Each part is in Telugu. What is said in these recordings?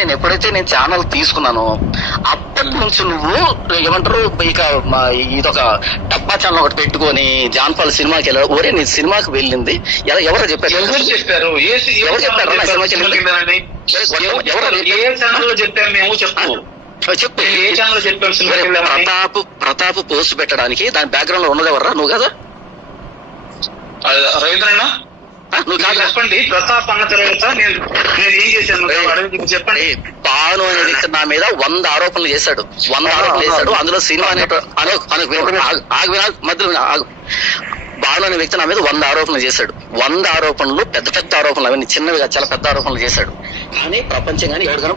నేను ఎప్పుడైతే నేను ఛానల్ తీసుకున్నానో అప్పటి నుంచి నువ్వు ఏమంటారు ఇక ఇదొక డబ్బా ఛానల్ ఒకటి పెట్టుకొని జాన్పాల్ సినిమాకి వెళ్ళాడు. ఒరే నీ సినిమాకి వెళ్ళింది ఎవరో చెప్పారు? ఎవరు చెప్పారు? చెప్పు. ప్రతాప్ పోస్ట్ పెట్టడానికి దాని బ్యాక్గ్రౌండ్ లో ఉన్నది ఎవరా? నువ్వు కదా? రవీంద్రన్న నువ్వు కాదు. చెప్పండి. ప్రతాప్ అన్న తర్వాత నేను ఏం చేశాను చెప్పండి. పాను అనే వ్యక్తి నా మీద 100 ఆరోపణలు చేశాడు. 100 ఆరోపణలు చేశాడు. అందులో సినిమా మధ్యలో బాను అనే వ్యక్తి నా మీద 100 ఆరోపణలు చేశాడు. 100 ఆరోపణలు పెద్ద పెద్ద ఆరోపణలు, అవన్నీ చిన్నవిగా చాలా పెద్ద ఆరోపణలు చేశాడు. కానీ ప్రపంచం కానీ ఎవరు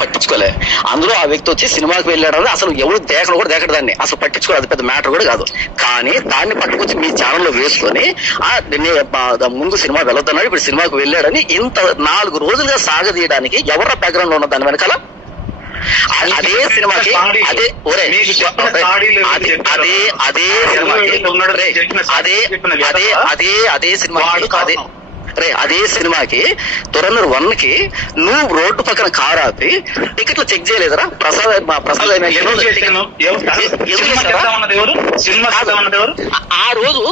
పట్టించుకోలే. అందులో ఆ వ్యక్తి వచ్చి సినిమాకి వెళ్ళాడని అసలు ఎవరు దేకడం కూడా దేకడు, దాన్ని అసలు పట్టించుకోలేదు. అది పెద్ద మ్యాటర్ కూడా కాదు. కానీ దాన్ని పట్టుకొచ్చి మీ ఛానల్లో వేసుకొని ముందు సినిమా వెళ్ళొద్దన్నాడు, ఇప్పుడు సినిమాకి వెళ్ళాడని ఇంత 4 రోజులుగా సాగదీయడానికి ఎవరి బ్యాక్గ్రౌండ్ లో ఉన్న దాని వెనకాల అదే సినిమాకి అదే సినిమాకి దురంధర్ 1 కి నువ్వు రోడ్డు పక్కన కారు ఆపి టికెట్లు చెక్ చేయలేదురా? ప్రసాద్ ఆ రోజు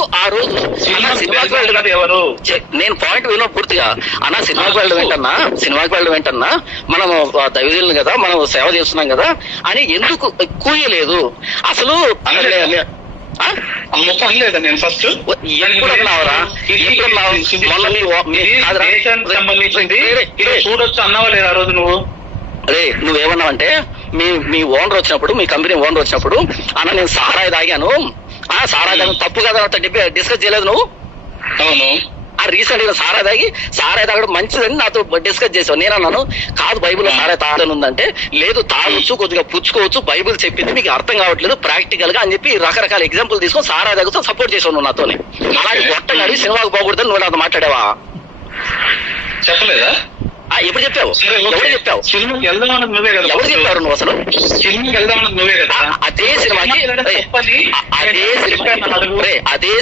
నేను పాయింట్ వినో పూర్తిగా అన్న సినిమాకి వెళ్ళడం ఏంటన్నా మనం దైవజనులు కదా, మనం సేవ చేస్తున్నాం కదా అని ఎందుకు కూయలేదు అసలు? నేను ఫస్ట్ చూడొచ్చు అన్నావా లేదా ఆ రోజు నువ్వు? అరే నువ్వేమన్నావంటే మీ ఓనర్ వచ్చినప్పుడు, మీ కంపెనీ ఓనర్ వచ్చినప్పుడు అన్న నేను సారాయి తాగాను, తప్పు కదా డిస్కస్ చేయలేదు నువ్వు? అవును. రీసెంట్ గా సారాయి తాగడం మంచిదని నాతో డిస్కస్ చేసావు. నేను అన్నాను కాదు బైబిల్లో సారాయి తాగడం ఉందంటే లేదు తాగొచ్చు, కొద్దిగా పుచ్చుకోవచ్చు, బైబిల్ చెప్పింది మీకు అర్థం కావట్లేదు ప్రాక్టికల్ గా అని చెప్పి రకరకాల ఎగ్జాంపుల్ తీసుకొని సారాయి తాగుతూ సపోర్ట్ చేసావు నువ్వు నాతోని. అలాగే గొట్టం అడిగి సినిమాకి పోకూడదని నువ్వు నాతో మాట్లాడావా? చెప్పలేదా? ఎప్పుడు చెప్పావు? ఎవరు చెప్పావు? సినిమాకి వెళ్దాం అన్నది నువ్వే కదా. ఎవరు చెప్పారు నువ్వు అసలు? సినిమాకి వెళ్దాం అన్నది నువ్వే కదా. అదే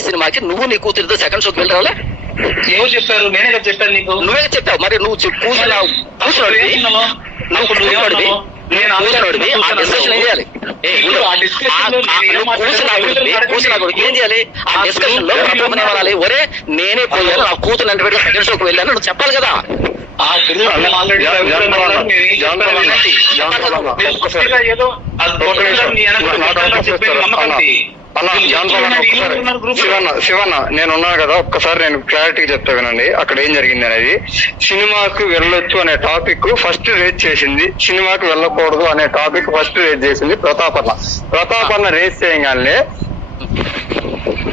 సినిమాకి నువ్వు నీ కూతురితో సెకండ్ షోకి వెళ్ళరాలే? ఎవరు చెప్పారు? నేనే కదా చెప్పాను నీకు. నువ్వే చెప్పావు. మరి నువ్వు కూర్చున్నావు ఏం చేయాలి? ఆ డిస్కషన్ లో ఏమనాలి? ఒరే నేనే పోయాను, నా కూతురు అంటే పెట్టి సెకండ్ షోకి వెళ్ళాను నువ్వు చెప్పాలి కదా. శివన్న నేనున్నాను కదా, ఒక్కసారి నేను క్లారిటీగా చెప్తా వినండి. అక్కడ ఏం జరిగింది అనేది, సినిమాకు వెళ్ళొచ్చు అనే టాపిక్ ఫస్ట్ రేజ్ చేసింది, సినిమాకి వెళ్ళకూడదు అనే టాపిక్ ఫస్ట్ రేజ్ చేసింది ప్రతాపన్న రేజ్ చేయగానే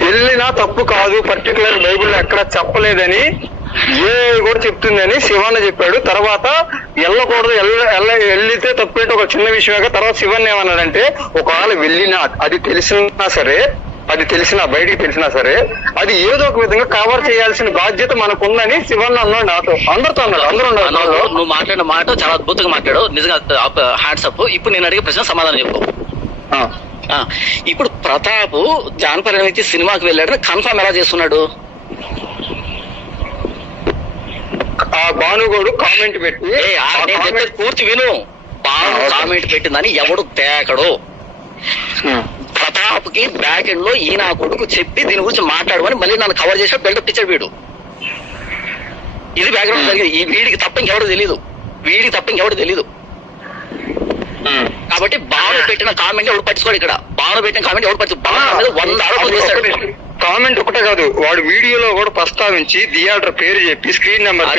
వెళ్ళినా తప్పు కాదు, పర్టికులర్ బైబిల్లో ఎక్కడ చెప్పలేదని ఏ కూడా చెప్తుందని శివన్న చెప్పాడు. తర్వాత వెళ్ళకూడదు, వెళ్ళితే తప్పేట ఒక చిన్న విషయమే. తర్వాత శివన్ ఏమన్నాడంటే ఒకవేళ వెళ్ళినా అది బయటికి తెలిసినా సరే అది ఏదో ఒక విధంగా కవర్ చేయాల్సిన బాధ్యత మనకుందని శివన్ అన్నాడు నాతో, అందరితో అన్నాడు. అందరూ నువ్వు మాట్లాడిన మాట చాలా అద్భుతంగా మాట్లాడు, నిజంగా హ్యాట్సప్. ఇప్పుడు నేను అడిగే ప్రశ్న సమాధానం చెప్పు. ఇప్పుడు ప్రతాప్ జాన్పల్ వ్యక్తి సినిమాకి వెళ్ళాడని కన్ఫర్మ్ ఎలా చేస్తున్నాడు? ఆ భానుగోడు కామెంట్ పెట్టి పూర్తి విను. బాను కామెంట్ పెట్టిందని ఎవడు తేకడు. ప్రతాప్ కి బ్యాక్ ఎండ్ లో ఈయన కొడుకు చెప్పి దీని గురించి మాట్లాడమని మళ్ళీ నన్ను కవర్ చేసి బిల్డప్ ఇచ్చాడు వీడు. ఇది బ్యాక్గ్రౌండ్ జరిగింది. ఈ వీడికి తప్ప ఇంకెవడు తెలీదు. కాబట్టి బాను పెట్టిన కామెంట్ ఎవడు పట్టించుకోడు. ఇక్కడ బాను పెట్టిన కామెంట్ ఎవడు పట్టించుకో? 100 ఆరోపణలు చేశాడు. కామెంట్ ఒకటే కాదు, వాడు వీడియోలో కూడా ప్రస్తావించి థియేటర్ పేరు చెప్పి స్క్రీన్ నెంబర్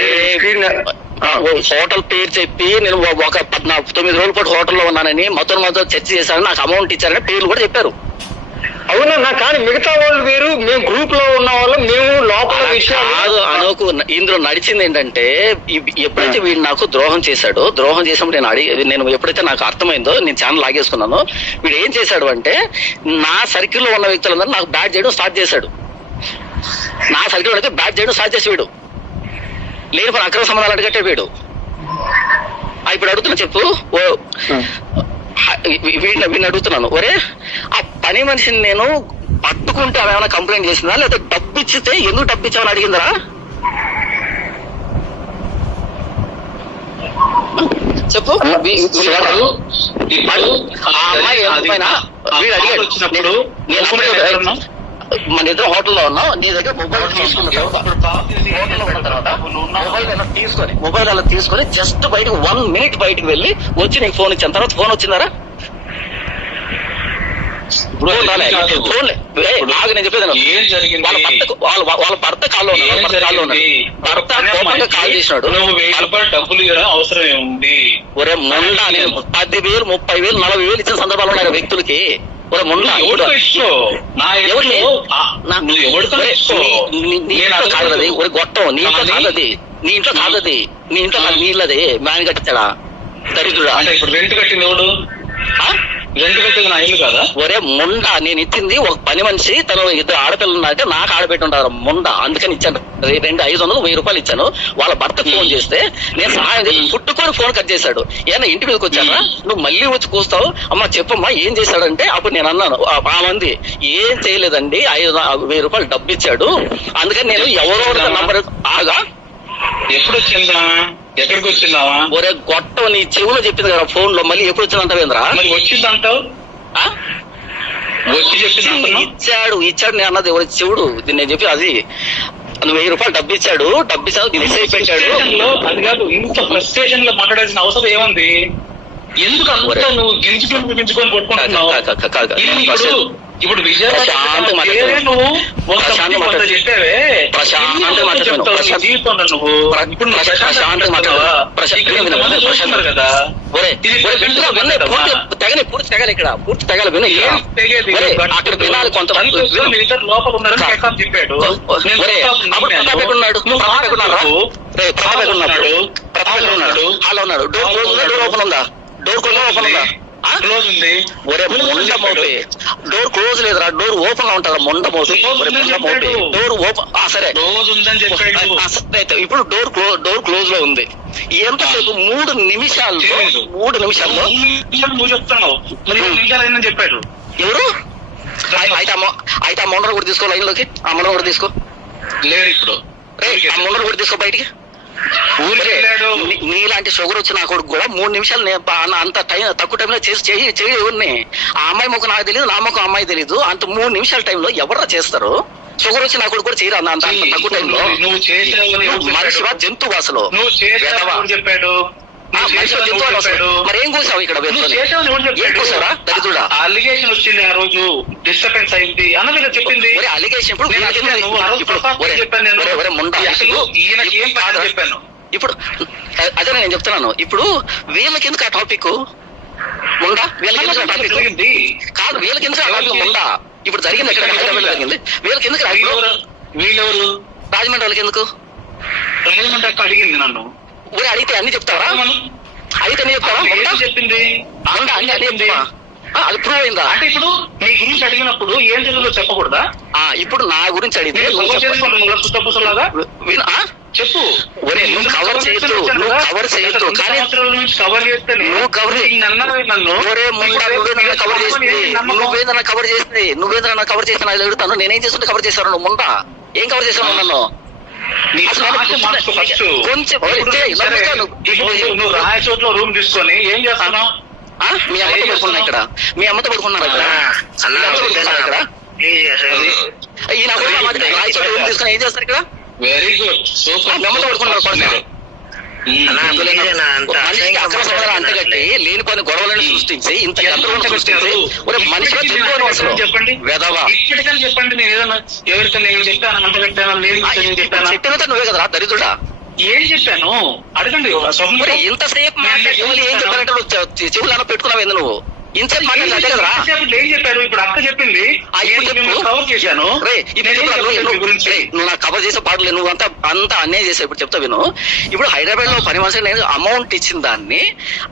హోటల్ పేరు చెప్పి నేను ఒక 9 రోజుల పాటు హోటల్లో ఉన్నానని మొత్తం చర్చ చేశానని నాకు అమౌంట్ ఇచ్చారని పేర్లు కూడా చెప్పారు. అవునన్నా, కానీ మిగతా వాళ్ళు వేరు, మేము గ్రూప్ లో ఉన్న వాళ్ళం, మేము లోపల విషయాలు అనుకు. ఇందులో నడిచింది ఏంటంటే ఎప్పుడైతే వీడు నాకు ద్రోహం చేసినప్పుడు నేను ఎప్పుడైతే నాకు అర్థమైందో నేను ఛానల్ లాగేసుకున్నానో, వీడు ఏం చేశాడు అంటే నా సర్కిల్లో ఉన్న వ్యక్తులందరూ నాకు బ్యాట్ చేయడం స్టార్ట్ చేశాడు. వీడు లేని పని అక్రమ సంబంధాలు అడగట్టాడు వీడు. ఇప్పుడు అడుగుతున్నా చెప్పు, వీడిని అడుగుతున్నాను, ఒరే ఆ పని మనిషిని నేను పట్టుకుంటే ఆమె ఏమైనా కంప్లైంట్ చేసిందా, లేకపోతే డబ్బు ఇచ్చితే ఎందుకు డబ్బు ఇచ్చామని అడిగిందరా? చెప్పు. ఇప్పుడు ఆ అమ్మాయి ఏమైనా వీడు అడిగాడు వచ్చినప్పుడు మన ఇద్దరు హోటల్లో ఉన్నాం, నీ దగ్గర మొబైల్ తీసుకున్న మొబైల్ అలా తీసుకొని జస్ట్ బయటకు 1 minute బయటకు వెళ్ళి వచ్చి నీకు ఫోన్ ఇచ్చాను. తర్వాత ఫోన్ వచ్చిందారా? నేను చెప్పేది ఏం జరిగింది? వాళ్ళ భర్త కాల్లో భర్త కోపంగా కాల్ చేసినాడు. నువ్వు 1000 రూపాయలు డబ్బులు ఇవ్వడం అవసరం ఏముంది? ఒరే మొండా, నేను 10,000 30,000 40,000 ఇచ్చిన సందర్భాలు ఉన్నాయి వ్యక్తులకి. ఒరే మొండా, ఎవరితో ఇష్టం? కాదది ఒరే గొట్టం, నీ ఇంట్లో కాదది, నీ ఇంట్లో కాదది, నీ ఇంట్లో నీళ్ళది మ్యాన్ కట్టించాడా దరిద్రుడా? అంటే ఇప్పుడు రెంట్ కట్టింది ఎవడు? రెంట్ కట్టింది నా ఇల్లు కదా? ఒరే ముండా, నేను ఇచ్చింది ఒక పని మనిషి, తను 2 ఆడపిల్లలు ఉన్నారంటే నాకు ఆడబెట్టి ఉంటారు ముండా, అందుకని ఇచ్చాను. 500 1000 రూపాయలు ఇచ్చాను. వాళ్ళ భర్త ఫోన్ చేస్తే నేను సహాయం చేసి పుట్టుకొని ఫోన్ కట్ చేశాడు. ఏనా ఇంటి మీదకి వచ్చానా, నువ్వు మళ్ళీ వచ్చి కూస్తావు, అమ్మా చెప్పమ్మా ఏం చేశాడంటే అప్పుడు నేను అన్నాను, ఆ మంది ఏం చేయలేదండి, 5,000 రూపాయలు డబ్బు ఇచ్చాడు, అందుకని నేను ఎవరో నంబర్ ఆగా. ఎప్పుడు వచ్చిందా? ఎక్కడికి వచ్చిందావా? ఒరే గొట్టం, నీ చెవులో చెప్పింది కదా ఫోన్ లో, మళ్ళీ ఎప్పుడు వచ్చిందంటావేంద్రా? మరి వచ్చిందంటావు? వచ్చి చెప్పింది ఇచ్చాడు నేను అన్నది ఎవరు చెవుడు, నేను చెప్పి అది 1000 రూపాయలు డబ్బు ఇచ్చాడు మిస్ అయిపోయాడు. అది కాదు, ఇంత ఫ్రస్ట్రేషన్ లో మాట్లాడాల్సిన అవసరం ఏముంది? ఎందుకు అంత నువ్వు గింజుకొని కొట్టుకుంటున్నావు? ఇప్పుడు విజయవాడ చెప్పావే జీవితంలో నువ్వు ఇప్పుడు కదా పూర్తి తెగలు ఇక్కడ పూర్తి తెగలు అక్కడ వినాలి. కొంతమంది లోపల ఉన్నారని చెప్పాడు. అలా ఉన్నాడు. డోర్ ఓపెన్ ఉందా? డోర్ ఓపెన్ ఉందా? క్లోజ్ ఉంది. ఒరే మొండ మోపి, డోర్ క్లోజ్ లేదురా, డోర్ ఓపెన్ లో ఉంటుందా? మొండ మోపి డోర్ ఓపెన్. సరే ఇప్పుడు డోర్ క్లోజ్ లో ఉంది. ఎంతసేపు? 3 నిమిషాల్లో నువ్వు చెప్తున్నావు. చెప్పాడు ఎవరు? అయితే ఆ మొండను కూడా తీసుకో లైన్ లోకి. ఆ మొండను కూడా తీసుకో. లేదు ఇప్పుడు ఆ మొండను కూడా తీసుకో బయటికి. నీలాంటి షుగర్ వచ్చిన నా కొడుకు కూడా 3 నిమిషాలు అంత తక్కువ టైంలో చేయి ఎవరిని? ఆ అమ్మాయి ముఖం నాకు తెలియదు, నా ముఖం అమ్మాయి తెలీదు. అంత 3 నిమిషాల టైంలో ఎవరు చేస్తారు? షుగర్ వచ్చి నా కొడుకు కూడా చేయరు అంత తక్కువ టైంలో. మనిషివా జంతువు? అసలు చెప్పాడు మరి ఏం కూర్చావు ఇక్కడ? ఏం కూర్చారా దరిద్రుడా? అలిగేషన్ వచ్చింది ఆ రోజు, డిస్టర్బెన్స్ అయింది అన్నది చెప్పింది. అలిగేషన్ ఇప్పుడు చెప్పాను. ఇప్పుడు అదే నేను చెప్తున్నాను. ఇప్పుడు వీళ్ళకి ఎందుకు ఆ టాపిక్ ఉందా? వీళ్ళకి ఎందుకు ఆ టాపిక్ కాదు? వీళ్ళకి ఎందుకు ఆ టాపిక్ ఉందా? ఇప్పుడు జరిగింది ఎక్కడ? హైదరాబాద్ జరిగింది. వీళ్ళకి ఎందుకు? వీళ్ళెవరు? రాజమండ్రి వాళ్ళకి ఎందుకు? రాజమండ్రి అక్క అడిగింది నన్ను. ఊరే అడిగితే అన్ని చెప్తారా? అయితే అన్ని చెప్తారా? చెప్పింది అది ప్రూవ్ అయిందా? అంటే ఇప్పుడు నీ గురించి అడిగినప్పుడు ఏం జరిగిందో చెప్పకూడదా? ఇప్పుడు నా గురించి అడిగితే చెప్పు. నువ్వు కవర్ చేయొద్దు, నువ్వు కవర్ చేయొద్దు. కానీ నువ్వు కవర్ నువ్వేదన్నా కవర్ చేసింది, నువ్వేదన్నా కవర్ చేసిన అడుగుతాను. నేనేం చేస్తుంటే కవర్ చేశాను? నువ్వు ముందా ఏం కవర్ చేశాను నన్ను? నువ్వు రాయచోట్లో రూమ్ తీసుకొని ఏం చేస్తాను? మీ అమ్మతో పడుకున్నా ఇక్కడ, మీ అమ్మతో పడుకున్నారా ఇక్కడ? ఇక్కడ ఈయన రాయచోట్లో రూమ్ తీసుకొని ఏం చేస్తారు ఇక్కడ? Very good, super. మీ అమ్మతో పడుకున్నారు. అంతగట్టి లేని కొన్ని గొడవలను సృష్టించి ఇంత మనిషిగా చెప్పండి. ఇప్పటికని చెప్పండి. నేను ఏదైనా ఎవరికైనా నేను చెప్పాను అంత పెట్టాను చెప్పినంత నువ్వే కదరా దరిద్రుడా? ఏం చెప్పాను అడగండి. ఇంతసేపు మాట్లాడి ఏం చెప్పారంటే చెవులు పెట్టుకున్నావు నువ్వు? ఇంతసేపు మాట్లాడి అంతే కదరా? ఏం చెప్పారు? ఇప్పుడు అక్క చెప్పింది కవర్ చేశాను. నువ్వు నాకు కవర్ చేసే పాటలు నువ్వు అంతా అన్యాయం చేసావు. ఇప్పుడు చెప్తా విను. ఇప్పుడు హైదరాబాద్ లో 10 మంది నేను అమౌంట్ ఇచ్చిన దాన్ని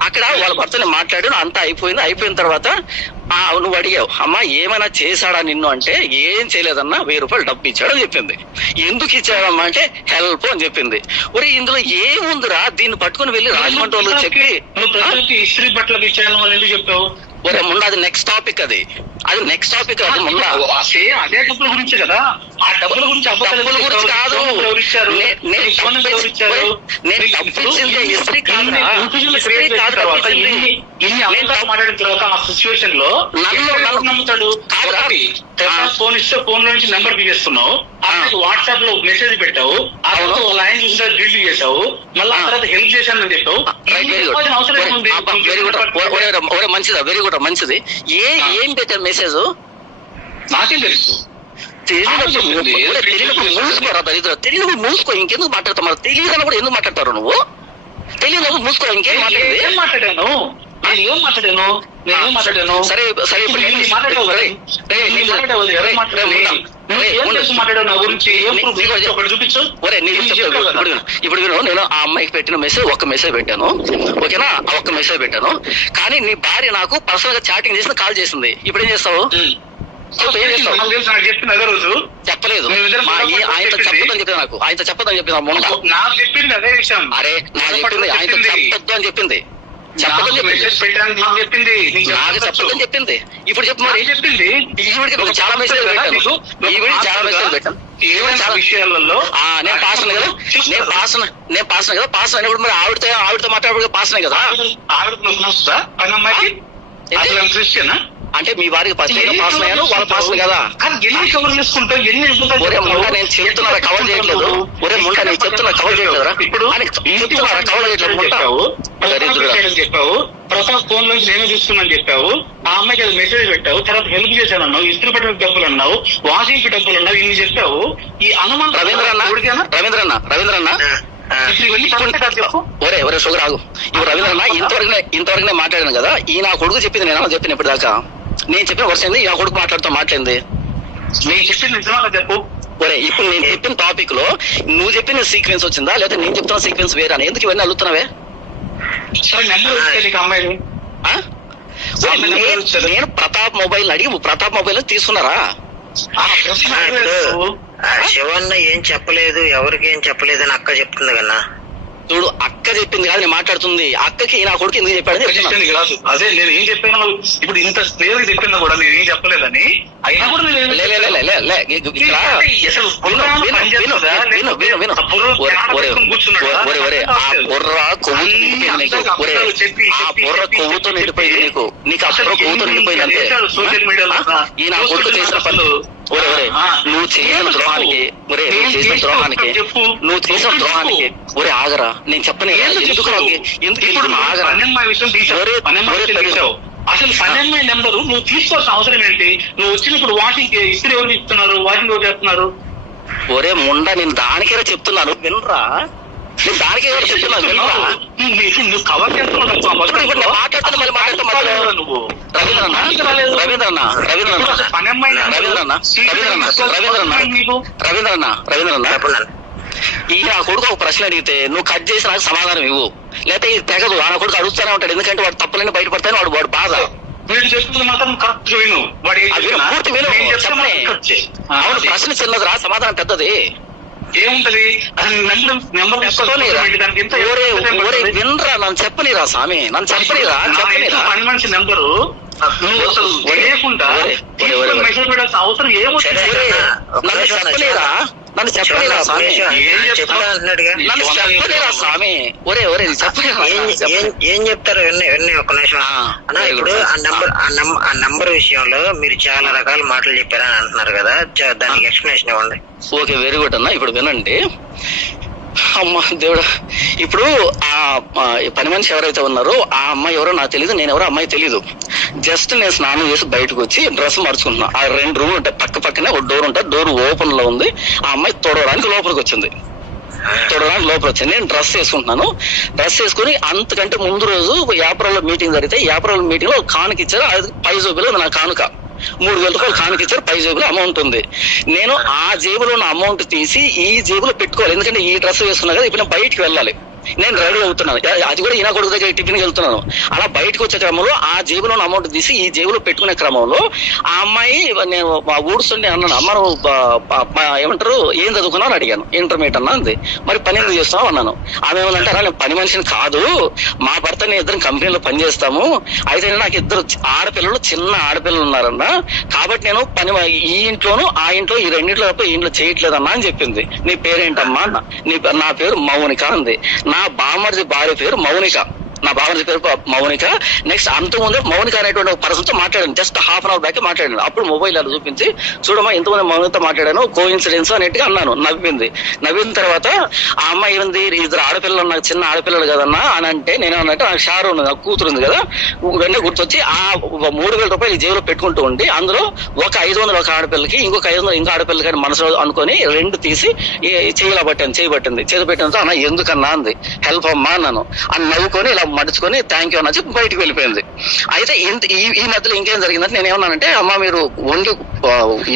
అక్కడ వాళ్ళ భర్తని మాట్లాడి అంతా అయిపోయింది. అయిపోయిన తర్వాత నువ్వు అడిగావు, అమ్మా ఏమైనా చేశాడా నిన్ను అంటే ఏం చేయలేదన్నా, 1000 రూపాయలు డబ్బు ఇచ్చాడు అని చెప్పింది. ఎందుకు ఇచ్చాడమ్మా అంటే హెల్ప్ అని చెప్పింది. ఒరే ఇందులో ఏముందిరా? దీన్ని పట్టుకుని వెళ్ళి రాజమండ్రి వాళ్ళకి చెప్పి ఇస్త్రీ బట్టలకు ఇచ్చాను అని ఎందుకు చెప్పావు? ఒరే ముందు అది నెక్స్ట్ టాపిక్, అది నెక్స్ట్ టాపిక్. అది ముందు సేమ్ అదే డబ్బుల గురించి కదా. ఆ డబ్బుల గురించి డబ్బుల గురించి కాదు. మాట్లాడిన తర్వాత ఆ సిచ్యువేషన్ లో నమ్ముతాడు. ఫోన్ ఇస్తే ఫోన్ నుంచి నెంబర్ తీసేస్తున్నావు, వాట్సాప్ లో మెసేజ్ పెట్టావు, ఆ తర్వాత లైన్ చూసిన డిలీట్ చేసావు, మళ్ళీ ఆ తర్వాత హెల్ప్ చేశానని చెప్పావు. అవసరం ఏముంది? మంచిదా, వెరీ గుడ్, మంచిది. ఏం పెట్టారు మెసేజ్? నాకేం తెలుసు. మూసుకోరా దరిద్ర, తెలియదు మూసుకో, ఇంకెందుకు మాట్లాడతావు? మరి తెలియదు కూడా ఎందుకు మాట్లాడతారు నువ్వు? తెలియదు మూసుకో, ఇంకేం మాట్లాడాను? నేనేం మాట్లాడాను? సరే సరే, ఇప్పుడు నేను ఆ అమ్మాయికి పెట్టిన మెసేజ్ ఒక్క మెసేజ్ పెట్టాను, ఓకేనా? ఒక్క మెసేజ్ పెట్టాను. కానీ నీ భార్య నాకు పర్సనల్ గా చాటింగ్ చేసి కాల్ చేసింది. ఇప్పుడు ఏం చేస్తావు? చెప్పలేదు. ఆయనతో చెప్పదని చెప్పింది, నాకు ఆయనతో చెప్పదని చెప్పింది. నాకు చెప్పింది అదే విషయం. అరే నాకు చెప్పింది, ఆయనతో చెప్పొద్దు అని చెప్పింది. చెప్పదని చెప్పింది, నాకు చెప్పదని చెప్పింది. ఇప్పుడు చెప్పు మరి. చెప్పింది చాలా మెసేజ్ పెట్టాను, చాలా మెసేజ్ పెట్టాను. చాలా విషయాలలో నేను పాసన కదా, నేను పాసన కదా. పాసన అయినప్పుడు మరి ఆవిడతో మాట్లాడే పాసనే కదా. అమ్మాయికి క్రిస్టియన్ అంటే మీ వారికి పాసన అయ్యాను, వాళ్ళ పాసన కదా. ఎన్ని కవర్ చేసుకుంటావు? ఎన్ని ఒరే ముండా నేను చెప్తున్నా కవర్ చేయట్లేదు. ఒరే ముండా నేను చెప్తున్నా కవర్ చేయట్లేదురా. ఇప్పుడు కవర్ చేయట్లేదు. చెప్పావు ప్రసాద్ ఫోన్ నుంచి నేను చూస్తున్నాను చెప్పావు. ఆ అమ్మాయికి అది మెసేజ్ పెట్టావు, తర్వాత హెల్ప్ చేశాను అన్నావు, ఇస్త్రీ పెట్టడానికి డబ్బులు అన్నావు, వాషింగ్ కి డబ్బులు అన్నావు, ఇన్ని చెప్పావు. ఈ అనుమానం రవీంద్రన్న ఒరే షుగర్ ఆగు. ఇప్పుడు రవీంద్రన్న ఇంతవరకు నేను మాట్లాడాను కదా. ఈ నా కొడుకు చెప్పింది నేను చెప్పిన ఇప్పుడు దాకా. నేను చెప్పిన వర్షం ఏంది? నా కొడుకు మాట్లాడింది. నేను చెప్పింది నిజమా చెప్పు. ఒరే ఇప్పుడు నేను చెప్పిన టాపిక్ లో నువ్వు చెప్పిన సీక్వెన్స్ వచ్చిందా, లేకపోతే నేను చెప్తున్న సీక్వెన్స్ వేరే? ఎందుకు ఇవన్నీ అడుగుతున్నావే? నేను ప్రతాప్ మొబైల్ అడిగి ప్రతాప్ మొబైల్ తీసుకున్నారా? శివన్న ఏం చెప్పలేదు, ఎవరికి ఏం చెప్పలేదు అని అక్క చెప్తుంది కన్నా. చూడు, అక్క చెప్పింది కాదు నేను మాట్లాడుతుంది. అక్కకి నా కొడుకు ఎందుకు చెప్పాడని చెప్పింది కాదు. అదే నేను ఏం చెప్పాను ఇప్పుడు, ఇంత క్లియర్ చెప్పినా కూడా నేను ఏం చెప్పలేదని. అయినా కూడా కొవ్వుతో నిండిపోయింది నీకు. నీకు అప్పుడు కొవ్వుతో నిండిపోయింది అంతే. సోషల్ మీడియాలో ఈ నా కొడుకు చేసిన పనులు నువ్వు చేసిన ద్రోహానికి, నువ్వు చేసిన ద్రోహానికి ఒరే ఆగరా. నేను చెప్పని అసలు పన్నెండు నెంబరు నువ్వు తీసుకోవాల్సిన అవసరం ఏంటి? నువ్వు వచ్చినప్పుడు వాషింగ్ ఇస్త్రీ ఎవరు ఇస్తున్నారు, వాషింగ్ ఎవరు చేస్తున్నారు? ఒరే ముండా నేను దానికే చెప్తున్నాను, వినరా? నేను దానికే చెప్తున్నాను, వినరా? నువ్వు కవర్ చేస్తున్నావు. నువ్వు రవీంద్రన్న ఈ నా కొడుకు ఒక ప్రశ్న అడిగితే నువ్వు కట్ చేసి నాకు సమాధానం ఇవ్వు, లేకపోతే ఇది తెగదు. నా కొడుకు అడుగుతానే ఉంటాడు, ఎందుకంటే వాడు తప్పులన్నీ బయటపడతాయని వాడు బాధ. వీడు చెప్తుంది మాత్రం కరెక్ట్ విను. పూర్తి విను. అవును, ప్రశ్న చిన్నదిరా, సమాధానం పెద్దది. ఏముంటది? వినరా, నన్ను చెప్పనిరా స్వామి, నన్ను చెప్పనిరా. పని మనిషి నెంబరు నువ్వు అసలు లేకుండా మెసేజ్ పెట్టాల్సిన అవసరం ఏమొచ్చింది? నన్ను చెప్పలేరా స్వామి, నన్ను చెప్పలేరా స్వామి. ఏం చెప్తారు? విన్నీ ఒక్క నిమిషం అన్న. ఇప్పుడు ఆ నంబర్ విషయంలో మీరు చాలా రకాల మాటలు చెప్పారని అంటున్నారు కదా, దానికి ఎక్స్ప్లెనేషన్ ఇవ్వండి. ఓకే, వెరీ గుడ్ అన్న. ఇప్పుడు వినండి. అమ్మ దేవుడా, ఇప్పుడు ఆ పని మనిషి ఎవరైతే ఉన్నారో ఆ అమ్మాయి ఎవరో నాకు తెలియదు, నేను ఎవరో అమ్మాయి తెలియదు. జస్ట్ నేను స్నానం చేసి బయటకు వచ్చి డ్రెస్ మార్చుకుంటున్నా. ఆ 2 రూమ్లు ఉంటాయి, పక్కనే ఒక డోర్ ఉంటుంది, డోర్ ఓపెన్ లో ఉంది. ఆ అమ్మాయి తొడవడానికి లోపలికి వచ్చింది. నేను డ్రెస్ వేసుకుంటున్నాను. డ్రెస్ వేసుకుని అంతకంటే ముందు రోజు ఏప్రిల్ లో మీటింగ్ జరిగితే ఏప్రిల్ మీటింగ్ లో కానుక ఇచ్చారు. అది పై జోబులో నా కానుక 3,000 రూపాయలు కానుక ఇచ్చారు. పై జేబులో అమౌంట్ ఉంది. నేను ఆ జేబులో ఉన్న అమౌంట్ తీసి ఈ జేబులో పెట్టుకోవాలి, ఎందుకంటే ఈ డ్రెస్ వేసుకున్నా కదా, ఇప్పుడు నేను బయటికి వెళ్ళాలి. నేను రెడీ అవుతున్నాను, అది కూడా ఈయన కొడుకు దగ్గర టిఫిన్కి వెళ్తున్నాను. అలా బయటకు వచ్చే క్రమంలో ఆ జేబులో అమౌంట్ తీసి ఈ జేబులో పెట్టుకునే క్రమంలో ఆ అమ్మాయి, నేను ఊడుస్తుంటే అన్నాను, అమ్మ నువ్వు ఏమంటారు ఏం చదువుకున్నావు అని అడిగాను. ఇంటర్మీడియట్ అన్నా అంది. మరి పని ఎందుకు చేస్తున్నావు అన్నాను. ఆమె ఏమన్నంటే అలా నేను పని మనిషిని కాదు, మా భర్త నేను ఇద్దరం కంపెనీలో పనిచేస్తాము, అయితే నాకు ఇద్దరు ఆడపిల్లలు, చిన్న ఆడపిల్లలు ఉన్నారన్నా, కాబట్టి నేను పని ఈ ఇంట్లోనూ ఆ ఇంట్లో ఈ రెండింటిలో తప్ప ఈ ఇంట్లో చేయట్లేదన్నా అని చెప్పింది. నీ పేరేంటమ్మా అన్న. నా పేరు మౌనిక అంది. నా బామ్మర్ది భార్య పేరు మౌనిక, నా భావన పేరు మౌనిక. నెక్స్ట్ అంతకుముందు మౌనిక అనేటువంటి ఒక పర్సన్ తో మాట్లాడాను, just half an hour back మాట్లాడాను. అప్పుడు మొబైల్ అలా చూపించి చూడమ్మా ఇంతమంది మౌనికతో మాట్లాడాను, కో ఇన్సిడెన్స్ అన్నట్టుగా అన్నాను. నవ్వింది. నవ్విన తర్వాత ఆ అమ్మాయి ఏముంది, ఇద్దరు ఆడపిల్లలు, నాకు చిన్న ఆడపిల్లలు కదన్నా అని అంటే, నేను అన్నట్టు నాకు షారు ఉంది, నాకు కూతురు ఉంది కదా, వెంటనే గుర్తొచ్చి ఆ 3,000 రూపాయలు జేబులో పెట్టుకుంటూ ఉండి అందులో ఒక 500 ఒక ఆడపిల్లకి, ఇంకొక 500 ఇంకో ఆడపిల్లకి అని మనసులో అనుకొని 2 తీసి చేయబట్టింది. చేతి పెట్టినంత అన్న ఎందుకన్నా అంది. హెల్ప్ అమ్మా అన్నాను. అని నవ్వుకొని ఇలా మడుచుకొని థ్యాంక్ యూ అని చెప్పి బయటకు వెళ్ళిపోయింది. అయితే ఈ మధ్యలో ఇంకేం జరిగిందంటే నేను ఏమన్నానంటే, అమ్మ మీరు ఓన్లీ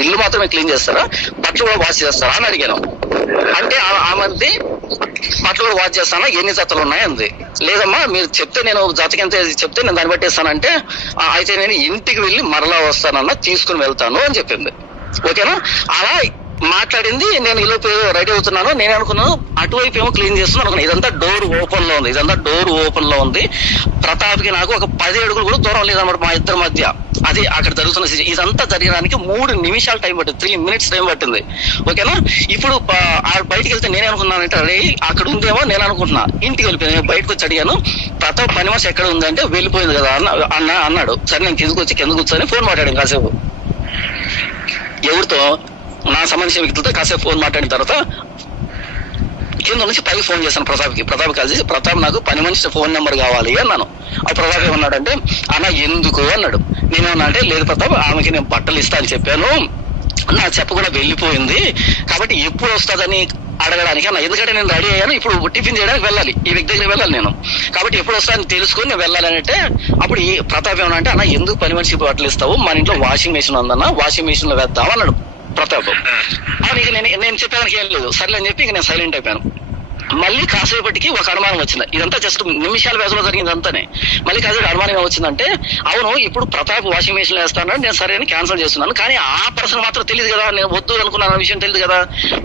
ఇల్లు మాత్రమే క్లీన్ చేస్తారా, బట్టలు కూడా వాష్ చేస్తారా అని అడిగాను. అంటే ఆమెది బట్టలు కూడా వాష్ చేస్తానా, ఎన్ని జతలు ఉన్నాయి అంది. లేదమ్మా మీరు చెప్తే, నేను జతకి ఎంత చెప్తే నేను దాన్ని బట్టేస్తానంటే, అయితే నేను ఇంటికి వెళ్ళి మరలా వస్తానన్నా, తీసుకుని వెళ్తాను అని చెప్పింది. ఓకేనా? అలా మాట్లాడింది. నేను ఇలా రెడీ అవుతున్నాను. నేను అనుకున్నాను అటువైపు ఏమో క్లీన్ చేస్తున్నాను అనుకున్నాను. ఇదంతా డోర్ ఓపెన్ లో ఉంది. ప్రతాప్ కి నాకు ఒక 10 అడుగులు కూడా దూరం లేదన్నమాట మా ఇద్దరి మధ్య. అది అక్కడ జరుగుతున్న ఇదంతా జరగడానికి 3 నిమిషాలు టైం పట్టింది, 3 minutes టైం పట్టింది. ఓకేనా? ఇప్పుడు బయటికి వెళ్తే నేనే అనుకున్నానంటే అరే అక్కడ ఉందేమో నేను అనుకుంటున్నా. ఇంటికి వెళ్ళిపోయాను. బయటకు వచ్చి అడిగాను, ప్రతాప్ పని మనిషి ఎక్కడ ఉందంటే వెళ్ళిపోయింది కదా అన్నాడు. సరే నేను కింద కూర్చొని ఫోన్ మాట్లాడాను కాసేపు. ఎవరితో? నా సంబంధించిన వ్యక్తులతో కాసేపు ఫోన్ మాట్లాడిన తర్వాత కింద నుంచి పైకి ఫోన్ చేశాను ప్రతాప్ కాల్ చేసి, ప్రతాప్ నాకు పని మనిషి ఫోన్ నెంబర్ కావాలి అన్నాను. ఆ ప్రతాప్ ఏమన్నాడంటే, అన్న ఎందుకు అన్నాడు. నేనేమన్నా అంటే, లేదు ప్రతాప్ ఆమెకి నేను బట్టలు ఇస్తా అని చెప్పాను, నా చెప్పకుండా వెళ్ళిపోయింది, కాబట్టి ఎప్పుడు వస్తుందని అడగడానికి అన్న. ఎందుకంటే నేను రెడీ అయ్యాను, ఇప్పుడు టిఫిన్ చేయడానికి వెళ్ళాలి, ఈ వ్యక్తి దగ్గర వెళ్ళాలి నేను, కాబట్టి ఎప్పుడు వస్తానని తెలుసుకొని నేను వెళ్ళాలి అంటే, అప్పుడు ఈ ప్రతాప్ ఏమన్నా అంటే, అన్న ఎందుకు పని మనిషి బట్టలు ఇస్తావు, మన ఇంట్లో వాషింగ్ మెషిన్ ఉందన్న, వాషింగ్ మెషిన్ లో వేద్దాం అన్నాడు ప్రతాప్. అవును, ఇక నేను చెప్పడానికి ఏం లేదు, సర్లే అని చెప్పి ఇక నేను సైలెంట్ అయిపోయాను. మళ్ళీ కాసేపటికి ఒక అనుమానం వచ్చింది. ఇదంతా జస్ట్ నిమిషాల వ్యవధిలో జరిగింది అంతానే. మళ్ళీ కాసేపు అనుమానం ఏమొచ్చిందంటే, అవును ఇప్పుడు ప్రతాప్ వాషింగ్ మెషిన్ వేస్తాను, నేను సరే అని క్యాన్సిల్ చేస్తున్నాను, కానీ ఆ పర్సన్ మాత్రం తెలియదు కదా, నేను వద్దు అనుకున్నాను విషయం తెలియదు కదా.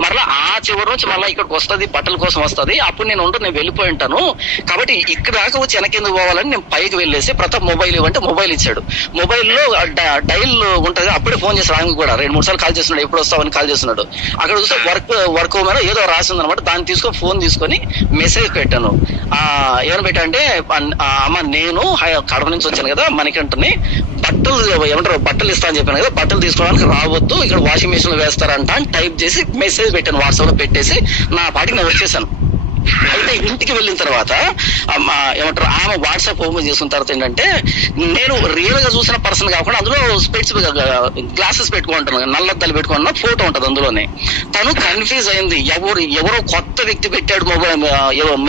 మరలా ఆ చివరి నుంచి మళ్ళీ ఇక్కడికి వస్తుంది, బట్టల కోసం వస్తుంది, అప్పుడు నేను వెళ్ళిపోయి ఉంటాను, కాబట్టి ఇక్కడ దాకా వచ్చి వెనక్కి ఎందుకు పోవాలని నేను పైకి వెళ్ళేసి ప్రతాప్ మొబైల్ ఇవ్వంటే మొబైల్ ఇచ్చాడు. మొబైల్లో డైల్ ఉంటుంది, అప్పుడే ఫోన్ చేశాడు. ఆయన కూడా 2-3 సార్లు కాల్ చేస్తున్నాడు, ఎప్పుడు వస్తావని కాల్ చేస్తున్నాడు. అక్కడ చూస్తే వర్క్ మీద ఏదో రాసింది అనమాట. దాన్ని ఫోన్ తీసుకొని మెసేజ్ పెట్టాను. ఏమని పెట్టా అంటే, అమ్మ నేను కడప నుంచి వచ్చాను కదా మణికంఠని, బట్టలు ఇస్తా అని చెప్పాను కదా, బట్టలు తీసుకోవడానికి రావద్దు, ఇక్కడ వాషింగ్ మెషిన్ లో వేస్తారంట అని టైప్ చేసి మెసేజ్ పెట్టాను. వాట్సాప్ లో పెట్టేసి నా పాటికి నేను వచ్చేసాను. అయితే ఇంటికి వెళ్ళిన తర్వాత ఆమె వాట్సాప్ ఓపెన్ చేసుకున్న తర్వాత ఏంటంటే, నేను రియల్ గా చూసిన పర్సన్ కాకుండా అందులో స్పెట్స్ గ్లాసెస్ పెట్టుకుంటాను, నల్లద్దాలు పెట్టుకున్న ఫోటో ఉంటది అందులోనే. తను కన్ఫ్యూజ్ అయింది, ఎవరో కొత్త వ్యక్తి పెట్టాడు మొబైల్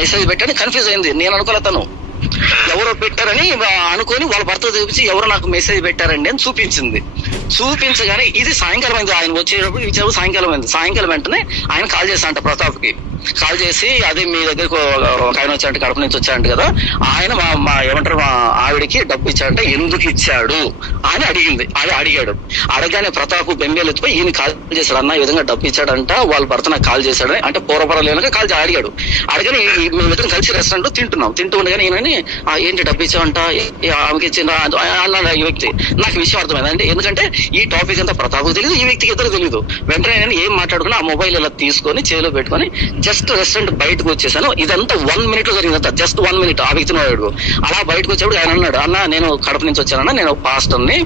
మెసేజ్ పెట్టాడు, కన్ఫ్యూజ్ అయింది. నేను అనుకోలే, తను ఎవరో పెట్టారని అనుకొని వాళ్ళ భర్త చూపించి ఎవరో నాకు మెసేజ్ పెట్టారండి అని చూపించగానే ఇది సాయంకాలం అయింది. ఆయన వచ్చేటప్పుడు సాయంకాలం అయింది. సాయంకాలం వెంటనే ఆయన కాల్ చేశానంట ప్రతాప్ కి. కాల్ చేసి, అదే మీ దగ్గరకు ఒక ఆయన వచ్చాడంటే, కడప నుంచి వచ్చాడంట కదా, ఆయన మా ఆవిడికి డబ్బు ఇచ్చాడంటే ఎందుకు ఇచ్చాడు అని అడిగాడు. అడగానే ప్రతాప్ బెంబేలు ఎత్తిపోయి ఈయన కాల్ చేశాడు, అన్న ఈ విధంగా డబ్బు ఇచ్చాడంట, వాళ్ళ భర్త నాకు కాల్ చేశాడు అంటే పూర్వపరలేక కాల్ అడిగాడు. అడగని మేమిద్దరం కలిసి రెస్టారెంట్ లో తింటూ ఉండగానే ఈయనని ఏంటి డబ్బు ఇచ్చావంట, ఆమెకి ఇచ్చిందా అన్నాడు ఈ వ్యక్తి. నాకు విషయం అర్థమైంది అంటే, ఎందుకంటే ఈ టాపిక్ అంతా ప్రతాప్కి తెలియదు, ఈ వ్యక్తికి ఇద్దరు తెలియదు. వెంటనే నేను ఏం మాట్లాడుకున్నా ఆ మొబైల్ ఇలా తీసుకొని చేతిలో పెట్టుకొని జస్ట్ రెస్టారెంట్ బయటకు వచ్చేసాను. ఇదంతా 1 minute లో జరిగిందంట, జస్ట్ 1 minute. ఆ వ్యక్తిని వాడు అలా బయటకు వచ్చేప్పుడు ఆయన అన్నాడు, అన్న నేను కడప నుంచి వచ్చానన్నా, నేను పాస్టర్ని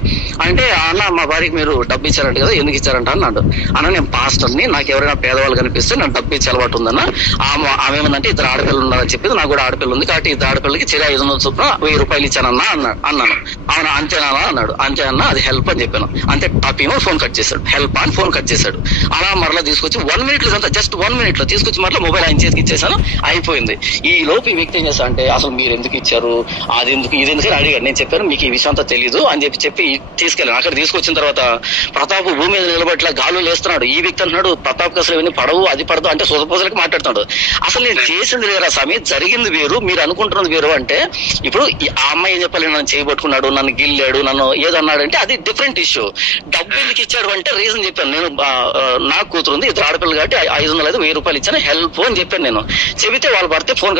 అంటే, అన్న మా భార్యకి మీరు డబ్బు ఇచ్చారంట కదా, ఎందుకు ఇచ్చారంట అన్నాడు. అన్న నేను పాస్టర్ని, నాకు ఎవరైనా పేదవాళ్ళు కనిపిస్తే నాకు డబ్బు ఇచ్చే అలవాటు ఉందన్న. ఆమె ఏమందంటే 2 ఆడపిల్లలు ఉన్నారని చెప్పింది, నాకు కూడా ఆడపిల్ల ఉంది, కాబట్టి 2 ఆడపిల్లలకి 500 చొప్పున 1000 రూపాయలు ఇచ్చానన్నా అన్నాను. అవునా అంతేనా అన్నాడు. అంతే అన్న, అది హెల్ప్ అని చెప్పాను. అంతే టాప్ ఫోన్ కట్ చేశాడు, హెల్ప్ అని ఫోన్ కట్ చేశాడు. అలా మరలా తీసుకొచ్చి 1 minute లో, జస్ట్ 1 minute లో తీసుకొచ్చి మరలా మొబైల్ ఆయన చేతికి ఇచ్చేసాను, అయిపోయింది. ఈ లోపు ఈ వ్యక్తి ఏం చేస్తా అంటే అసలు మీరు ఎందుకు ఇచ్చారు, అది ఎందుకు, ఇది ఎందుకు అడిగాడు. నేను చెప్పాను మీకు ఈ విషయం అంతా తెలీదు అని చెప్పి తీసుకెళ్ళాను. అక్కడ తీసుకొచ్చిన తర్వాత ప్రతాప్ భూమి మీద నిలబట్లా గాలు లేస్తున్నాడు. ఈ వ్యక్తి అంటున్నాడు ప్రతాప్ అసలు ఇవన్నీ పడవు, అది పడదు అంటే సొదపోసలకి మాట్లాడుతున్నాడు. అసలు నేను చేసింది వేరా స్వామి, జరిగింది వేరు, మీరు అనుకుంటున్నది వేరు. అంటే ఇప్పుడు ఆ అమ్మాయి ఏం చెప్పాలి, నన్ను చేయబట్టుకున్నాడు, నన్ను గిల్లాడు, నన్ను ఏదన్నాడు అంటే అది డిఫరెంట్ ఇష్యూ. డబ్బు ఎందుకు ఇచ్చాడు అంటే రీజన్ చెప్పాను. నేను నాకు కూతురు ఉంది, ఇద్దరు ఆడపిల్లలు కాబట్టి 500 రూపాయలు ఇచ్చాను హెల్ప్ అని చెప్పాను. నేను చెబితే వాళ్ళు భర్తే ఫోన్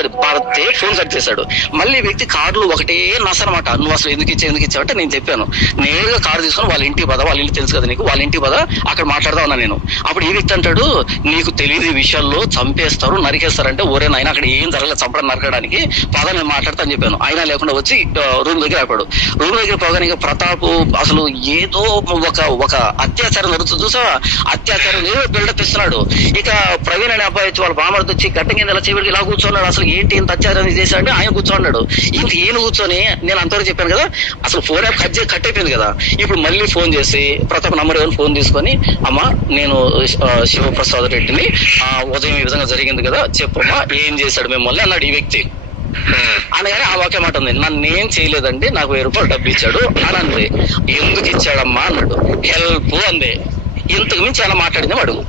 కట్ చేశాడు. మళ్ళీ వ్యక్తి కార్డులు ఒకటే నసనమాట, నువ్వు అసలు ఎందుకు ఇచ్చావు అంటే నేను చెప్పాను నేరుగా కారు తీసుకొని వాళ్ళ ఇంటికి పద, వాళ్ళ ఇంటి తెలుసు కదా నీకు, వాళ్ళ ఇంటికి పద అక్కడ మాట్లాడదా ఉన్నా నేను. అప్పుడు ఈ వ్యక్తి అంటాడు నీకు తెలియదు ఈ విషయాల్లో, చంపేస్తారు నరికేస్తారంటే ఒరే నాయన అక్కడ ఏం జరగలేదు, చంపడం నరకడానికి పద నేను మాట్లాడతా అని చెప్పాను. అయినా లేకుండా వచ్చి రూమ్ దగ్గర ఆపాడు. రూమ్ దగ్గర పోగానే ఇక ప్రతాప్ అసలు ఏదో ఒక అత్యాచారం జరుగుతుంది చూసా, అత్యాచారం ఏదో బిల్డప్ ఇస్తున్నాడు. ఇక ప్రవీణ్ అనే అబ్బాయి వచ్చి వాళ్ళ బామర్ది వచ్చి గడ్డ కింద ఇలా చివరికి ఇలా కూర్చున్నాడు. అసలు ఏంటి ఇంత అత్యాచారం చేశాడు, ఆయన కూర్చోన్నాడు. ఇంక ఈయన కూర్చొని నేను అంతవరకు చెప్పాను కదా అసలు ఫోన్ యాప్ కట్ అయిపోయింది కదా. ఇప్పుడు మళ్ళీ ఫోన్ చేసి ప్రతాప్ నంబర్ ఏమైనా ఫోన్ తీసుకొని అమ్మా నేను శివప్రసాద్ రెడ్డిని ఉదయం ఈ విధంగా జరిగింది కదా చెప్పమ్మా ఏం చేశాడు మిమ్మల్ని అన్నాడు ఈ వ్యక్తి. అనగానే ఆ వాక్యం మాట ఉంది, నన్ను ఏం చేయలేదండి నాకు 1000 రూపాయలు డబ్బు ఇచ్చాడు అని అంది. ఎందుకు ఇచ్చాడమ్మా అన్నాడు. హెల్ప్ అందే. ఇంతకు మించి ఎలా మాట్లాడిందేమో అడుగు,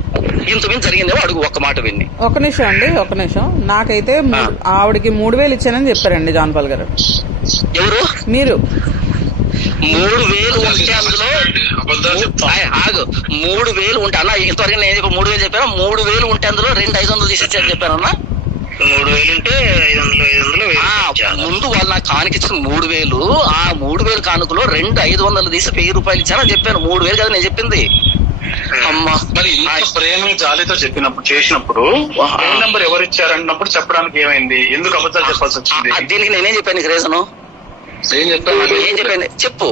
ఇంతకు మించి జరిగిందేమో అడుగు, ఒక్క మాట విన్ని. ఒక నిమిషం నాకైతే ఆవిడకి 3000 ఇచ్చానని చెప్పారండి జాన్పాల్ గారు. ఎవరు? మీరు. 3000 ఉంటే అందులో ఆగు 3000 ఉంటే అన్న ఇంతవరకు నేను 3000 చెప్పాను. 3000 ఉంటే అందులో 500 తీసి ఇచ్చారని చెప్పాను అన్న. 3000 ఉంటే 500 ముందు వాళ్ళు నాకు కానుకిచ్చిన 3000, ఆ 3000 కానుకలో 500 తీసి 1000 రూపాయలు ఇచ్చారని చెప్పాను. 3000 కదా నేను చెప్పింది. అమ్మా మరి ఇంత ప్రేమ జాలితో చేసినప్పుడు ఫోన్ నెంబర్ ఎవరు ఇచ్చారన్నప్పుడు చెప్పడానికి ఏమైంది, ఎందుకు అబద్ధాలు చెప్పాల్సి వచ్చింది? దీనికి నేనేం చెప్పాను నీకు రీజను? ఏం చెప్పాను చెప్పు.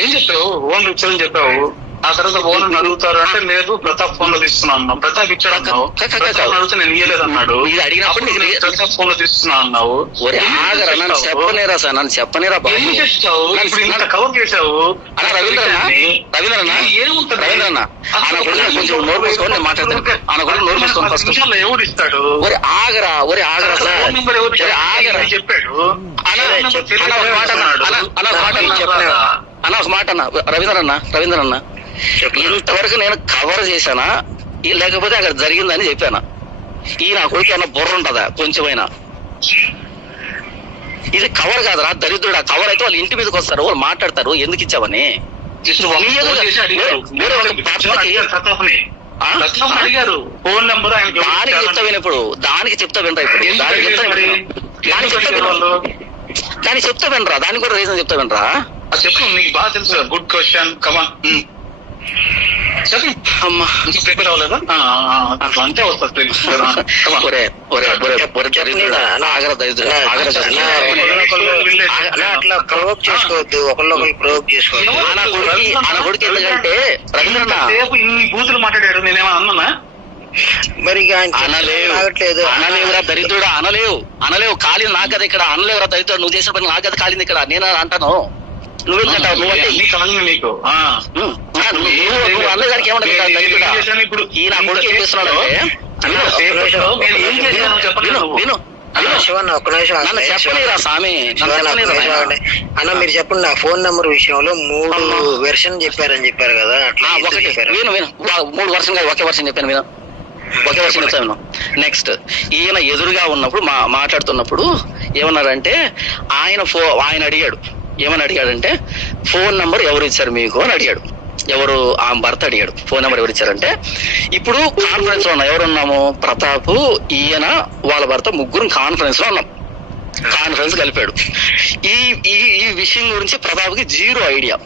ఏం చెప్పావు? ఫోన్ ఇచ్చారని చెప్పావు. ఆ తర్వాత ఫోన్ అడుగుతారు అంటే లేదు ప్రతాప్ ఫోన్ లో తీస్తున్నా అన్నావు. ప్రతాప్ ఇచ్చాడు అన్నావు. ప్రతాప్ అడిగితే నేను ఇయ్యలేదు అన్నాడు. ఇది అడిగినప్పుడు ప్రతాప్ ఫోన్ లో తీస్తున్నా అన్నావు. నన్ను చెప్పనేరా సార్, నన్ను చెప్పనేరా. ఏం చేస్తావు? ఇప్పుడు ఇంత కవర్ చేసావు. రవీంద్రన్న కొంచెం నోరు మూసుకొని నేను మాట్లాడతాను. ఫస్ట్ ఎవడు ఇస్తాడు? ఆగరా ఫోన్ నెంబర్ ఎవరు చెప్పాడు? అన్న ఒక మాట అన్న రవీంద్రన్న ఇంతవరకు నేను కవర్ చేశానా లేకపోతే అక్కడ జరిగిందని చెప్పానా? ఈ నా కొడుకు అన్న బుర్ర ఉంటదా కొంచెమైనా? ఇది కవర్ కాదురా దరిద్రుడా. కవర్ అయితే వాళ్ళు ఇంటి మీదకి వస్తారు, వాళ్ళు మాట్లాడతారు ఎందుకు ఇచ్చావని. అడిగారు ఫోన్ నెంబర్ దానికి చెప్తా వినప్పుడు, దానికి చెప్తా వినరా ఇప్పుడు, దానికి చెప్తా వినరా, దానికి కూడా రీజన్ చెప్తా వినరా. చెప్పు, నీకు బాగా తెలుసు. గుడ్ క్వశ్చన్, కమాన్ చెప్పు. అమ్మా ఇంకా ప్రిపేర్ అవ్వలేదా? అట్లా అంటే వస్తుంది. అట్లా ప్రవోక్ చేసుకోవద్దు, ఒకళ్ళొకళ్ళు ప్రవోక్ చేసుకోవద్దు. ఎందుకంటే రేపు ఇన్ని బూతులు మాట్లాడాడు, నేనేమో అన్నా? మరి అనలేవురా దరిద్రుడా, అనలేవు. కాలింది నాకు కదా ఇక్కడ, అనలేవురా దరిద్రుడు. నువ్వు చేసిన పని నాకు కదా కాలింది ఇక్కడ, నేను అంటాను. నువ్వెందుకంటావు? నువ్వంటే నీకు అన్నగారికి ఏమంటే ఇప్పుడు ఈ నా కొడుకు ఏం చేస్తున్నాడు నన్ను చెప్పలేరా స్వామి, అన్న మీరు చెప్పండి. నా ఫోన్ నంబర్ విషయంలో 3 వెర్షన్ చెప్పారని చెప్పారు కదా, అట్లా విను 3 వర్షం కాదు, ఒకే వర్షం చెప్పాను విను, ఒకే వర్షం చెప్తాను. నెక్స్ట్ ఈయన ఎదురుగా ఉన్నప్పుడు మాట్లాడుతున్నప్పుడు ఏమన్నారంటే ఆయన అడిగాడు, ఏమని అడిగాడంటే ఫోన్ నంబర్ ఎవరు ఇచ్చారు మీకు అని అడిగాడు. ఎవరు? ఆ భర్త అడిగాడు ఫోన్ నెంబర్ ఎవరు ఇచ్చారంటే. ఇప్పుడు కాన్ఫరెన్స్ లో ఉన్నాం, ఎవరున్నాము? ప్రతాప్, ఈయన, వాళ్ళ భర్త, ముగ్గురు కాన్ఫరెన్స్ లో ఉన్నాం. కాన్ఫరెన్స్ కలిపాడు. ఈ విషయం గురించి ప్రతాప్ కి 0 ఐడియా.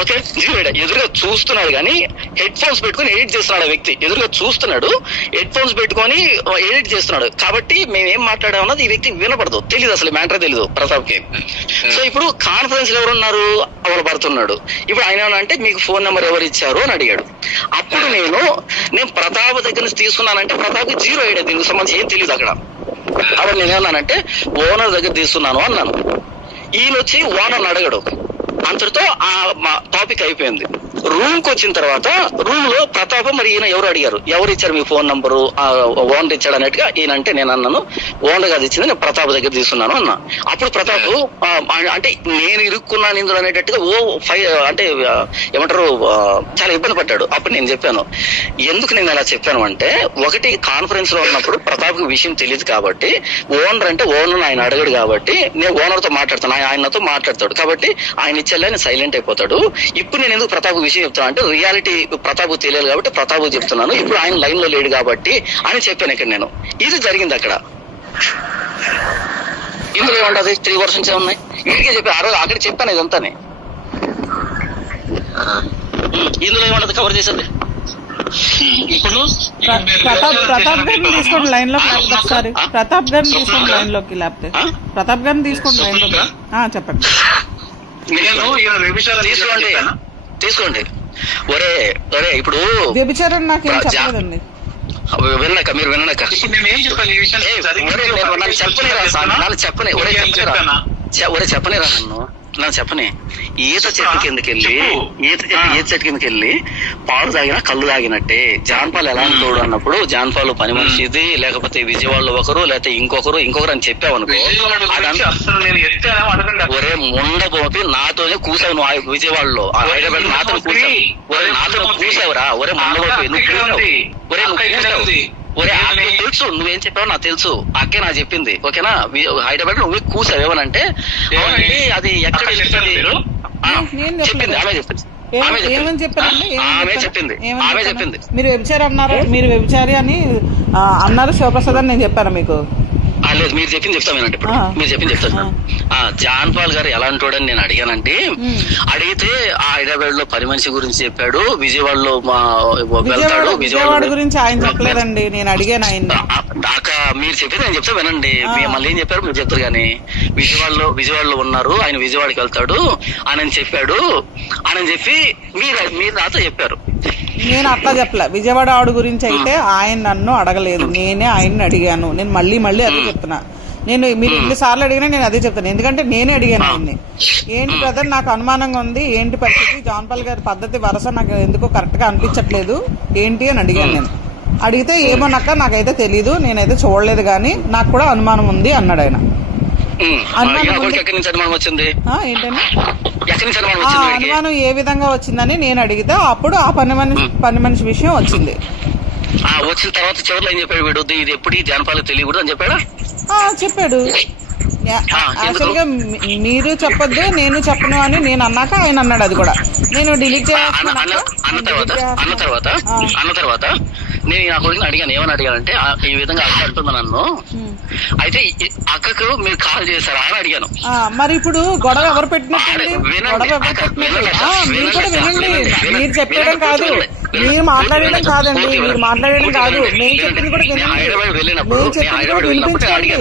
Okay, 0 idea. ఎదురుగా చూస్తున్నాడు కానీ హెడ్ ఫోన్స్ పెట్టుకుని ఎడిట్ చేస్తున్నాడు. ఆ వ్యక్తి ఎదురుగా చూస్తున్నాడు, హెడ్ ఫోన్స్ పెట్టుకొని ఎడిట్ చేస్తున్నాడు. కాబట్టి మేమేం మాట్లాడామన్నది ఈ వ్యక్తికి వినపడదు, తెలియదు, అసలు మ్యాటర్ తెలియదు ప్రతాప్ కి. సో ఇప్పుడు కాన్ఫరెన్స్ లో ఎవరున్నారు? వాళ్ళ భర్త ఉన్నాడు. ఇప్పుడు ఆయన ఏమన్నా అంటే మీకు ఫోన్ నెంబర్ ఎవరు ఇచ్చారు అని అడిగాడు. అప్పుడు నేను ప్రతాప్ దగ్గర నుంచి తీసుకున్నానంటే ప్రతాప్ కి 0 ఐడియా, దీనికి సంబంధించి ఏం తెలియదు అక్కడ. అప్పుడు నేనేమన్నానంటే ఓనర్ దగ్గర తీసుకున్నాను అన్నాను. ఈయన వచ్చి ఓనర్ని అడగడు. అంతటితో ఆ టాపిక్ అయిపోయింది. రూమ్ కి వచ్చిన తర్వాత రూమ్ లో ప్రతాప్ మరి ఈయన ఎవరు అడిగారు, ఎవరు ఇచ్చారు మీ ఫోన్ నంబరు, ఓనర్ ఇచ్చాడు అన్నట్టుగా ఈయన అంటే నేను అన్నాను ఓనర్ గారు ఇచ్చింది, నేను ప్రతాప్ దగ్గర తీసుకున్నాను అన్న. అప్పుడు ప్రతాప్ అంటే నేను ఇరుక్కున్నాను ఇందులో అనేటట్టుగా అంటే ఏమంటారు చాలా ఇబ్బంది పడ్డాడు. అప్పుడు నేను చెప్పాను ఎందుకు నేను అలా చెప్పాను అంటే, ఒకటి కాన్ఫరెన్స్ లో ఉన్నప్పుడు ప్రతాప్ కి విషయం తెలియదు కాబట్టి, ఓనర్ అంటే ఓనర్ ఆయన అడగడు కాబట్టి నేను ఓనర్ తో మాట్లాడతాను, ఆయనతో మాట్లాడతాడు కాబట్టి ఆయన ఇచ్చేలా నేను సైలెంట్ అయిపోతాడు. ఇప్పుడు నేను ఎందుకు ప్రతాప్ విషయం చెప్తాను అంటే రియాలిటీ ప్రతాప్ తెలియాలి కాబట్టి ప్రతాప్ చెప్తున్నాను, ఇప్పుడు ఆయన లైన్ లో లేడు కాబట్టి అని చెప్పాను ఇక్కడ నేను. ఇది జరిగింది అక్కడ. ఇందులో ఏమంటది 3 వర్షన్స్ ఏమున్నాయి ఇంటికే చెప్పి ఆ రోజు అక్కడ చెప్పాను ఇదంతానే. ఇందులో ఏమంటది కవర్ చేసేది. ఇప్పుడు ప్రతాప్ గారిని తీసుకోండి లైన్ లోకి లేకపోతే ఒకసారి ప్రతాప్ గారిని తీసుకోండి లైన్ లోకి లేకపోతే ప్రతాప్ గారిని తీసుకోండి లైన్ లోకి. చెప్పండి. నేను తీసుకోండి. ఒరే ఇప్పుడు వ్యభిచారం నాకేం చెప్పలేదండి. విన్నాక మీరు విన్నాక నేను ఏం చెప్పాను ఈ విషయం చెప్పనిరా నన్ను చెప్పని. ఈత చెట్టు కిందకెళ్ళి పాలు తాగినా కళ్ళు తాగినట్టే. జాన్పాలు ఎలా తోడు అన్నప్పుడు జాన్పాలు పని మనిషిది, లేకపోతే విజయవాడలో ఒకరు లేకపోతే ఇంకొకరు అని చెప్పావనుకో, ఒరే ముండపోపి నాతోనే కూసావు నువ్వు విజయవాడలో, హైదరాబాద్ నాతో కూసావురా. ఒరే ముండపోపి నువ్వు ఒరే తెలుసు నువ్వేం చెప్పావు నాకు తెలుసు, అక్కే నాకు చెప్పింది ఓకేనా. హైదరాబాద్ నువ్వు కూసావు ఏమనంటే అవునండి అది ఎక్కడ చెప్పింది ఆమె చెప్పింది. మీరు వ్యభిచారి అన్నారు, మీరు వ్యభిచారి అని అన్నారు శివప్రసాద్ అని నేను చెప్పాను మీకు. లేదు మీరు చెప్పింది చెప్తాను వినండి. ఇప్పుడు మీరు చెప్పింది చెప్తాను. జాన్పాల్ గారు ఎలాంటోడని నేను అడిగానంటే, అడిగితే హైదరాబాద్ లో పని మనిషి గురించి చెప్పాడు, విజయవాడలో వెళ్తాడు. విజయవాడ గురించి ఆయన చెప్పలేదండి, నేను అడిగాను ఆయన. మీరు చెప్పింది నేను చెప్తా వినండి. మళ్ళీ ఏం చెప్పారు మీరు చెప్తారు కానీ, విజయవాడలో ఉన్నారు ఆయన విజయవాడకి వెళ్తాడు అని చెప్పాడు అని చెప్పి మీరు నాతో చెప్పారు. నేను అట్లా చెప్పలే. విజయవాడ ఆవిడ గురించి అయితే ఆయన నన్ను అడగలేదు, నేనే ఆయన్ని అడిగాను. నేను మళ్ళీ అదే చెప్తున్నా. నేను మీరు 2 సార్లు అడిగినా నేను అదే చెప్తాను, ఎందుకంటే నేనే అడిగాను ఆయన్ని. ఏంటి బ్రదర్ నాకు అనుమానంగా ఉంది, ఏంటి పరిస్థితి, జాన్పాల్ గారి పద్ధతి వరస నాకు ఎందుకో కరెక్ట్ గా అనిపించట్లేదు ఏంటి అని అడిగాను నేను. అడిగితే ఏమోనక్క నాకైతే తెలీదు, నేనైతే చూడలేదు కానీ నాకు కూడా అనుమానం ఉంది అన్నాడు ఆయన. అనుమానం ఏ విధంగా వచ్చిందని నేను అడిగితే అప్పుడు ఆ పని మనిషి విషయం వచ్చింది. వచ్చిన తర్వాత చివరిలో ఏం చెప్పాడు వీడు, ఇది ఎప్పుడు జానపాలకు తెలియకూడదు అని చెప్పాడా? చెప్పాడు. యాక్చువల్ గా మీరు చెప్పొద్దు నేను చెప్పను అని నేను అన్నాక ఆయన అన్నాడు. అది కూడా నేను డిలీట్ అన్న తర్వాత నేను నా కొడుకుని అడిగాను, ఏమని అడిగానంటే ఈ విధంగా అక్క అంటుంది నన్ను, అయితే అక్కకు మీరు కాల్ చేశారా అని అడిగాను. మరి ఇప్పుడు గొడవ ఎవరు పెట్టినట్టు, మీరు కూడా వినండి. మీరు చెప్పడం కాదు, మీరు మాట్లాడడం కాదండి, మీరు మాట్లాడడం కాదు, నేను చెప్పింది కూడా వినండి. నేను చెప్పింది కూడా వినిపించండి.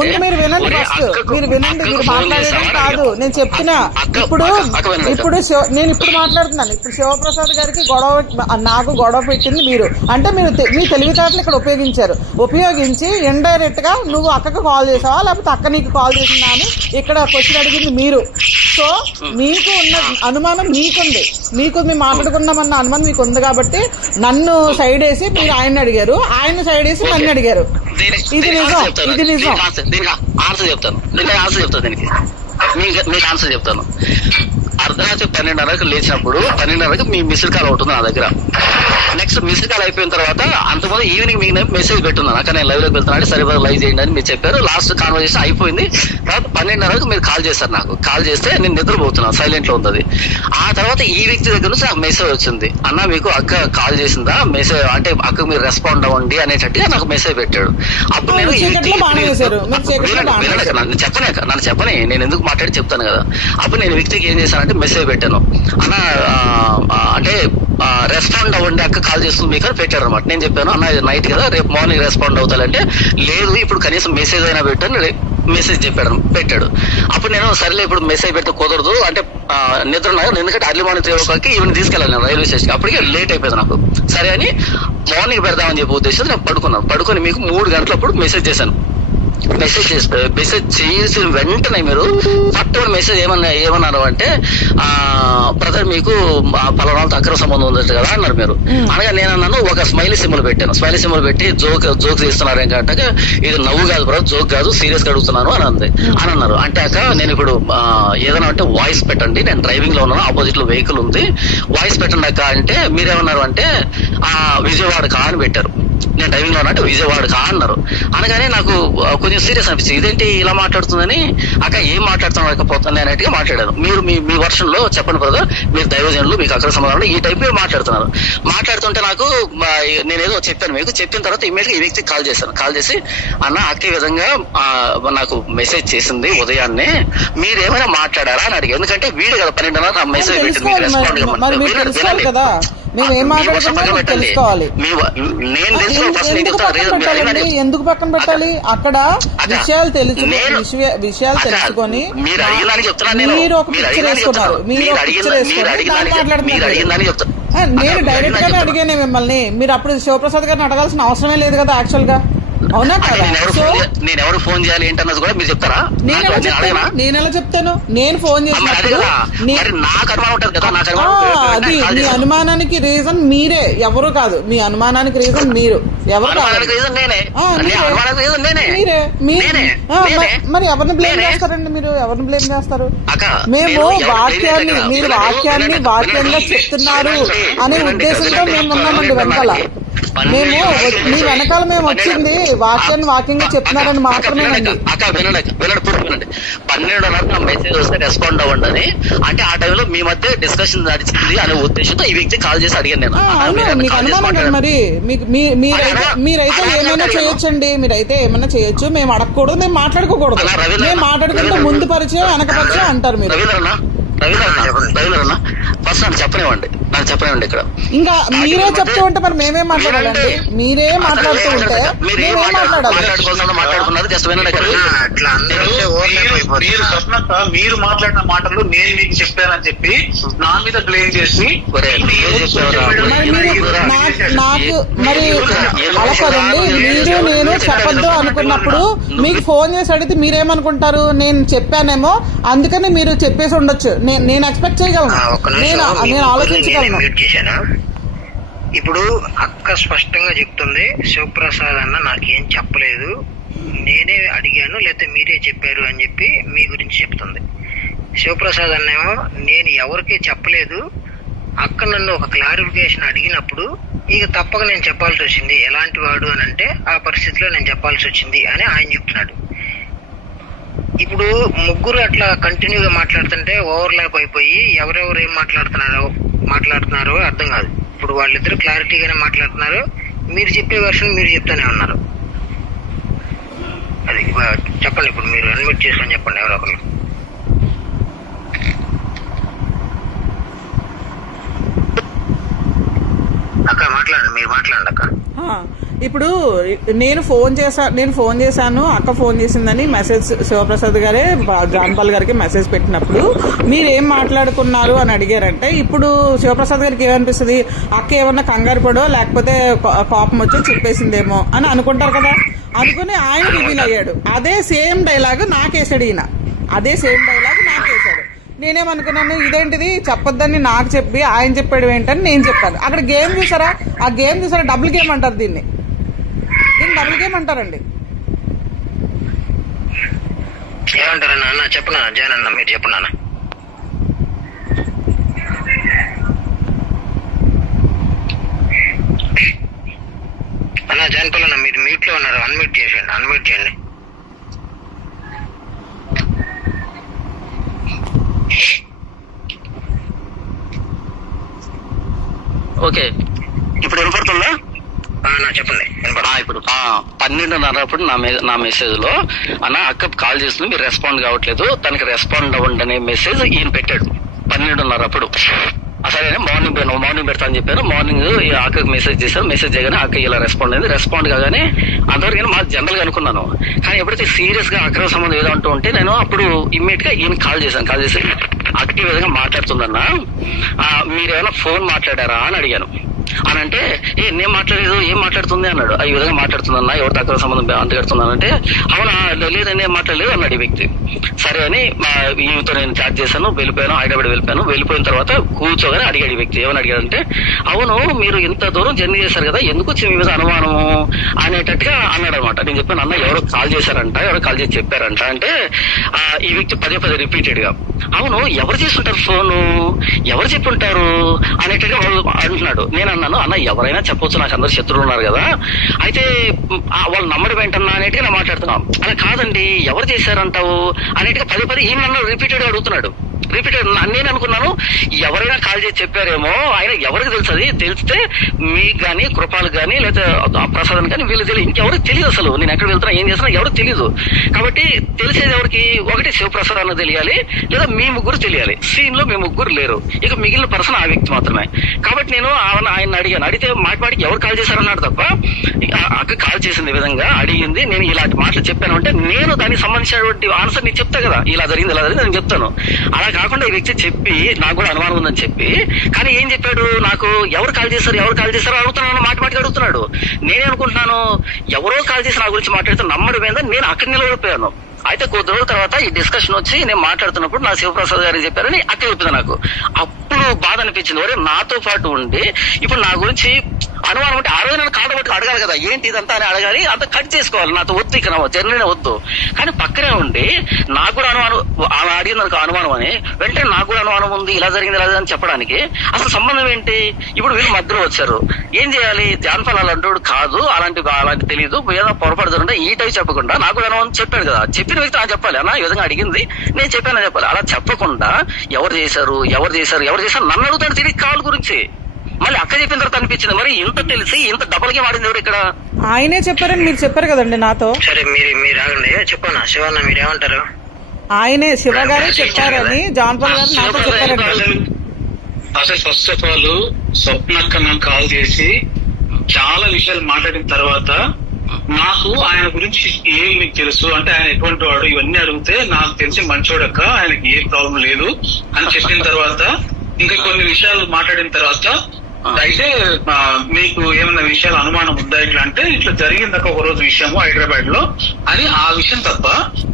ముందు మీరు వినండి, ఫస్ట్ మీరు వినండి. మీరు మాట్లాడడం కాదు నేను చెప్తున్నా. ఇప్పుడు నేను ఇప్పుడు మాట్లాడుతున్నాను. ఇప్పుడు శివప్రసాద్ గారికి నాకు గొడవ పెట్టింది మీరు, అంటే మీరు మీ తెలివితేటలు ఇక్కడ ఉపయోగించి ఇండైరెక్ట్ గా నువ్వు అక్కకు కాల్ చేసావా లేకపోతే అక్క నీకు కాల్ చేసిందా అని ఇక్కడ క్వశ్చన్ అడిగింది మీరు. సో మీకు ఉన్న అనుమానం మీకుంది, మేము మాట్లాడుకున్నామన్న అనుమానం మీకు ఉంది కాబట్టి నన్ను సైడ్ వేసి మీరు ఆయన్ని అడిగారు, ఆయన సైడ్ వేసి నన్ను అడిగారు. ఇది నిజం. ఆన్సర్ చెప్తాను దీనికి, మీకు ఆన్సర్ చెప్తాను. అర్ధరాత్రి 12:30కు లేచినప్పుడు 12:30కు మీ మిస్డ్ కాల్ అవుతుంది నా దగ్గర. నెక్స్ట్ మిస్డ్ కాల్ అయిపోయిన తర్వాత అంతకుముందు ఈవినింగ్ మీకు మెసేజ్ పెట్టున్నాను, అక్కడ నేను లైవ్ లోకి వెళ్తున్నాను, సరే లైవ్ చేయండి అని మీరు చెప్పారు. లాస్ట్ కాన్వర్సేషన్ అయిపోయింది. తర్వాత 12:30కు మీరు కాల్ చేస్తారు. నాకు కాల్ చేస్తే నేను నిద్రపోతున్నాను, సైలెంట్ లో ఉంది. ఆ తర్వాత ఈ వ్యక్తి దగ్గర నుంచి నాకు మెసేజ్ వచ్చింది, అన్న మీకు అక్క కాల్ చేసిందా, మెసేజ్ అంటే అక్క మీరు రెస్పాండ్ అవ్వండి అనేటట్టుగా నాకు మెసేజ్ పెట్టాడు. అప్పుడు నేను నన్ను చెప్పని నేను ఎందుకు మాట్లాడి చెప్తాను కదా. అప్పుడు నేను వ్యక్తికి ఏం చేశానంటే మెసేజ్ పెట్టాను, అన్న అంటే రెస్పాండ్ అవ్వండి అక్క కాల్ చేస్తుంది మీకు అని పెట్టాడు అనమాట. నేను చెప్పాను అన్న నైట్ కదా రేపు మార్నింగ్ రెస్పాండ్ అవుతానంటే లేదు ఇప్పుడు కనీసం మెసేజ్ అయినా పెట్టాను మెసేజ్ పెట్టాడు. అప్పుడు నేను సరేలే ఇప్పుడు మెసేజ్ పెడితే కుదరదు అంటే నిద్ర ఎందుకంటే అర్లీ మార్నింగ్ 3 o'clock ఈవెన్ తీసుకెళ్ళాను నేను రైల్వే స్టేషన్. అప్పటికే లేట్ అయిపోయింది నాకు. సరే అని మార్నింగ్ పెడదామని చెప్పి ఉద్దేశం నేను పడుకుని మీకు 3 గంటలప్పుడు మెసేజ్ చేశాను. మెసేజ్ చేసిన వెంటనే మీరు ఫస్ట్ మెసేజ్ ఏమన్నారు అంటే బ్రదర్ మీకు పలానాతో అక్రమ సంబంధం ఉంది కదా అన్నారు మీరు. అనగా నేను అన్నాను ఒక స్మైలీ సింబల్ పెట్టాను. స్మైలీ సింబల్ పెట్టి జోక్ చేస్తున్నారు ఏంటంటే ఇది నవ్వు కాదు బ్రదర్, జోక్ కాదు, సీరియస్ గా అడుగుతున్నాను అని అన్నారు. అంటే అక్క నేను ఇప్పుడు ఏదైనా అంటే వాయిస్ పెట్టండి, నేను డ్రైవింగ్ లో ఉన్నాను, ఆపోజిట్ లో వెహికల్ ఉంది, వాయిస్ పెట్టండి అక్క అంటే మీరేమన్నారు అంటే విజయవాడ కా అని పెట్టారు. నేను డ్రైవింగ్ లో ఉన్నట్టు విజయవాడ కా అన్నారు. అనగానే నాకు కొంచెం సీరియస్ అనిపించింది, ఇదేంటి ఇలా మాట్లాడుతుందని. అక్క ఏం మాట్లాడుతున్నా అన్నట్టుగా మాట్లాడాను. మీరు మీ వర్షన్ లో చెప్పండి బ్రదర్, మీరు దైవజనులు, మీకు అక్కడ సమాధానం ఈ టైప్ మీరు మాట్లాడుతుంటే నాకు నేనేదో చెప్పాను మీకు. చెప్పిన తర్వాత ఇమీడియట్ గా ఈ వ్యక్తికి కాల్ చేసి అన్న అక్క విధంగా నాకు మెసేజ్ చేసింది ఉదయాన్నే, మీరేమైనా మాట్లాడారా అని అడిగారు. ఎందుకంటే వీడు కదా 12 నా మెసేజ్ పెట్టింది, మీకు రెస్పాండ్ కదా మేము తెలుసుకోవాలి. ఎందుకు పక్కన పెట్టాలి? అక్కడ విషయాలు తెలుసుకొని మీరు ఒక పిక్చర్ వేసుకున్నారు, నేను డైరెక్ట్ గానే అడిగాను మిమ్మల్ని. మీరు అప్పుడు శివప్రసాద్ గారిని అడగాల్సిన అవసరమే లేదు కదా యాక్చువల్ గా, అవునా కదా? నేను ఎవరు ఫోన్ చేయాలి ఏంటన్నది కూడా మీరు చెప్తారా? నేను ఎలా చెప్తాను? నేను ఫోన్ చేసినప్పుడు అది మీ అనుమానానికి రీజన్ మీరే, ఎవరు కాదు. మీ అనుమానానికి రీజన్ మీరు, ఎవరు మరి ఎవరిని బ్లేమ్ చేస్తారండి? మీరు ఎవరిని బ్లేమ్ చేస్తారు? మేము మీరు వాక్యంగా చెప్తున్నారు అనే ఉద్దేశంతో మేము ఉన్నామండి వెనకాల. మేము మీ వెనకాల మేము వచ్చింది వాక్యంగా చెప్తున్నారని మాత్రమేనండి. అక్క వినండి 12:30 మెసేజ్ వస్తే రెస్పాండ్ అవ్వండి అని. అంటే ఆ టైంలో మీ మధ్య డిస్కషన్ నడిచింది అనే ఉద్దేశంతో ఈ వ్యక్తి కాల్ చేసి అడిగాను నేను. మీకు అనుమానం మరి మీరైతే ఏమైనా చేయొచ్చండి, మీరైతే ఏమైనా చేయొచ్చు. మేము అడగకూడదు, మేము మాట్లాడుకోకూడదు. మేము మాట్లాడుకుంటే ముందు పరిచయం వెనక పరిచయం అంటారు మీరు. రవీంద్రన్న ఫస్ట్ నాకు చెప్పనివ్వండి ఇక్కడ. ఇంకా మీరే చెప్తూ ఉంటే మరి మేమేం మాట్లాడాలండి? మీరే మాట్లాడుతూ ఉంటే మాట్లాడుకున్నారు. జస్ట్ మీరు మాట్లాడిన మాటలు నేను మీకు చెప్పానని చెప్పి నా మీద బ్లేమ్ చేసి నాకు మరి అలా కదండి. మీరు నేను చెప్పొద్దు అనుకున్నప్పుడు మీకు ఫోన్ చేసి అడిగితే మీరేమనుకుంటారు? నేను చెప్పానేమో అందుకని మీరు చెప్పేసి ఉండొచ్చు. నేను ఎక్స్పెక్ట్ చేయగలను, నేను ఆలోచించగలను. ఇప్పుడు అక్క స్పష్టంగా చెప్తుంది, శివప్రసాద్ అన్న నాకేం చెప్పలేదు, నేనే అడిగాను లేకపోతే మీరే చెప్పారు అని చెప్పి మీ గురించి చెప్తుంది. శివప్రసాద్ అన్నేమో నేను ఎవరికీ చెప్పలేదు, అక్క నన్ను ఒక క్లారిఫికేషన్ అడిగినప్పుడు ఇక తప్పక నేను చెప్పాల్సి వచ్చింది. ఎలాంటి వాడు అని అంటే ఆ పరిస్థితిలో నేను చెప్పాల్సి వచ్చింది అని ఆయన చెప్తున్నాడు. ఇప్పుడు ముగ్గురు అట్లా కంటిన్యూగా మాట్లాడుతుంటే ఓవర్లాప్ అయిపోయి ఎవరెవరు ఏం మాట్లాడుతున్నారో అర్థం కాదు. ఇప్పుడు వాళ్ళిద్దరు క్లారిటీగానే మాట్లాడుతున్నారు, మీరు చెప్పే వర్షన్ మీరు చెప్తానే ఉన్నారు. అది చెప్పండి, ఇప్పుడు మీరు అన్మ్యూట్ చేసుకొని చెప్పండి ఎవరో ఒకరు. అక్క మాట్లాడండి, మీరు మాట్లాడండి అక్క. ఇప్పుడు నేను ఫోన్ చేశాను, అక్క ఫోన్ చేసిందని మెసేజ్ శివప్రసాద్ గారే జాన్పాల్ గారికి మెసేజ్ పెట్టినప్పుడు మీరేం మాట్లాడుకున్నారు అని అడిగారంటే, ఇప్పుడు శివప్రసాద్ గారికి ఏమనిపిస్తుంది? అక్క ఏమన్నా కంగారు పడో లేకపోతే కోపం వచ్చో చెప్పేసిందేమో అని అనుకుంటారు కదా. అనుకుని ఆయన రివీల్ అయ్యాడు. అదే సేమ్ డైలాగ్ నాకేసాడు ఈయన, నేనేమనుకున్నాను, ఇదేంటిది చెప్పొద్దని నాకు చెప్పి ఆయన చెప్పాడు ఏంటని నేను చెప్పాను. అక్కడ గేమ్ చూసారా? ఆ గేమ్ చూసారా? డబుల్ గేమ్ అంటారు దీన్ని డబుల్ గేమ్ అంటారండి. ఏమంటారన్నా అన్న? చెప్పనా జాన్ అన్న, మీరు చెప్పనా అన్న? జాన్పాల్ అన్న మీరు మ్యూట్ లో ఉన్నారు, అన్మ్యూట్ చేయండి. ఓకే, ఇప్పుడు వినపడుతుందా? చెప్పండి. ఇప్పుడు 12:30 నా మెసేజ్ లో అన్న అక్క కాల్ చేస్తుంది, మీరు రెస్పాండ్ కావట్లేదు, తనకి రెస్పాండ్ అవ్వండి అనే మెసేజ్ ఈయన పెట్టాడు 12:30. సరే మార్నింగ్ పెడతా అని చెప్పాను. మార్నింగ్ అక్కకి మెసేజ్ చేశాను. మెసేజ్ చేయగానే అక్క ఇలా రెస్పాండ్ అయింది. రెస్పాండ్ కాగానే అంతవరకు మా జనరల్ గా అనుకున్నాను. కానీ ఎప్పుడైతే సీరియస్ గా అక్రమ సంబంధం ఏదో అంటూ ఉంటే నేను అప్పుడు ఇమ్మీడియట్ గా ఈయన కాల్ చేసి అక్క ఈ విధంగా మాట్లాడుతుందన్నా, మీరేమైనా ఫోన్ మాట్లాడారా అని అడిగాను. అని అంటే నేను మాట్లాడలేదు, ఏం మాట్లాడుతుంది అన్నాడు. ఈ విధంగా మాట్లాడుతుందన్నా, ఎవరితో అక్కడ సంబంధం అంతగడుతుందనంటే అవునా లేదని ఏం మాట్లాడలేదు అన్నాడు ఈ వ్యక్తి. సరే అని ఈమెతో నేను చాట్ చేశాను, వెళ్ళిపోయాను, హైదరాబాద్ వెళ్ళిపోయిన తర్వాత కూర్చోగానే అడిగాడు ఈ వ్యక్తి. ఏమని అడిగాడంటే అవును మీరు ఇంత దూరం జర్నీ చేశారు కదా, ఎందుకు వచ్చింది మీ మీద అనుమానము అనేటట్టుగా అన్నాడు అనమాట. నేను చెప్పాను అన్న ఎవరో కాల్ చేశారంట, ఎవరో కాల్ చేసి చెప్పారంట అంటే ఈ వ్యక్తి పదే రిపీటెడ్ గా అవును ఎవరు చేస్తుంటారు ఫోను, ఎవరు చెప్పుంటారు అనేటట్టుగా వాళ్ళు అంటున్నాడు. నేను అన్నాను అన్న ఎవరైనా చెప్పొచ్చు, నాకు అందరు శత్రువులు ఉన్నారు కదా, అయితే వాళ్ళు నమ్మడం ఏంటన్నా అనేట్టుగా నేను మాట్లాడుతున్నాం. అలా కాదండి ఎవరు చేశారంటావు అనేట్టుగా పదే ఈ నన్ను రిపీటెడ్ గా అడుగుతున్నాడు. నేను అనుకున్నాను ఎవరైనా కాల్ చేసి చెప్పారేమో, ఆయన ఎవరికి తెలుసు, అది తెలిస్తే మీకు గానీ కృపాలకు గానీ లేదా ప్రసాదం కానీ వీళ్ళు తెలియదు, ఇంకెవరికి తెలియదు అసలు నేను ఎక్కడ వెళ్తున్నా ఏం చేస్తున్నా ఎవరికి తెలియదు. కాబట్టి తెలిసేది ఎవరికి, ఒకటి శివప్రసాద్ అన్న తెలియాలి లేదా మీ ముగ్గురు తెలియాలి. సీన్ లో మీ ముగ్గురు లేరు, ఇక మిగిలిన పర్సన్ ఆ వ్యక్తి మాత్రమే. కాబట్టి నేను ఆయన అడిగాను, అడిగితే మాటికి ఎవరు కాల్ చేశారన్నాడు తప్ప అక్క కాల్ చేసింది విధంగా అడిగింది, నేను ఇలాంటి మాటలు చెప్పాను అంటే నేను దానికి సంబంధించినటువంటి ఆన్సర్ నీకు చెప్తా కదా, ఇలా జరిగింది నేను చెప్తాను. అలా కాకుండా ఈ వ్యక్తి చెప్పి నాకు కూడా అనుమానం ఉందని చెప్పి, కానీ ఏం చెప్పాడు నాకు ఎవరు కాల్ చేశారు అడుగుతున్నాను, మాటికి అడుగుతున్నాడు. నేనే అనుకుంటున్నాను ఎవరో కాల్ చేసి నా గురించి మాట్లాడితే నమ్మడం మీద నేను అక్కడ నిలబడిపోయాను. అయితే కొద్ది రోజుల తర్వాత ఈ డిస్కషన్ వచ్చి నేను మాట్లాడుతున్నప్పుడు నా శివప్రసాద్ గారు చెప్పారని అక్క చెప్పింది నాకు. అప్పుడు బాధ అనిపించింది, ఒరే నాతో పాటు ఉండి ఇప్పుడు నా గురించి అనుమానం అంటే ఆ రోజు నన్ను కాడబట్టి అడగాలి కదా ఏంటి ఇదంతా అని అడగాలి, అంత కట్ చేసుకోవాలి, నాతో వద్దు ఇక జర్నీనే వద్దు. కానీ పక్కనే ఉండి నాకు కూడా అనుమానం, ఆమె అడిగింది నాకు అనుమానం అని వెంటనే నాకు కూడా అనుమానం ఉంది ఇలా జరిగింది అని చెప్పడానికి అసలు సంబంధం ఏంటి? ఇప్పుడు వీళ్ళు మధ్యలో వచ్చారు, ఏం చేయాలి? జాన్పాల్ అలాంటి కాదు, అలాంటి తెలియదు, ఏదో పొరపాటు జరుగుతుంటే ఈ టైప్ చెప్పకుండా నాకు కూడా అనుమానం చెప్పాడు కదా, చెప్పిన వ్యక్తి నాకు చెప్పాలి అన్న ఈ విధంగా అడిగింది నేను చెప్పానని చెప్పాలి. అలా చెప్పకుండా ఎవరు చేశారు నన్ను అడుగుతాడు తిరిగి కాల్ గురించి. మళ్ళీ అక్క చెప్పిన తర్వాత అనిపించింది మరి ఇంత తెలిసి ఇంత డబల్ గా వాడింది ఎవరు ఇక్కడ? ఆయనే చెప్పారని మీరు చెప్పారు కదండి నాతో. సరే మీరు ఆగండి, చెప్పన్నా శివన్న మీరేమంటారు? ఆయనే శివ గారే చెప్పారని జాన్పాల్ గారు నాతో చెప్పారండి. అసలు ఫస్ట్ ఆఫ్ ఆల్ స్వప్నక్క నాకు కాల్ చేసి చాలా విషయాలు మాట్లాడిన తర్వాత నాకు ఆయన గురించి ఏం మీకు తెలుసు అంటే ఆయన ఎటువంటి వాడు ఇవన్నీ అడిగితే నాకు తెలిసి మంచోడక్క, ఆయనకి ఏ ప్రాబ్లం లేదు అని చెప్పిన తర్వాత ఇంకా కొన్ని విషయాలు మాట్లాడిన తర్వాత అయితే మీకు ఏమైనా విషయాలు అనుమానం ఉందా ఇట్లా అంటే ఇట్లా జరిగిందక్క ఒక రోజు విషయము హైదరాబాద్ లో అని ఆ విషయం తప్ప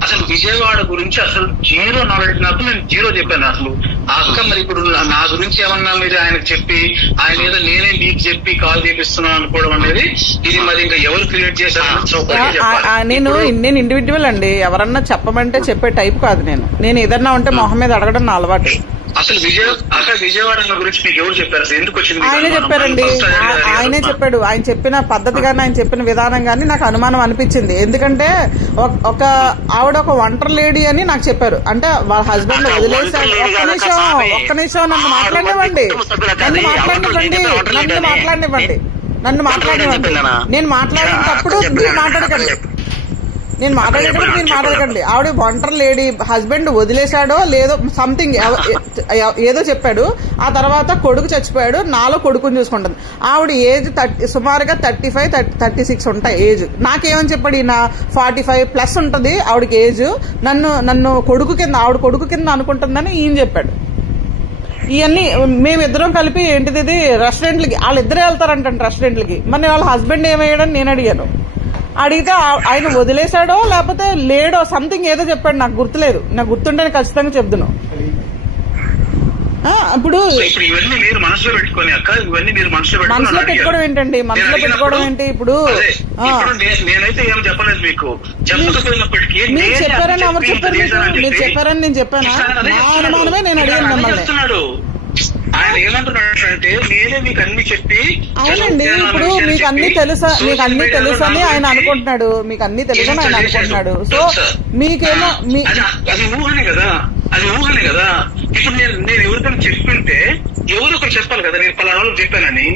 అసలు విజయవాడ గురించి అసలు జీరో నాలెడ్జ్. నాకు నేను జీరో చెప్పాను అసలు. ఆ అక్క మరి ఇప్పుడు నా గురించి ఏమన్నా మీరు ఆయనకు చెప్పి ఆయన ఏదో నేనే మీకు చెప్పి కాల్ చేపిస్తున్నాను అనుకోవడం అనేది ఇది మరి ఇంకా ఎవరు క్రియేట్ చేశారు? నేను ఇండివిజువల్ అండి, ఎవరన్నా చెప్పమంటే చెప్పే టైప్ కాదు నేను ఏదన్నా ఉంటే మొహం మీద అడగడం నా అలవాటు. అసలు విజయవాడ గురించి మీకు ఎవరు చెప్పారు? అసలు ఎందుకు వచ్చింది? ఆయనే చెప్పారండి, ఆయనే చెప్పాడు. ఆయన చెప్పిన పద్ధతి కానీ ఆయన చెప్పిన విధానం కానీ నాకు అనుమానం అనిపించింది. ఎందుకంటే ఒక ఆవిడ ఒక ఒంటరి లేడీ అని నాకు చెప్పారు. అంటే వాళ్ళ హస్బెండ్ వదిలేసాడు. ఒక్క నిమిషం నన్ను మాట్లాడివ్వండి. నేను మాట్లాడేటప్పుడు మీరు మాట్లాడకండి. ఆవిడ ఒంటరి లేడీ, హస్బెండ్ వదిలేశాడో లేదో సంథింగ్ ఏదో చెప్పాడు. ఆ తర్వాత కొడుకు చచ్చిపోయాడు, నాలో కొడుకుని చూసుకుంటుంది. ఆవిడ ఏజ్ సుమారుగా 35-36 ఉంటాయి ఏజ్. నాకేమని చెప్పాడు ఈయన 45+ ఉంటుంది ఆవిడకి ఏజ్. నన్ను ఆవిడ కొడుకు కింద అనుకుంటుందని ఈయన చెప్పాడు. ఇవన్నీ మేమిద్దరం కలిపి ఏంటిది రెస్టారెంట్లకి వాళ్ళిద్దరే వెళ్తారంట రెస్టారెంట్లకి. మరి వాళ్ళ హస్బెండ్ ఏమయ్యాడని నేను అడిగాను. అడిగితే ఆయన వదిలేశాడో లేకపోతే లేడో సంథింగ్ ఏదో చెప్పాడు, నాకు గుర్తులేదు. నాకు గుర్తుంటే నేను ఖచ్చితంగా చెప్తాను. ఇప్పుడు మనసులో పెట్టుకోవడం ఏంటండి? మనసులో పెట్టుకోవడం ఏంటి? ఇప్పుడు నేనైతే ఏం చెప్పలేదు మీకు. మీరు చెప్పారని ఎవరు చెప్పారు? మీరు చెప్పారని నేను చెప్పానా? నా అనుమానమే నేను అడిగాను మిమ్మల్ని. ఆయన ఏమంటున్నాడంటే నేనే మీకు అన్ని చెప్పి అవునండి. ఇప్పుడు మీకు అన్ని తెలుసు అని ఆయన అనుకుంటున్నాడు. మీకు అన్ని తెలుసని ఆయన అనుకుంటున్నాడు. సో మీకేమో అది ఊహనే కదా. ఇప్పుడు నేను ఎవరికైనా చెప్పింటే ఎవరు ఒకరు చెప్పాలి కదా, నేను పలానా వాళ్ళకి చెప్పానని.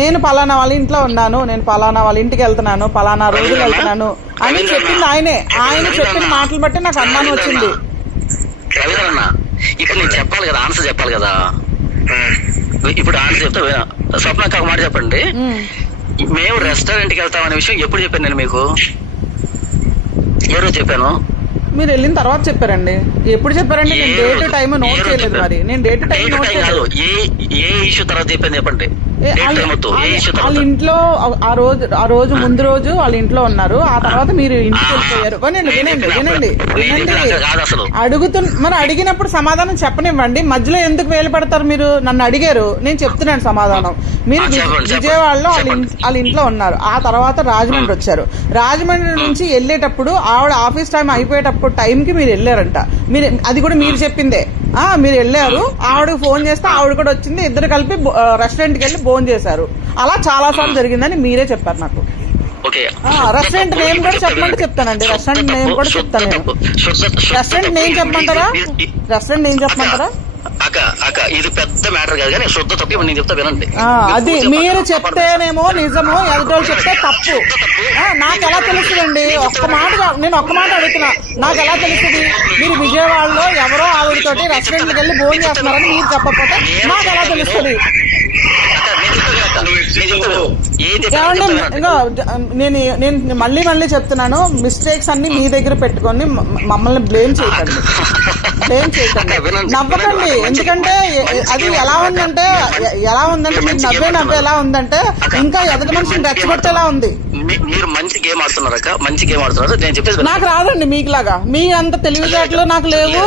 నేను పలానా వాళ్ళ ఇంట్లో ఉన్నాను, నేను పలానా వాళ్ళ ఇంటికి వెళ్తున్నాను, పలానా రోజులు వెళ్తున్నాను అని చెప్పింది ఆయనే. ఆయన చెప్పిన మాటలు బట్టి నాకు అనుమానం వచ్చింది. ఇక్కడ నేను చెప్పాలి కదా, ఆన్సర్ చెప్పాలి కదా. ఇప్పుడు ఆన్సర్ చెప్తా. స్వప్నక్క ఒక మాట చెప్పండి. మేము రెస్టారెంట్ కి వెళ్తామనే విషయం ఎప్పుడు చెప్పాను నేను మీకు? ఏ రోజు చెప్పాను? మీరు వెళ్ళిన తర్వాత చెప్పారండి. ఎప్పుడు చెప్పారండి? నేను డేట్ టైం నోట్ చేయలేదు. మరి నేను డేట్ టైం నోట్ చేయలేదు. ఏ ఇష్యూ తర్వాత చెప్పింది చెప్పండి. వాళ్ళ ఇంట్లో ఆ రోజు ముందు రోజు వాళ్ళ ఇంట్లో ఉన్నారు. ఆ తర్వాత మీరు ఇంటికి వెళ్ళిపోయారు. వినండి మరి అడిగినప్పుడు సమాధానం చెప్పనివ్వండి. మధ్యలో ఎందుకు వేలు పెడతారు? మీరు నన్ను అడిగారు, నేను చెప్తున్నాను సమాధానం. మీరు విజయవాడలో వాళ్ళ ఇంట్లో ఉన్నారు. ఆ తర్వాత రాజమండ్రి వచ్చారు. రాజమండ్రి నుంచి వెళ్ళేటప్పుడు ఆవిడ ఆఫీస్ టైం అయిపోయేటప్పుడు టైంకి మీరు వెళ్ళారంట. మీరు అది కూడా మీరు చెప్పిందే. మీరు వెళ్ళారు, ఆవిడకి ఫోన్ చేస్తే ఆవిడ కూడా వచ్చింది. ఇద్దరు కలిపి రెస్టారెంట్కి వెళ్ళి భోజనం చేశారు. అలా చాలా సార్లు జరిగిందని మీరే చెప్పారు నాకు. రెస్టారెంట్ నేమ్ కూడా చెప్పమంటే చెప్తానండి. రెస్టారెంట్ నేమ్ కూడా చెప్తాను నేను. రెస్టారెంట్ నేమ్ చెప్పమంటారా? రెస్టారెంట్ నేమ్ చెప్పమంటారా? ఇది పెద్ద మ్యాటర్ కాదు కానీ శుద్ధ తప్పు నేను చెప్తా వినండి. అది మీరు చెప్తేనేమో నిజము, ఎదుటోళ్ళు చెప్తే తప్పు. నాకు ఎలా తెలుస్తుందండి? నేను ఒక్క మాట అడుగుతున్నా, నాకు ఎలా తెలుస్తుంది? మీరు విజయవాడలో ఎవరో ఆవిడతోటి రెస్టారెంట్కి వెళ్ళి భోజనం చేస్తున్నారని మీరు చెప్పకపోతే నాకు ఎలా తెలుస్తుంది? నేను మళ్ళీ చెప్తున్నాను, మిస్టేక్స్ అన్ని మీ దగ్గర పెట్టుకొని మమ్మల్ని బ్లేమ్ చేయకండి. నవ్వకండి. ఎందుకంటే అది ఎలా ఉందంటే మీరు నవ్వే ఎలా ఉందంటే ఇంకా ఎదుటి మనిషిని రెచ్చగొట్టేలా ఉంది. మీరు మంచి గేమ్ ఆడుతున్నారు, మంచి గేమ్ ఆడుతున్నారు. నేను చెప్పేది నాకు రాదండి మీకులాగా. మీ అంత తెలివితేటలు నాకు లేవు.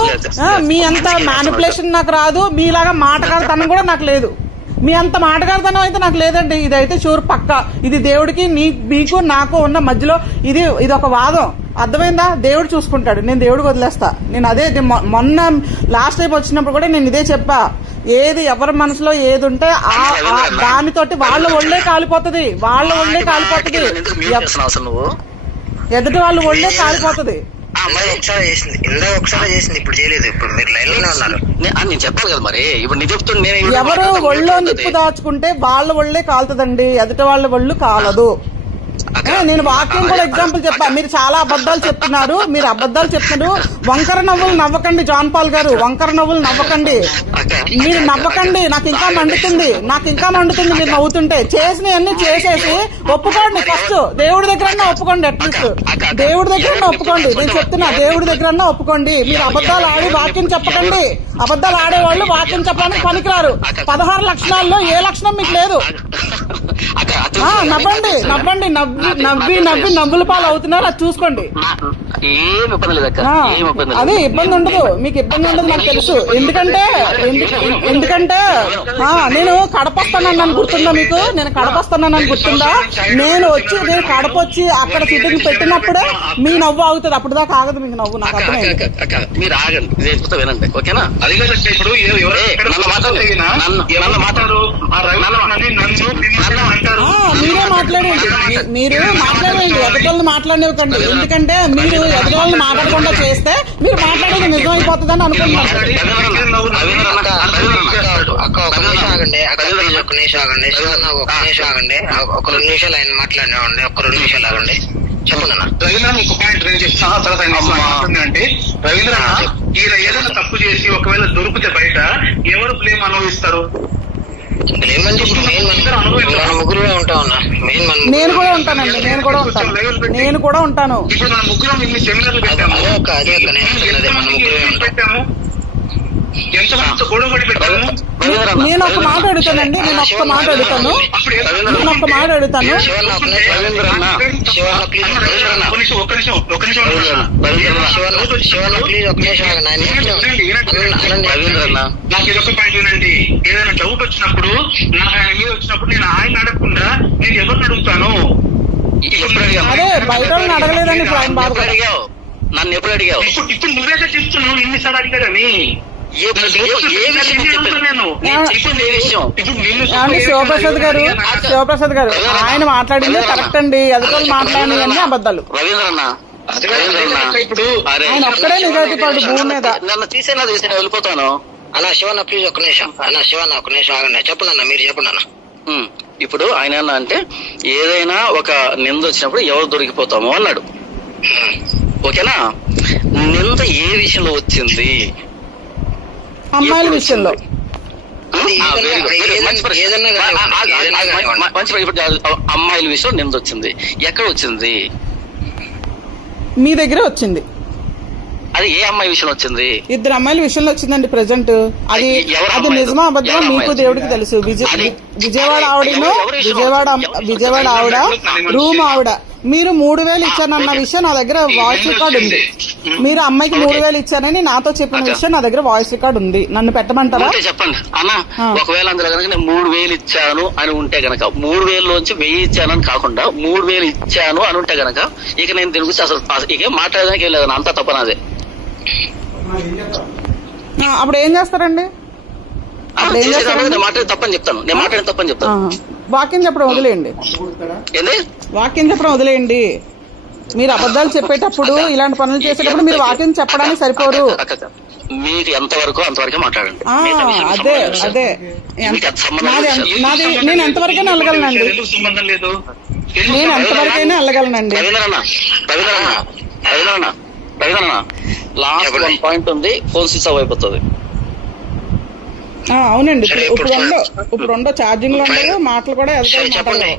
మీ అంత మ్యానిపులేషన్ నాకు రాదు. మీలాగా మాటకాడతనం కూడా నాకు లేదు. మీ అంత మాటగారితనం అయితే నాకు లేదండి. ఇదైతే షూర్ పక్క. ఇది దేవుడికి మీకు నాకు ఉన్న మధ్యలో ఇది ఒక వాదం. అర్థమైందా? దేవుడు చూసుకుంటాడు, నేను దేవుడికి వదిలేస్తా. నేను అదే మొన్న లాస్ట్ టైం వచ్చినప్పుడు కూడా నేను ఇదే చెప్పా. ఏది ఎవరి మనసులో ఏది ఉంటే దానితోటి వాళ్ళ ఒళ్ళే కాలిపోతుంది. ఎదుటి వాళ్ళు ఒళ్ళే కాలిపోతుంది. ఒకసారి చేసింది, ఇప్పుడు చేయలేదు. ఇప్పుడు మీరు లైన్ లోనే ఉన్నారు. నేను చెప్పాలి కదా మరి. ఇప్పుడు నీ చెప్తున్నా ఎవరు ఒళ్ళో నిప్పు దాచుకుంటే వాళ్ళ ఒళ్ళే కాలుతుందండి, ఎదుటి వాళ్ళ ఒళ్ళు కాలదు. నేను వాక్యం కూడా ఎగ్జాంపుల్ చెప్పా. మీరు చాలా అబద్ధాలు చెప్తున్నారు. వంకర నవ్వులు నవ్వకండి. జాన్ పాల్ గారు, వంకర నవ్వులు నవ్వకండి. మీరు నవ్వకండి. నాకు ఇంకా మండుతుంది మీరు నవ్వుతుంటే. చేసినవన్నీ చేసేసి ఒప్పుకోండి. ఫస్ట్ దేవుడి దగ్గరన్నా ఒప్పుకోండి. అట్లీస్ట్ దేవుడి దగ్గరన్నా ఒప్పుకోండి. నేను చెప్తున్నా, దేవుడి దగ్గరన్నా ఒప్పుకోండి. మీరు అబద్ధాలు ఆడి వాక్యం చెప్పకండి. అబద్ధాలు ఆడేవాళ్ళు వాక్యం చెప్పడానికి పనికిరారు. 16 లక్షణాల్లో ఏ లక్షణం మీకు లేదు. నవ్వండి. నవ్వుల పాలు అవుతున్నారు. అది చూసుకోండి. అదే ఇబ్బంది ఉండదు, మీకు ఇబ్బంది ఉండదు నాకు తెలుసు. ఎందుకంటే నేను కడపొస్తానని గుర్తుందా మీకు? నేను గుర్తుందా? నేను కడప వచ్చి అక్కడ సిట్టింగ్ పెట్టినప్పుడే మీ నవ్వు ఆగుతుంది. అప్పుడు దాకా ఆగదు మీకు నవ్వు. నాకు అర్థమైంది. మీరు ఆగండి, వినండి. ఓకేనా? మీరే మాట్లాడండి. ఎదుటోళ్ళని మాట్లాడనివ్వకండి. ఎందుకంటే మీరు ఎదుటోళ్ళని మాట్లాడకుండా చేస్తే మీరు మాట్లాడేది నిజం అయిపోతుందని అనుకుంటున్నారు. ఒక్క నిమిషం ఆగండి. ఒక 2 నిమిషాలు ఆయన మాట్లాడినామండి. ఒక 2 నిమిషాలు ఆగండి. చెప్పండి అన్న. రవీంద్ర ఒక పాయింట్ నేను చెప్తాను. తర్వాత అంటే రవీంద్ర ఈయన ఏదైనా తప్పు చేసి ఒకవేళ దొరికితే బయట ఎవరు బ్లేమ్ అనుభవిస్తారు? ఏమంటే ఇప్పుడు మన ముగ్గురుమే ఉంటామన్నా. నేను కూడా ఉంటానండి. నేను కూడా ఉంటాను. ఇప్పుడు మన ముగ్గురం ఇన్ని సెమినార్లు పెట్టాము. నేను ఒక మాట అడుగుతానండి. నేను ఒక్క మాట అడుగుతాను. నాకు ఇదొక పాయింట్ వినండి. ఏదైనా డౌట్ వచ్చినప్పుడు, నాకు ఆయన మీద వచ్చినప్పుడు నేను ఆయన అడగకుండా నేను ఎవరిని అడుగుతాను? అదే బయట అడగలేదండి. నన్ను ఎప్పుడు అడిగావు? ఇప్పుడు నువ్వేగా చెప్తున్నావు ఇన్నిసార్లు అడిగాడని. శివప్రసాద్ గారు ఆయన మాట్లాడింది కరెక్ట్ అండి. ఎదుటి మాట్లాడినవి అన్ని అబద్ధాలు. ఇప్పుడు ఆయన ఒక్కడే నిజాయితీ పడు భూమి మీద. నన్ను తీసేనా వెళ్ళిపోతాను. అన్న శివన్న ప్లీజ్ ఒక నిమిషం. ఆగండి. చెప్పండి అన్న, మీరు చెప్పండి అన్న. ఇప్పుడు ఆయన అంటే ఏదైనా ఒక నింద వచ్చినప్పుడు ఎవరు దొరికిపోతామో అన్నాడు. ఓకేనా? నింద ఏ విషయంలో వచ్చింది? అమ్మాయిల విషయంలో. అమ్మాయిల విషయంలో నింద వచ్చింది. ఎక్కడ వచ్చింది? మీ దగ్గరే వచ్చింది. అది ఏ అమ్మాయి విషయం వచ్చింది? ఇద్దరు అమ్మాయిల విషయంలో వచ్చిందండి ప్రెసెంట్. అది అది నిజమా అబద్ధమా మీకు దేవుడికి తెలుసు. విజయవాడ ఆవిడను విజయవాడ ఆవిడ రూమ్ ఆవిడ మీరు 3,000 ఇచ్చానన్న విషయం నా దగ్గర వాయిస్ రికార్డ్ ఉంది. మీరు అమ్మాయికి 3,000 ఇచ్చానని నాతో చెప్పిన విషయం నా దగ్గర వాయిస్ రికార్డ్ ఉంది. నన్ను పెట్టమంటారా? చెప్పండి అన్న. ఒకవేళ అందులో కనుక నేను 3,000 ఇచ్చాను అని ఉంటే గనక 3,000లోంచి 1,000 ఇచ్చానని కాకుండా 3,000 ఇచ్చాను అని ఉంటే గనక ఇక నేను దీని గురించి అసలు ఇక మాట్లాడడానికి ఏం లేదు. అంతా తప్పనాదే. అప్పుడు ఏం చేస్తారండి? నేను మాట్లాడి తప్పని చెప్తాను. వాక్యం చెప్పడం వదిలేయండి. వాక్యం చెప్పడం వదిలేయండి. మీరు అబద్ధాలు చెప్పేటప్పుడు ఇలాంటి పనులు చేసేటప్పుడు మీరు వాక్యం చెప్పడానికి సరిపోరు. మీకు ఎంతవరకు అంతవరకే మాట్లాడండి. అదే నాది నేను ఎంతవరకైనా వెళ్ళగలనండి. నేను ఎంతవరకైనా వెళ్ళగలనండి. లాస్ట్ 1 పాయింట్ ఉంది. ఫోన్ స్విచ్ ఆఫ్ అయిపోతుంది. అవునండి. ఇప్పుడు ఉండో ఛార్జింగ్ లో ఉండవు, మాటలు కూడా చెప్పండి.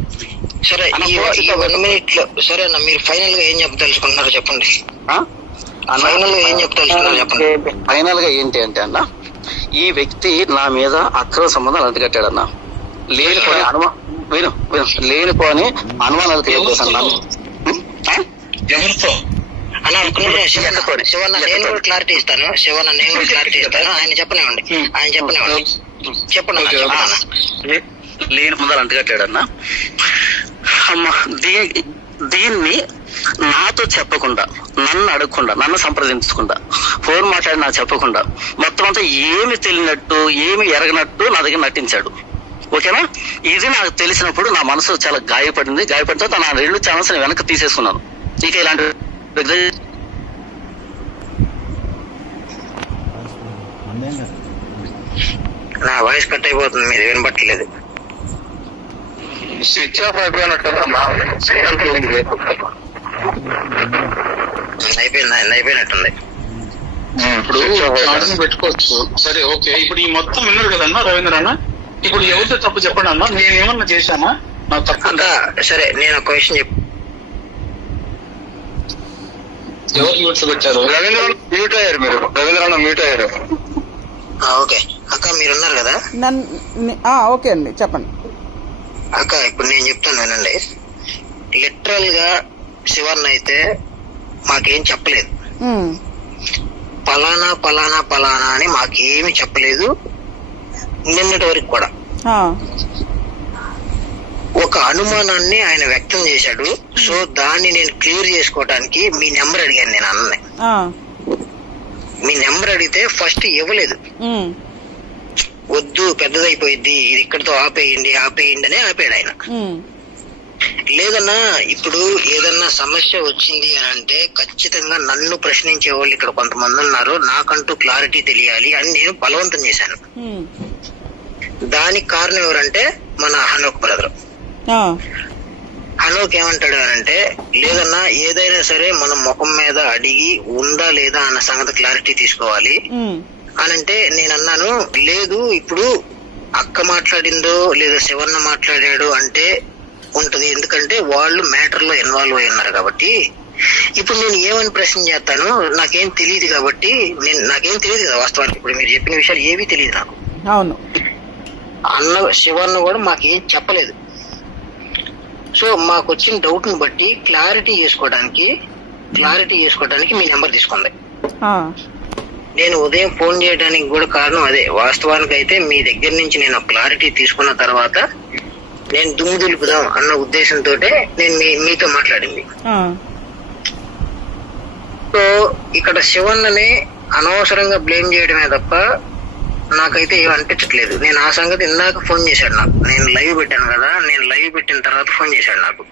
సరే ఈ 1 minute లో సరే అన్న, మీరు ఫైనల్ గా ఏం చెప్పదలుచుకుంటున్నారో చెప్పండి. ఫైనల్ గా ఏంటి అంటే అన్న, ఈ వ్యక్తి నా మీద అక్రమ సంబంధాలు అంటగట్టాడన్న. లేనిపోని అనుమానాలు తెలియజేశాను. శివన్న నేను కూడా క్లారిటీ ఇస్తాను. ఆయన చెప్పనివ్వండి. చెప్పండి. లేని ముందర అంటగట్టాడన్న. అమ్మ దీన్ని నాతో చెప్పకుండా, నన్ను అడగకుండా, నన్ను సంప్రదించకుండా, ఫోన్ మాట్లాడి నాకు చెప్పకుండా మొత్తం అంతా ఏమి తెలియనట్టు, ఏమి ఎరగనట్టు నా దగ్గర నటించాడు. ఓకేనా? ఇది నాకు తెలిసినప్పుడు నా మనసు చాలా గాయపడింది. గాయపడిన తర్వాత నా 2 ఛానల్స్ వెనక్కి తీసేసుకున్నాను. ఇక ఇలాంటి నా వాయిస్ కట్ అయిపోతుంది, మీరు వినబట్టలేదు. Switch off అయిపోయినట్టుందమ్మా. అయిపోయినట్టుంది. ఇప్పుడు ఛార్జింగ్ పెట్టుకోవచ్చు. సరే ఓకే. ఇప్పుడు ఈ మొత్తం విన్నారు కదన్నా రవీంద్ర అన్న. ఇప్పుడు ఎవరితో తప్పు చెప్పండి అన్న. నేనేమన్నా చేశానా? నా తప్పు అంతా సరే. నేను ఒక క్వశ్చన్ ఎవరు మ్యూట్స్ పెట్టారు? రవీంద్ర మ్యూట్ అయ్యారు. ఓకే అక్క, మీరున్నారు కదా. ఓకే అండి, చెప్పండి అక్క. ఇప్పుడు నేను చెప్తాను వినండి. లిటరల్ గా శివన్న అయితే మాకేం చెప్పలేదు. పలానా పలానా పలానా అని మాకేమి చెప్పలేదు నిన్నటి వరకు కూడా. ఒక అనుమానాన్ని ఆయన వ్యక్తం చేశాడు. సో దాన్ని నేను క్లియర్ చేసుకోవడానికి మీ నెంబర్ అడిగాను. నేను అన్నని మీ నెంబర్ అడిగితే ఫస్ట్ ఇవ్వలేదు. వద్దు పెద్దదైపోయింది, ఇది ఇక్కడితో ఆపేయండి అని ఆపాడు ఆయన. లేదన్నా ఇప్పుడు ఏదన్నా సమస్య వచ్చింది అని అంటే ఖచ్చితంగా నన్ను ప్రశ్నించే వాళ్ళు ఇక్కడ కొంతమంది ఉన్నారు, నాకంటూ క్లారిటీ తెలియాలి అని నేను బలవంతం చేశాను. దానికి కారణం ఎవరంటే మన హనోక్ బ్రదర్. హనోక్ ఏమంటాడు అంటే, లేదన్నా ఏదైనా సరే మనం ముఖం మీద అడిగి ఉందా లేదా అన్న సంగతి క్లారిటీ తీసుకోవాలి అని అంటే, నేను అన్నాను లేదు ఇప్పుడు అక్క మాట్లాడిందో లేదా శివన్న మాట్లాడాడు అంటే ఉంటది, ఎందుకంటే వాళ్ళు మ్యాటర్ లో ఇన్వాల్వ్ అయి ఉన్నారు కాబట్టి. ఇప్పుడు నేను ఏమని ప్రశ్న చేస్తాను, నాకేం తెలియదు కాబట్టి. నాకేం తెలియదు కదా వాస్తవానికి. ఇప్పుడు మీరు చెప్పిన విషయాలు ఏవి తెలియదు నాకు. అవును. శివన్న కూడా మాకేం చెప్పలేదు. సో మాకు వచ్చిన డౌట్ ని బట్టి క్లారిటీ చేసుకోవడానికి మీ నెంబర్ తీసుకుంది. నేను ఉదయం ఫోన్ చేయడానికి కూడా కారణం అదే. వాస్తవానికి అయితే మీ దగ్గర నుంచి నేను క్లారిటీ తీసుకున్న తర్వాత నేను దుమ్ము దులుపుదాం అన్న ఉద్దేశంతో నేను మీతో మాట్లాడింది. సో ఇక్కడ శివన్నని అనవసరంగా బ్లేమ్ చేయడమే తప్ప నాకైతే ఏం అనిపించట్లేదు. నేను ఆ సంగతి ఇందాక ఫోన్ చేశాడు నాకు. నేను లైవ్ పెట్టాను కదా, నేను లైవ్ పెట్టిన తర్వాత ఫోన్ చేశాడు నాకు.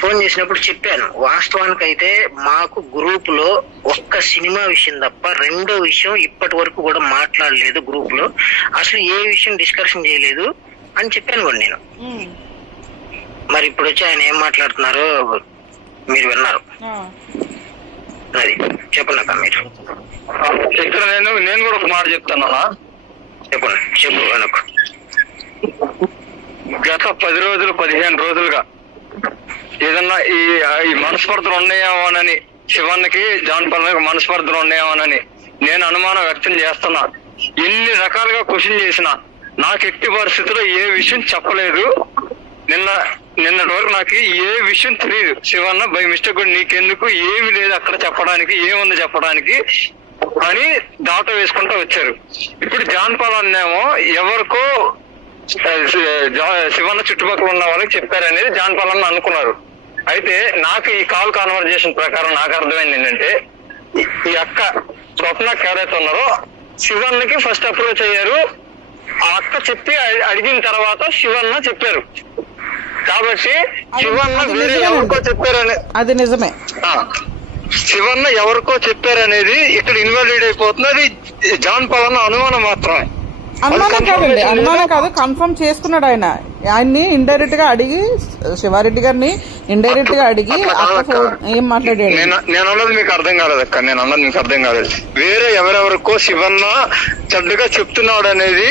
ఫోన్ చేసినప్పుడు చెప్పాను, వాస్తవానికి అయితే మాకు గ్రూప్ లో ఒక్క సినిమా విషయం తప్ప రెండో విషయం ఇప్పటి వరకు కూడా మాట్లాడలేదు. గ్రూప్ లో అసలు ఏ విషయం డిస్కషన్ చేయలేదు అని చెప్పాను కూడా నేను. మరి ఇప్పుడు వచ్చి ఆయన ఏం మాట్లాడుతున్నారో మీరు విన్నారు. అది చెప్పండి మీరు. ఇక్కడ నేను కూడా ఒక మాట చెప్తాను. చెప్పు వెనక్కు. గత 10 రోజులు 15 రోజులుగా ఏదన్నా ఈ మనస్పర్ధలు ఉన్నాయేమోనని శివన్నకి జాన్ పాలనకి మనస్పర్ధలు ఉన్నాయేమోనని నేను అనుమానం వ్యక్తం చేస్తున్నా. ఎన్ని రకాలుగా క్వశ్చన్ చేసిన నాకు ఎట్టి పరిస్థితుల్లో ఏ విషయం చెప్పలేదు. నిన్నటి వరకు నాకు ఏ విషయం తెలియదు. శివన్న బై మిస్టేక్ కూడా నీకెందుకు ఏమి లేదు అక్కడ చెప్పడానికి, ఏముంది చెప్పడానికి అని దాట వేసుకుంటూ వచ్చారు. ఇప్పుడు జాన్ పాలనేమో ఎవరికో శివన్న చుట్టుపక్కల ఉన్న వాళ్ళకి చెప్పారనేది జాన్ పాలన్న అనుకున్నారు. అయితే నాకు ఈ కాల్ కాన్వర్జేషన్ ప్రకారం నాకు అర్థమైంది ఏంటంటే ఈ అక్క స్వప్న ఎవరైతే ఉన్నారో శివన్నకి ఫస్ట్ అప్రోచ్ అయ్యారు. ఆ అక్క చెప్పి అడిగిన తర్వాత శివన్న చెప్పారు. కాబట్టి శివన్న వేరే ఎవరికో చెప్పారనే అది నిజమే. శివన్న ఎవరికో చెప్పారనేది ఇక్కడ ఇన్వాలిడ్ అయిపోతుంది. అది జాన్ పాలన్న అనుమానం మాత్రమే. అనుమానం కాదండి, అనుమానం కాదు, కన్ఫర్మ్ చేసుకున్నాడు ఆయన. ఆయన్ని ఇండైరెక్ట్ గా అడిగి, శివారెడ్డి గారిని ఇండైరెక్ట్ గా అడిగి ఏం మాట్లాడాడు. నేను అన్నది మీకు అర్థం కాలేదు అక్క, నేను అన్నది మీకు అర్థం కాలేదు. వేరే ఎవరెవరికో శివన్న చెడ్డగా చెప్తున్నాడు అనేది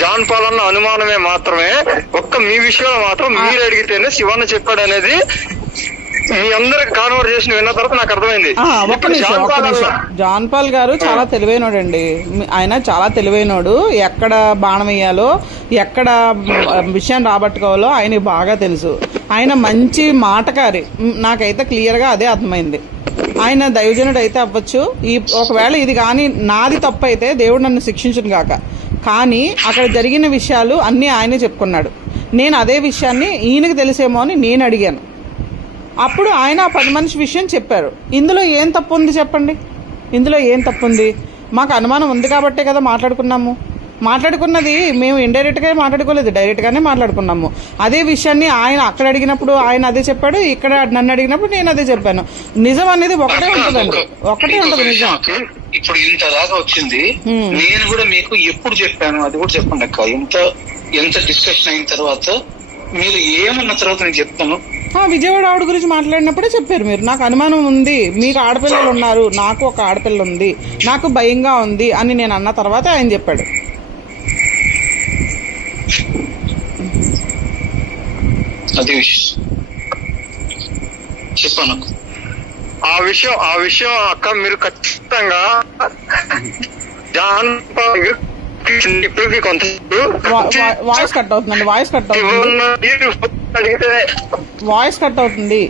జాన్ పాలన్న అనుమానమే మాత్రమే. ఒక్క మీ విషయంలో మాత్రం మీరు అడిగితేనే శివన్న చెప్పాడు అనేది మీ అందరికి కాన్వర్జేషన్ విన్న తర్వాత నాకు అర్థమైంది. ఒక్క నిమిషం. జాన్ పాల్ గారు చాలా తెలివైనోడు అండి. ఆయన చాలా తెలివైనోడు. ఎక్కడ బాణం వేయాలో, ఎక్కడ విషయం రాబట్టుకోవాలో ఆయనకి బాగా తెలుసు. ఆయన మంచి మాటకారి. నాకైతే క్లియర్ గా అదే అర్థమైంది. ఆయన దైవజనుడు అయితే అవ్వచ్చు. ఒకవేళ ఇది కానీ నాది తప్పు అయితే దేవుడు నన్ను శిక్షించును గాక. కానీ అక్కడ జరిగిన విషయాలు అన్నీ ఆయనే చెప్పుకున్నాడు. నేను అదే విషయాన్ని ఈయనకి తెలిసేమో అని నేను అడిగాను. అప్పుడు ఆయన 10 మనిషి విషయం చెప్పారు. ఇందులో ఏం తప్పు ఉంది చెప్పండి? ఇందులో ఏం తప్పు ఉంది? మాకు అనుమానం ఉంది కాబట్టే కదా మాట్లాడుకున్నాము. మాట్లాడుకున్నది మేము ఇండైరెక్ట్ గా మాట్లాడుకోలేదు, డైరెక్ట్ గానే మాట్లాడుకున్నాము. అదే విషయాన్ని ఆయన అక్కడ అడిగినప్పుడు ఆయన అదే చెప్పాడు, ఇక్కడ నన్ను అడిగినప్పుడు నేను అదే చెప్పాను. నిజం అనేది ఒకటే ఉంటుందండి, ఒకటే ఉంటుంది నిజం. ఇప్పుడు ఇంత దాకా వచ్చింది. నేను కూడా మీకు ఎప్పుడు చెప్పాను అది కూడా చెప్పండి అక్క. ఎంత డిస్కషన్ అయిన తర్వాత మీరు ఏమన్న తర్వాత నేను చెప్తాను. విజయవాడ ఆవిడ గురించి మాట్లాడినప్పుడే చెప్పారు మీరు. నాకు అనుమానం ఉంది, మీకు ఆడపిల్లలు ఉన్నారు, నాకు ఒక ఆడపిల్ల ఉంది, నాకు భయంగా ఉంది అని నేను అన్న తర్వాత ఆయన చెప్పాడు. అది చెప్పాను. ఆ విషయం అక్క మీరు ఖచ్చితంగా జాన్ ఇప్పటికి కొంత వాయిస్ కట్ అవుతుందండి, వాయిస్ కట్ అవుతుంది. లేదు కట్ అవుతుంది.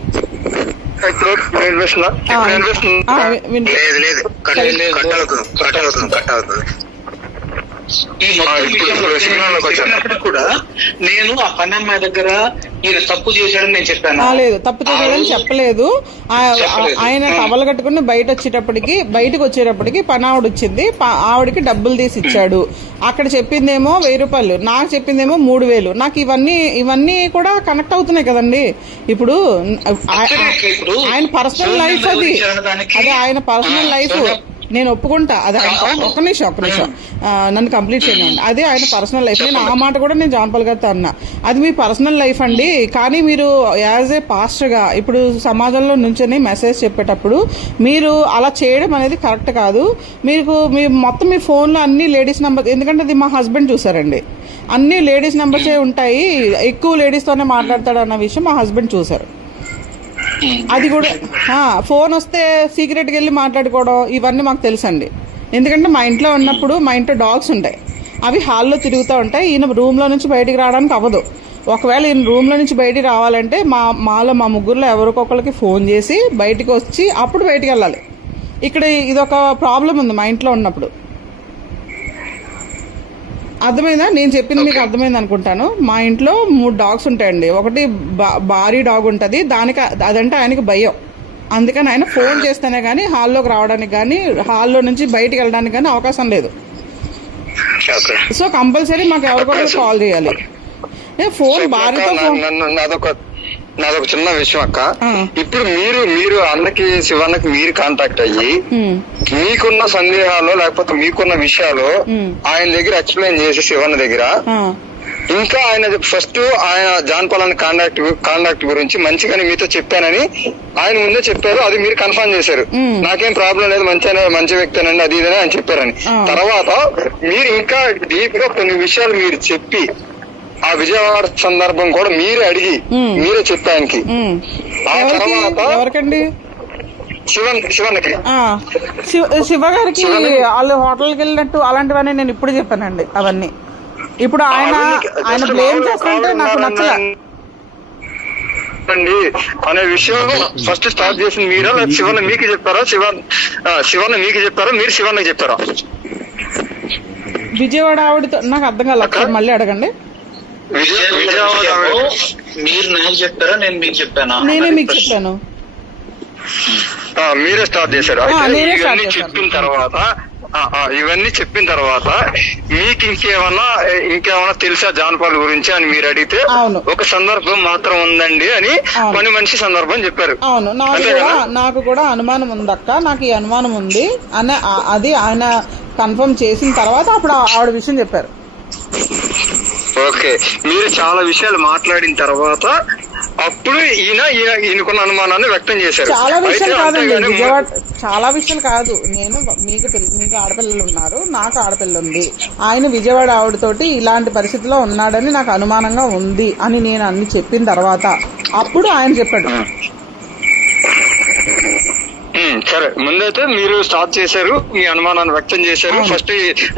ఈ చెప్పినప్పుడు కూడా నేను ఆ పని అమ్మాయి దగ్గర ఈయన తప్పు చేశాడని నేను చెప్పాను. లేదు, తప్పు చేశాడని చెప్పలేదు. ఆయన టవల్ కట్టుకుని బయటకు వచ్చేటప్పటికి పని ఆవిడ వచ్చింది. ఆవిడకి డబ్బులు తీసి ఇచ్చాడు. అక్కడ చెప్పిందేమో 1000 రూపాయలు, నాకు చెప్పిందేమో 3000. నాకు ఇవన్నీ కూడా కనెక్ట్ అవుతున్నాయి కదండి. ఇప్పుడు ఆయన పర్సనల్ లైఫ్ అది ఆయన పర్సనల్ లైఫ్. నేను ఒప్పుకుంటా. అది ఒక్క నిమిషం నన్ను కంప్లీట్ చేయండి. అదే ఆయన పర్సనల్ లైఫ్. నేను ఆ మాట కూడా నేను జాన్ పాల్ గారితో అన్నా. అది మీ పర్సనల్ లైఫ్ అండి. కానీ మీరు యాజ్ ఏ పాస్టర్ గా ఇప్పుడు సమాజంలో నుంచొని మెసేజ్ చెప్పేటప్పుడు మీరు అలా చేయడం అనేది కరెక్ట్ కాదు. మొత్తం మీ ఫోన్లో అన్ని లేడీస్ నెంబర్, ఎందుకంటే అది మా హస్బెండ్ చూసారండి. అన్ని లేడీస్ నెంబర్సే ఉంటాయి, ఎక్కువ లేడీస్ తోనే మాట్లాడతాడు అన్న విషయం మా హస్బెండ్ చూసారు. అది కూడా ఫోన్ వస్తే సీక్రెట్కి వెళ్ళి మాట్లాడుకోవడం ఇవన్నీ మాకు తెలుసండి. ఎందుకంటే మా ఇంట్లో ఉన్నప్పుడు మా ఇంట్లో డాగ్స్ ఉంటాయి, అవి హాల్లో తిరుగుతూ ఉంటాయి. ఈయన రూమ్లో నుంచి బయటికి రావడానికి అవ్వదు. ఒకవేళ ఈయన రూమ్లో నుంచి బయటికి రావాలంటే మా ముగ్గురులో ఎవరికొకరికి ఫోన్ చేసి బయటికి వచ్చి అప్పుడు బయటికి వెళ్ళాలి. ఇక్కడ ఇదొక ప్రాబ్లం ఉంది మా ఇంట్లో ఉన్నప్పుడు. అర్థమైందా? నేను చెప్పింది మీకు అర్థమైంది అనుకుంటాను. మా ఇంట్లో 3 డాగ్స్ ఉంటాయండి. ఒకటి భారీ డాగ్ ఉంటుంది, అదంటే ఆయనకి భయం. అందుకని ఆయన ఫోన్ చేస్తేనే కానీ హాల్లోకి రావడానికి కానీ హాల్లో నుంచి బయటికి వెళ్ళడానికి కానీ అవకాశం లేదు. సో కంపల్సరీ మాకు ఎవరికొకరు కాల్ చేయాలి. ఫోన్ భార్యతో నాదొక చిన్న విషయం అక్క. ఇప్పుడు మీరు అన్నకి శివన్నకి మీరు కాంటాక్ట్ అయ్యి మీకున్న సందేహాలు లేకపోతే మీకున్న విషయాలు ఆయన దగ్గర ఎక్స్ప్లెయిన్ చేసి శివన్న దగ్గర ఇంకా ఆయన ఫస్ట్ ఆయన జాన్ పాలన్ కాంటాక్ట్ గురించి మంచిగానే మీతో చెప్పానని ఆయన ముందే చెప్పారు. అది మీరు కన్ఫర్మ్ చేశారు. నాకేం ప్రాబ్లం లేదు, మంచి వ్యక్తినండి అది ఇదని ఆయన చెప్పారని. తర్వాత మీరు ఇంకా డీప్ గా కొన్ని విషయాలు మీరు చెప్పి ఆ విజయవాడ సందర్భం కూడా మీరే అడిగి మీరే చెప్పానికి. ఆ తర్వాత శివన్నకి శివ గారికి వాళ్ళు హోటల్కి వెళ్ళినట్టు అలాంటివన్నీ నేను ఇప్పుడు చెప్పానండి అవన్నీ. ఇప్పుడు ఆయన బ్లేమ్ చేస్తుంటే నాకు నచ్చలే అండి అనే విషయం ఫస్ట్ స్టార్ట్ చేసింది మీరా, లేదా శివన్న మీకు చెప్పారా? శివన్న మీకు చెప్పారా, మీరు శివన్నకి చెప్పారా? విజయవాడ ఆవిడతో నాకు అర్థం కాలేదు, ఒకసారి మళ్ళీ అడగండి. మీరు నాకు చెప్పారా, నేను మీకు చెప్పానా? నేనే మీకు చెప్పాను. మీరే స్టార్ట్ చేశారు. ఇవన్నీ చెప్పిన తర్వాత మీకు ఇంకేమన్నా తెలుసా జాన్పాల్ గురించి అని మీరు అడిగితే ఒక సందర్భం మాత్రం ఉందండి అని పని మనిషి సందర్భం చెప్పారు. అవును, నాకు కూడా అనుమానం ఉందక్క, నాకు ఈ అనుమానం ఉంది అని అది ఆయన కన్ఫర్మ్ చేసిన తర్వాత అప్పుడు ఆవిడ విషయం చెప్పారు. ఓకే, మీరు చాలా విషయాలు మాట్లాడిన తర్వాత అప్పుడు ఈయనకున్న అనుమానాన్ని వ్యక్తం చేశారు. చాలా విషయాలు కాదండి విజయవాడ, చాలా విషయాలు కాదు. నేను మీకు ఆడపిల్లలు ఉన్నారు, నాకు ఆడపిల్ల ఉంది. ఆయన విజయవాడ ఆవిడతోటి ఇలాంటి పరిస్థితిలో ఉన్నాడని నాకు అనుమానంగా ఉంది అని నేను అన్ని చెప్పిన తర్వాత అప్పుడు ఆయన చెప్పాడు. సరే, ముందైతే మీరు స్టార్ట్ చేశారు, మీ అనుమానాన్ని వ్యక్తం చేశారు. ఫస్ట్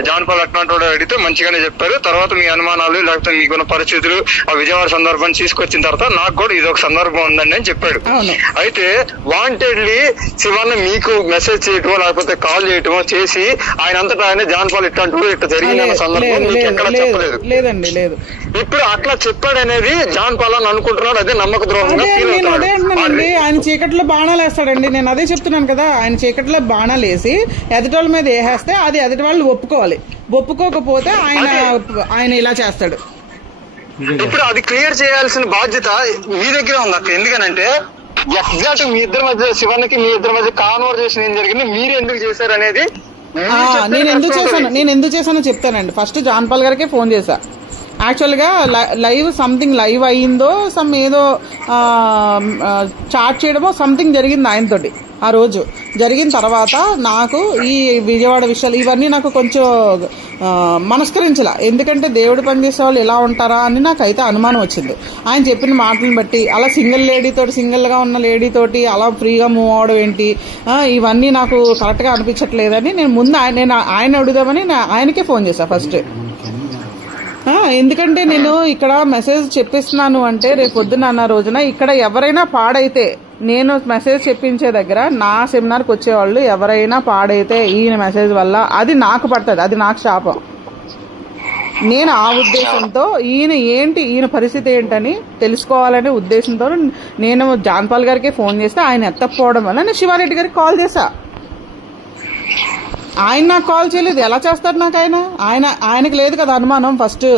జాన్పాల్ అట్లాంటి అడిగితే మంచిగానే చెప్పారు. తర్వాత మీ అనుమానాలు లేకపోతే మీకున్న పరిస్థితులు ఆ విజయవాడ సందర్భాన్ని తీసుకొచ్చిన తర్వాత నాకు కూడా ఇది ఒక సందర్భం ఉందండి అని చెప్పాడు. అయితే వాంటెడ్లీ శివన్న మీకు మెసేజ్ చేయటమో లేకపోతే కాల్ చేయటమో చేసి ఆయన అంతటా ఆయన జాన్పాల్ ఇట్లా జరిగిందన్న సందర్భం మీకు ఎక్కడ చెప్పలేదు. లేదండి, లేదు. ఇప్పుడు అట్లా చెప్పాడనేది జాన్పాల్ అని అనుకుంటున్నాడు, అదే నమ్మక ద్రోహంగా ఫీల్ అవుతాడు. ఆయన చీకట్లో బాణాలు వేస్తాడండి, నేను అదే చెప్తున్నాను కదా. ఆయన చీకట్లో బాణాలు వేసి ఎదుటి వాళ్ళ మీద వేసేస్తే అది ఎదుటి వాళ్ళు ఒప్పుకోవాలి, ఒప్పుకోకపోతే ఆయన ఇలా చేస్తాడు. ఇప్పుడు అది క్లియర్ చేయాల్సిన బాధ్యత మీ దగ్గర ఉంది అక్క. ఎందుకనంటే ఎగ్జాక్ట్ మీ ఇద్దరి మధ్య శివన్కి మీ ఇద్దరి మధ్య కాన్వర్జేషన్ ఏం జరిగింది, మీరు ఎందుకు చేశారు అనేది. నేను ఎందుకు చేశానో చెప్తానండి. ఫస్ట్ జాన్పాల్ గారికే ఫోన్ చేశా. యాక్చువల్గా సంథింగ్ లైవ్ అయ్యిందో ఏదో చాట్ చేయడమో సంథింగ్ జరిగింది ఆయనతోటి ఆ రోజు. జరిగిన తర్వాత నాకు ఈ విజయవాడ విషయాలు ఇవన్నీ నాకు కొంచెం మనస్కరించలా. ఎందుకంటే దేవుడు పనిచేసే వాళ్ళు ఎలా ఉంటారా అని నాకైతే అనుమానం వచ్చింది ఆయన చెప్పిన మాటలను బట్టి. అలా సింగిల్గా ఉన్న లేడీతోటి అలా ఫ్రీగా మూవ్ అవడం ఏంటి, ఇవన్నీ నాకు కరెక్ట్గా అనిపించట్లేదని నేను ముందు ఆయన అడుగుదామని ఆయనకే ఫోన్ చేశా ఫస్ట్. ఎందుకంటే నేను ఇక్కడ మెసేజ్ చెప్పిస్తున్నాను అంటే రేపు పొద్దున్న రోజున ఇక్కడ ఎవరైనా పాడైతే, నేను మెసేజ్ చెప్పించే దగ్గర నా సెమినార్కి వచ్చేవాళ్ళు ఎవరైనా పాడైతే ఈయన మెసేజ్ వల్ల అది నాకు పడుతుంది, అది నాకు శాపం. నేను ఆ ఉద్దేశంతో ఈయన పరిస్థితి ఏంటని తెలుసుకోవాలనే ఉద్దేశంతో నేను జాన్పాల్ గారికి ఫోన్ చేస్తే ఆయన ఎత్తకపోవడం వల్ల నేను శివారెడ్డి గారికి కాల్ చేశా. ఆయన నాకు కాల్ చేయలేదు, ఎలా చేస్తారు నాకు? ఆయనకి లేదు కదా అనుమానం ఫస్ట్.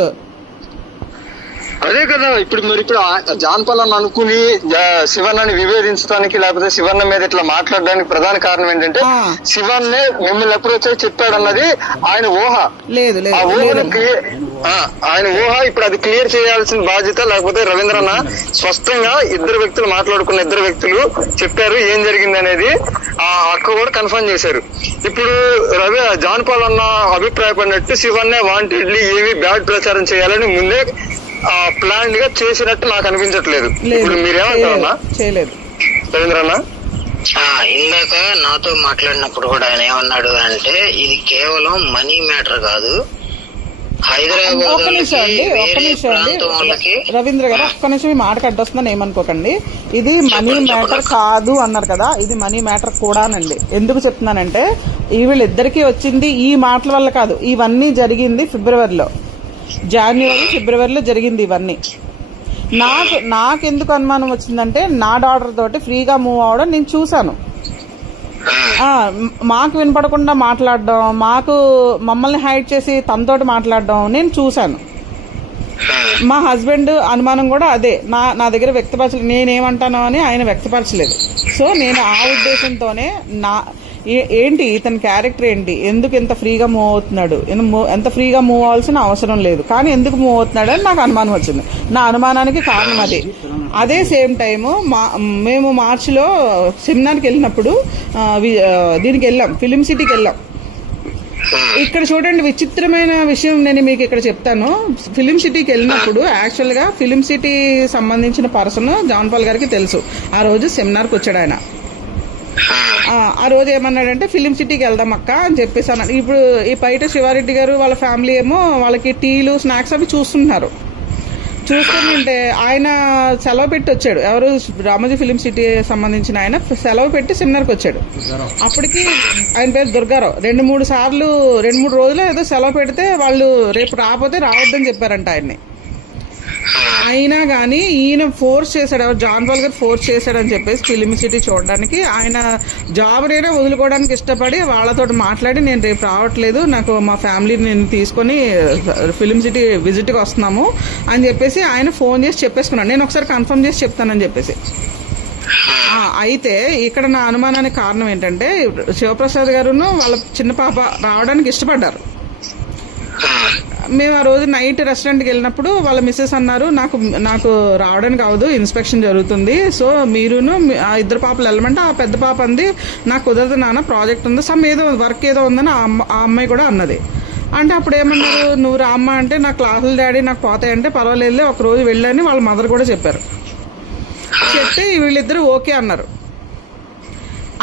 అదే కదా ఇప్పుడు జాన్పాల్ అని అనుకుని శివన్నని విభేదించడానికి లేకపోతే శివన్న మీద ఇట్లా మాట్లాడడానికి ప్రధాన కారణం ఏంటంటే శివన్నే మిమ్మల్ని అప్రోచ్ అయి చెప్పాడన్నది ఆయన ఊహ. ఆయన ఊహ ఇప్పుడు అది క్లియర్ చేయాల్సిన బాధ్యత. లేకపోతే రవీంద్రన్న స్పష్టంగా ఇద్దరు వ్యక్తులు మాట్లాడుకున్న ఇద్దరు వ్యక్తులు చెప్పారు ఏం జరిగింది అనేది. ఆ అక్క కూడా కన్ఫర్మ్ చేశారు. ఇప్పుడు జాన్పాల్ అన్న అభిప్రాయపడినట్టు శివన్నే వాంటెడ్లీ ఏమి బ్యాడ్ ప్రచారం చేయాలని ముందే ప్లాన్ గా చేసినట్టు నాకు అనిపించట్లేదు. ఇప్పుడు మీరేమంటారన్నా రవీంద్రన్న? ఇందాక నాతో మాట్లాడినప్పుడు కూడా ఆయన ఏమన్నాడు అంటే ఇది కేవలం మనీ మ్యాటర్ కాదు, హైదరాబాద్ రవీంద్ర గారు ఒక్క నిమిషం ఈ మాట కట్టొస్తుందని ఏమనుకోకండి. ఇది మనీ మ్యాటర్ కాదు అన్నారు కదా, ఇది మనీ మ్యాటర్ కూడానండి. ఎందుకు చెప్తున్నానంటే వీళ్ళిద్దరికీ వచ్చింది ఈ మాటల వల్ల కాదు, ఇవన్నీ జరిగింది ఫిబ్రవరిలో జరిగింది ఇవన్నీ. నాకెందుకు అనుమానం వచ్చిందంటే నా డాటర్ తోటి ఫ్రీగా మూవ్ అవడం నేను చూశాను. మాకు వినపడకుండా మాట్లాడడం, మమ్మల్ని హైడ్ చేసి తనతోటి మాట్లాడడం నేను చూశాను. మా హస్బెండ్ అనుమానం కూడా అదే, నా దగ్గర వ్యక్తపరచలేదు, నేనేమంటానో అని ఆయన వ్యక్తపరచలేదు. సో నేను ఆ ఉద్దేశంతోనే ఏంటి ఇతని క్యారెక్టర్ ఏంటి, ఎందుకు ఎంత ఫ్రీగా మూవ్ అవుతున్నాడు, ఎంత ఫ్రీగా మూవ్ అవ్వాల్సిన అవసరం లేదు కానీ ఎందుకు మూవ్ అవుతున్నాడు అని నాకు అనుమానం వచ్చింది. నా అనుమానానికి కారణం అదే సేమ్ టైము మేము మార్చిలో సెమినార్కి వెళ్ళినప్పుడు దీనికి వెళ్ళాం, ఫిలిం సిటీకి వెళ్ళాం. ఇక్కడ చూడండి విచిత్రమైన విషయం నేను మీకు ఇక్కడ చెప్తాను. ఫిలిం సిటీకి వెళ్ళినప్పుడు యాక్చువల్గా ఫిలిం సిటీ సంబంధించిన పర్సన్ జాన్పాల్ గారికి తెలుసు. ఆ రోజు సెమినార్కి వచ్చాడు ఆయన. ఆ రోజు ఏమన్నాడంటే ఫిలిం సిటీకి వెళ్దాం అక్క అని చెప్పేసి అన్నాడు. ఇప్పుడు ఈ బయట శివారెడ్డి గారు వాళ్ళ ఫ్యామిలీ ఏమో వాళ్ళకి టీలు స్నాక్స్ అవి చూస్తుంటున్నారు. చూస్తుంటే ఆయన సెలవు పెట్టి వచ్చాడు. ఎవరు రామోజీ ఫిలిం సిటీ సంబంధించిన ఆయన సెలవు పెట్టి సెమినార్కి వచ్చాడు. అప్పటికి ఆయన పేరు దుర్గారావు 2-3 రోజులు ఏదో సెలవు పెడితే వాళ్ళు రేపు రాకపోతే రావద్దని చెప్పారంట ఆయన్ని. అయినా కానీ ఈయన ఫోర్స్ చేశాడు, ఎవరు జాన్ పాల్ గారు ఫోర్స్ చేశాడని చెప్పేసి ఫిలిం సిటీ చూడడానికి. ఆయన జాబ్ అయినా వదులుకోవడానికి ఇష్టపడి వాళ్ళతో మాట్లాడి నేను రేపు రావట్లేదు, నాకు మా ఫ్యామిలీని నేను తీసుకొని ఫిలిం సిటీ విజిట్కి వస్తున్నాము అని చెప్పేసి ఆయన ఫోన్ చేసి చెప్పేసుకున్నాడు. నేను ఒకసారి కన్ఫర్మ్ చేసి చెప్తానని చెప్పేసి. అయితే ఇక్కడ నా అనుమానానికి కారణం ఏంటంటే శివప్రసాద్ గారును వాళ్ళ చిన్న పాప రావడానికి ఇష్టపడ్డారు. మేము ఆ రోజు నైట్ రెస్టారెంట్కి వెళ్ళినప్పుడు వాళ్ళ మిస్సెస్ అన్నారు, నాకు రావడానికి అవదు, ఇన్స్పెక్షన్ జరుగుతుంది, సో మీరును ఆ 2 పాపలు వెళ్ళమంటే ఆ పెద్ద పాప అంది నాకు కుదరదు నాన్న, ప్రాజెక్ట్ ఉందో సమ్ ఏదో వర్క్ ఏదో ఉందని ఆ అమ్మాయి కూడా అన్నది. అంటే అప్పుడు ఏమన్నారు, నువ్వు రామ్మ అంటే నా క్లాసులు డాడీ నాకు పోతాయంటే పర్వాలేదులే ఒక రోజు వెళ్ళని వాళ్ళ మదర్ కూడా చెప్పారు. చెప్తే వీళ్ళిద్దరూ ఓకే అన్నారు.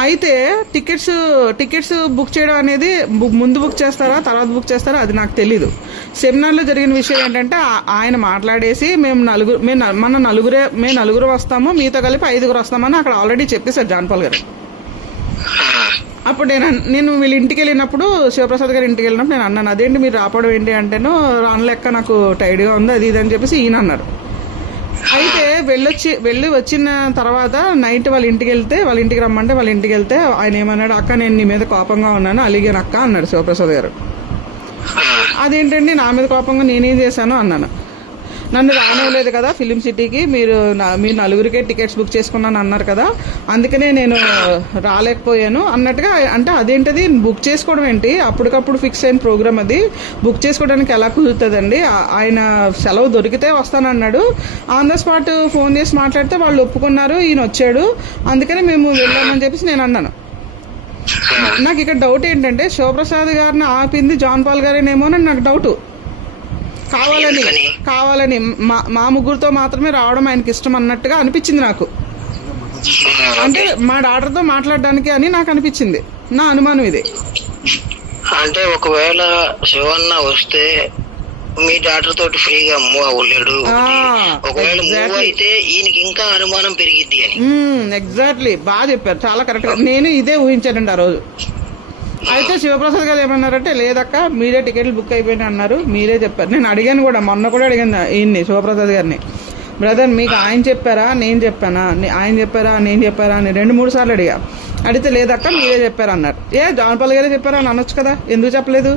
అయితే టికెట్స్ బుక్ చేయడం అనేది ముందు బుక్ చేస్తారా తర్వాత బుక్ చేస్తారా అది నాకు తెలీదు. సెమినార్లో జరిగిన విషయం ఏంటంటే ఆయన మాట్లాడేసి మేము నలుగురు వస్తాము, మీతో కలిపి 5 వస్తామని అక్కడ ఆల్రెడీ చెప్పేశారు జాన్ పాల్ గారు. అప్పుడు నేను వీళ్ళ ఇంటికి వెళ్ళినప్పుడు శివప్రసాద్ గారి ఇంటికి వెళ్ళినప్పుడు నేను అన్నాను, అదేంటి మీరు రావడం ఏంటి అంటేనో రాను లెక్క నాకు టైర్డ్గా ఉంది అది ఇది అని చెప్పేసి ఈయన అన్నారు. అయితే వెళ్ళి వచ్చిన తర్వాత నైట్ వాళ్ళ ఇంటికి రమ్మంటే వాళ్ళ ఇంటికి వెళ్తే ఆయన ఏమన్నాడు, అక్క నేను నీ మీద కోపంగా ఉన్నాను అలిగాను అక్క అన్నాడు శివప్రసాద్ గారు. అదేంటండి నా మీద కోపంగా నేనేం చేశాను అన్నాను. నన్ను రానివ్వలేదు కదా ఫిలిం సిటీకి, మీరు 4 టికెట్స్ బుక్ చేసుకున్నాను అన్నారు కదా, అందుకనే నేను రాలేకపోయాను అన్నట్టుగా. అంటే అదేంటది బుక్ చేసుకోవడం ఏంటి, అప్పటికప్పుడు ఫిక్స్ అయిన ప్రోగ్రామ్ అది బుక్ చేసుకోవడానికి ఎలా కుదురుతుందండి, ఆయన సెలవు దొరికితే వస్తానన్నాడు, ఆన్ ద స్పాట్ ఫోన్ చేసి మాట్లాడితే వాళ్ళు ఒప్పుకున్నారు, ఈయన వచ్చాడు, అందుకని మేము వెళ్ళామని చెప్పేసి నేను అన్నాను. నాకు ఇక్కడ డౌట్ ఏంటంటే శివప్రసాద్ గారిని ఆపింది జాన్ పాల్ గారేనేమో అని నాకు డౌట్. కావాలని మా ముగ్గురుతో మాత్రమే రావడం ఆయనకి ఇష్టం అన్నట్టుగా అనిపించింది నాకు. అంటే మా డాక్టర్తో మాట్లాడడానికి అని నాకు అనిపించింది, నా అనుమానం ఇది. అంటే ఒకవేళ శివన్న వస్తే మీ డాక్టర్ తోటి ఫ్రీగా మూవ్ అవ్వలేడు, ఒకవేళ మూవ్ అయితే ఈయనకి ఇంకా అనుమానం పెరిగిద్ది అని. ఎగ్జాక్ట్లీ, బాగా చెప్పారు, చాలా కరెక్ట్. నేను ఇదే ఊహించానండి ఆ రోజు. అయితే శివప్రసాద్ గారు ఏమన్నారంటే లేదక్క మీరే టికెట్లు బుక్ అయిపోయినా అన్నారు, మీరే చెప్పారు. నేను అడిగాను కూడా, మొన్న కూడా అడిగాను ఈయన్ని శివప్రసాద్ గారిని, బ్రదర్ మీకు ఆయన చెప్పారా నేను చెప్పానా, ఆయన చెప్పారా నేను చెప్పారా అని 2-3 సార్లు అడిగితే లేదక్క మీరే చెప్పారు అన్నారు. జాన్ పాల్ గారే చెప్పారా అని అనొచ్చు కదా, ఎందుకు చెప్పలేదు?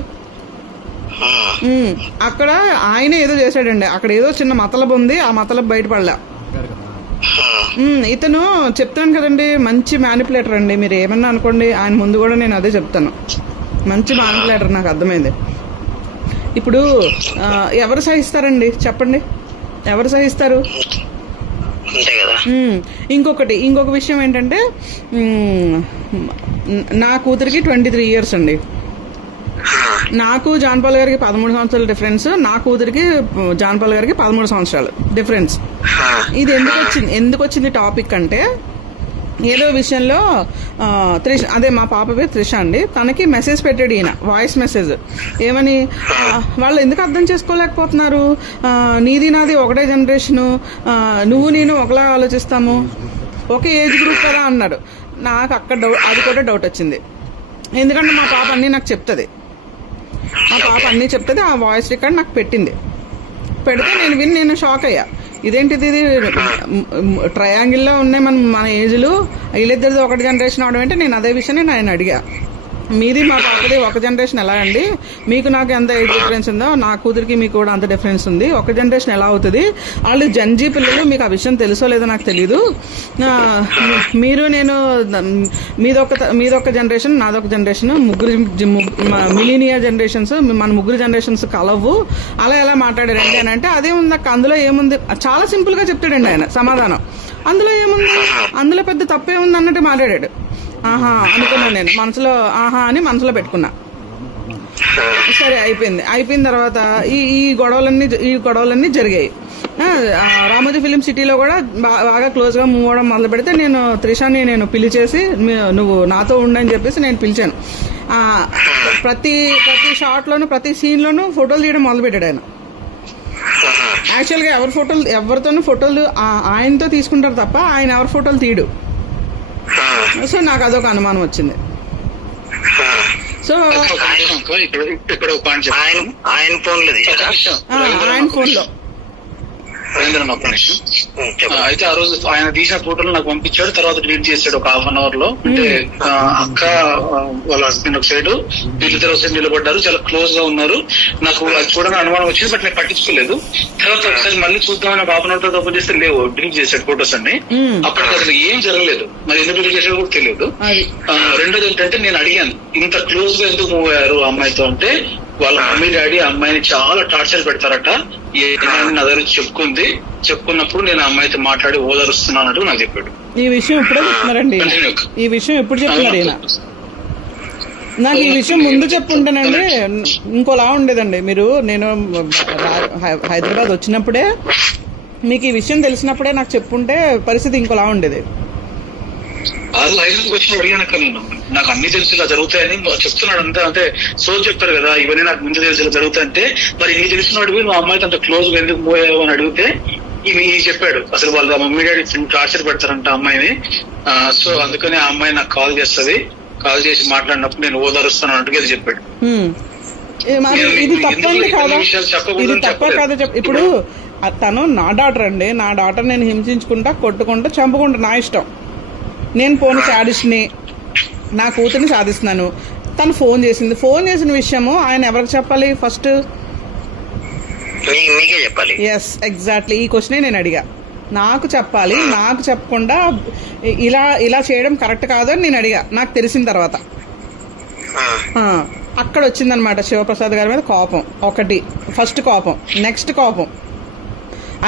అక్కడ ఆయనే ఏదో చేశాడండి, అక్కడ ఏదో చిన్న మతలబు ఉంది, ఆ మతలబు బయటపడలే. ఇతను చెప్తాను కదండి మంచి మ్యానిపులేటర్ అండి, మీరు ఏమన్నా అనుకోండి, ఆయన ముందు కూడా నేను అదే చెప్తాను, మంచి మ్యానిపులేటర్, నాకు అర్థమైంది. ఇప్పుడు ఎవరు సహిస్తారండి చెప్పండి, ఎవరు సహిస్తారు? ఇంకొక విషయం ఏంటంటే నా కూతురికి 23 years అండి, నాకు జాన్ పాల్ గారికి 13 సంవత్సరాల డిఫరెన్స్, నా కూతురికి జాన్ పాల్ గారికి 13 సంవత్సరాలు డిఫరెన్స్. ఇది ఎందుకు వచ్చింది టాపిక్ అంటే ఏదో విషయంలో త్రిష, అదే మా పాప పేరు త్రిష అండి, తనకి మెసేజ్ పెట్టాడు ఈయన, వాయిస్ మెసేజ్. ఏమని, వాళ్ళు ఎందుకు అర్థం చేసుకోలేకపోతున్నారు, నీది నాది ఒకటే జనరేషను, నువ్వు నేను ఒకలా ఆలోచిస్తాము, ఒకే ఏజ్ గ్రూప్ కదా అన్నాడు. నాకు అక్కడ అది కూడా డౌట్ వచ్చింది, ఎందుకంటే మా పాప అన్నీ నాకు చెప్తుంది, ఆ వాయిస్ రికార్డ్ నాకు పెడితే నేను విని నేను షాక్ అయ్యా. ఇదేంటిది, ఇది ట్రయాంగిల్లో ఉన్నాయి మన ఏజ్లు, వీళ్ళిద్దరిది ఒక జనరేషన్ అవడం అంటే. నేను అదే విషయాన్ని ఆయన అడిగా, మీది మా పాపది ఒక జనరేషన్ ఎలా అండి, మీకు నాకు ఎంత ఏజ్ డిఫరెన్స్ ఉందో నా కూతురికి మీకు కూడా అంత డిఫరెన్స్ ఉంది, ఒక జనరేషన్ ఎలా అవుతుంది, వాళ్ళు జంజీ పిల్లలు, మీకు ఆ విషయం తెలుసో లేదో నాకు తెలీదు, మీరు నేను మీదొక జనరేషన్ నాదొక జనరేషన్, మిలీనియర్ జనరేషన్స్, మన ముగ్గురు జనరేషన్స్ కలవు, అలా ఎలా మాట్లాడారండి అని అంటే అదే ఉంది అక్క, అందులో ఏముంది, చాలా సింపుల్ గా చెప్తాడండి ఆయన సమాధానం, అందులో ఏముంది, అందులో పెద్ద తప్పే ఉంది అన్నట్టు మాట్లాడాడు. ఆహా అనుకున్నాను నేను మనసులో, అని మనసులో పెట్టుకున్నా. సరే అయిపోయిన తర్వాత ఈ గొడవలన్నీ జరిగాయి. రామోజీ ఫిలిం సిటీలో కూడా బాగా క్లోజ్ గా మూవ్ అవడం మొదలు పెడితే నేను త్రిషాని నేను పిలిచేసి నువ్వు నాతో ఉండని చెప్పేసి నేను పిలిచాను. ప్రతి షాట్ లోను ప్రతి సీన్ లోను ఫోటోలు తీయడం మొదలు పెట్టాడు ఆయన. యాక్చువల్ గా ఎవరితోనూ ఫోటోలు ఆయనతో తీసుకుంటారు తప్ప ఆయన ఎవరి ఫోటోలు తీయడు. సో నాకు అదొక అనుమానం వచ్చింది. సో ఆయన ఫోన్ లో ఆయన ఫోన్ లో అయితే ఆ రోజు ఆయన తీసిన ఫోటోలు నాకు పంపించాడు. తర్వాత డిలీట్ చేశాడు ఒక హాఫ్ అన్ అవర్ లో. అంటే అక్క వాళ్ళ హస్బెండ్ ఒక సైడ్, వీళ్ళిద్దరు ఒక సైడ్ నిలబడ్డారు, చాలా క్లోజ్ గా ఉన్నారు. నాకు అది చూడని అనుమానం వచ్చింది, బట్ నేను పట్టించుకోలేదు. తర్వాత ఒకసారి మళ్ళీ చూద్దామని హాఫ్ అన్ అవర్ తర్వాత ఓపెన్ చేస్తే లేవు, డిలీట్ చేశాడు ఫోటోస్ అన్ని. అప్పటికి అసలు ఏం జరగలేదు, మరి ఎందుకు డిలీట్ చేశాడో కూడా తెలియదు. రెండోది ఏంటంటే నేను అడిగాను, ఇంత క్లోజ్ గా ఎందుకు మూవ్ అయ్యారు ఆ అమ్మాయితో అంటే, వాళ్ళ మమ్మీ డాడీ ఆ అమ్మాయిని చాలా టార్చర్ పెడతారట. నా దగ్గర చెప్పుకున్నప్పుడు నేను ఆ అమ్మాయితో మాట్లాడి ఓదారుస్తున్నానట్టు నాకు చెప్పాడు. ఈ విషయం ఇప్పుడే చెప్తున్నారండి, ఈ విషయం ఎప్పుడు చెప్తున్నారు ఈయన? నాకు ఈ విషయం ముందు చెప్పుంటానండి ఇంకోలా ఉండేదండి. నేను హైదరాబాద్ వచ్చినప్పుడే మీకు ఈ విషయం తెలిసినప్పుడే నాకు చెప్పుంటే పరిస్థితి ఇంకోలా ఉండేది. వాళ్ళు హైదరాబాద్ వచ్చి అడిగానక్క, నేను నాకు అన్ని తెలుసు ఇలా జరుగుతాయని చెప్తున్నాడు అంతా. అంటే సోజ్ చెప్తారు కదా, ఇవన్నీ నాకు ముందు తెలుసు ఇలా జరుగుతాయంటే, మరి ఇన్ని తెలిసినాడు మా అమ్మాయితో అంత క్లోజ్ గా ఎందుకు పోయావు అని అడిగితే ఇవి చెప్పాడు. అసలు వాళ్ళ మమ్మీ డాడీ టార్చర్ పెడతారంట అమ్మాయిని. సో అందుకని ఆ అమ్మాయి నాకు కాల్ చేస్తుంది, కాల్ చేసి మాట్లాడినప్పుడు నేను ఓదారుస్తాను అన్నట్టుగా అది చెప్పాడు. ఇది తప్పండి కాదా? ఇది తప్ప కాదా? ఇప్పుడు తను నా డాటర్ అండి, నా డాటర్ నేను హింసించుకుంటా, కొట్టుకుంటా, చంపుకుంటా, నా ఇష్టం. నేను పోనీ సాడిస్ట్ని, నా కూతుర్ని సాధిస్తున్నాను. తను ఫోన్ చేసిన విషయము ఆయన ఎవరికి చెప్పాలి? ఫస్ట్ మీకే చెప్పాలి. ఎస్, ఎగ్జాక్ట్లీ ఈ క్వశ్చనే నేను అడిగా. నాకు చెప్పాలి, నాకు చెప్పకుండా ఇలా చేయడం కరెక్ట్ కాదు అని నేను అడిగా. నాకు తెలిసిన తర్వాత అక్కడ వచ్చిందనమాట శివప్రసాద్ గారి మీద కోపం. ఒకటి ఫస్ట్ కోపం, నెక్స్ట్ కోపం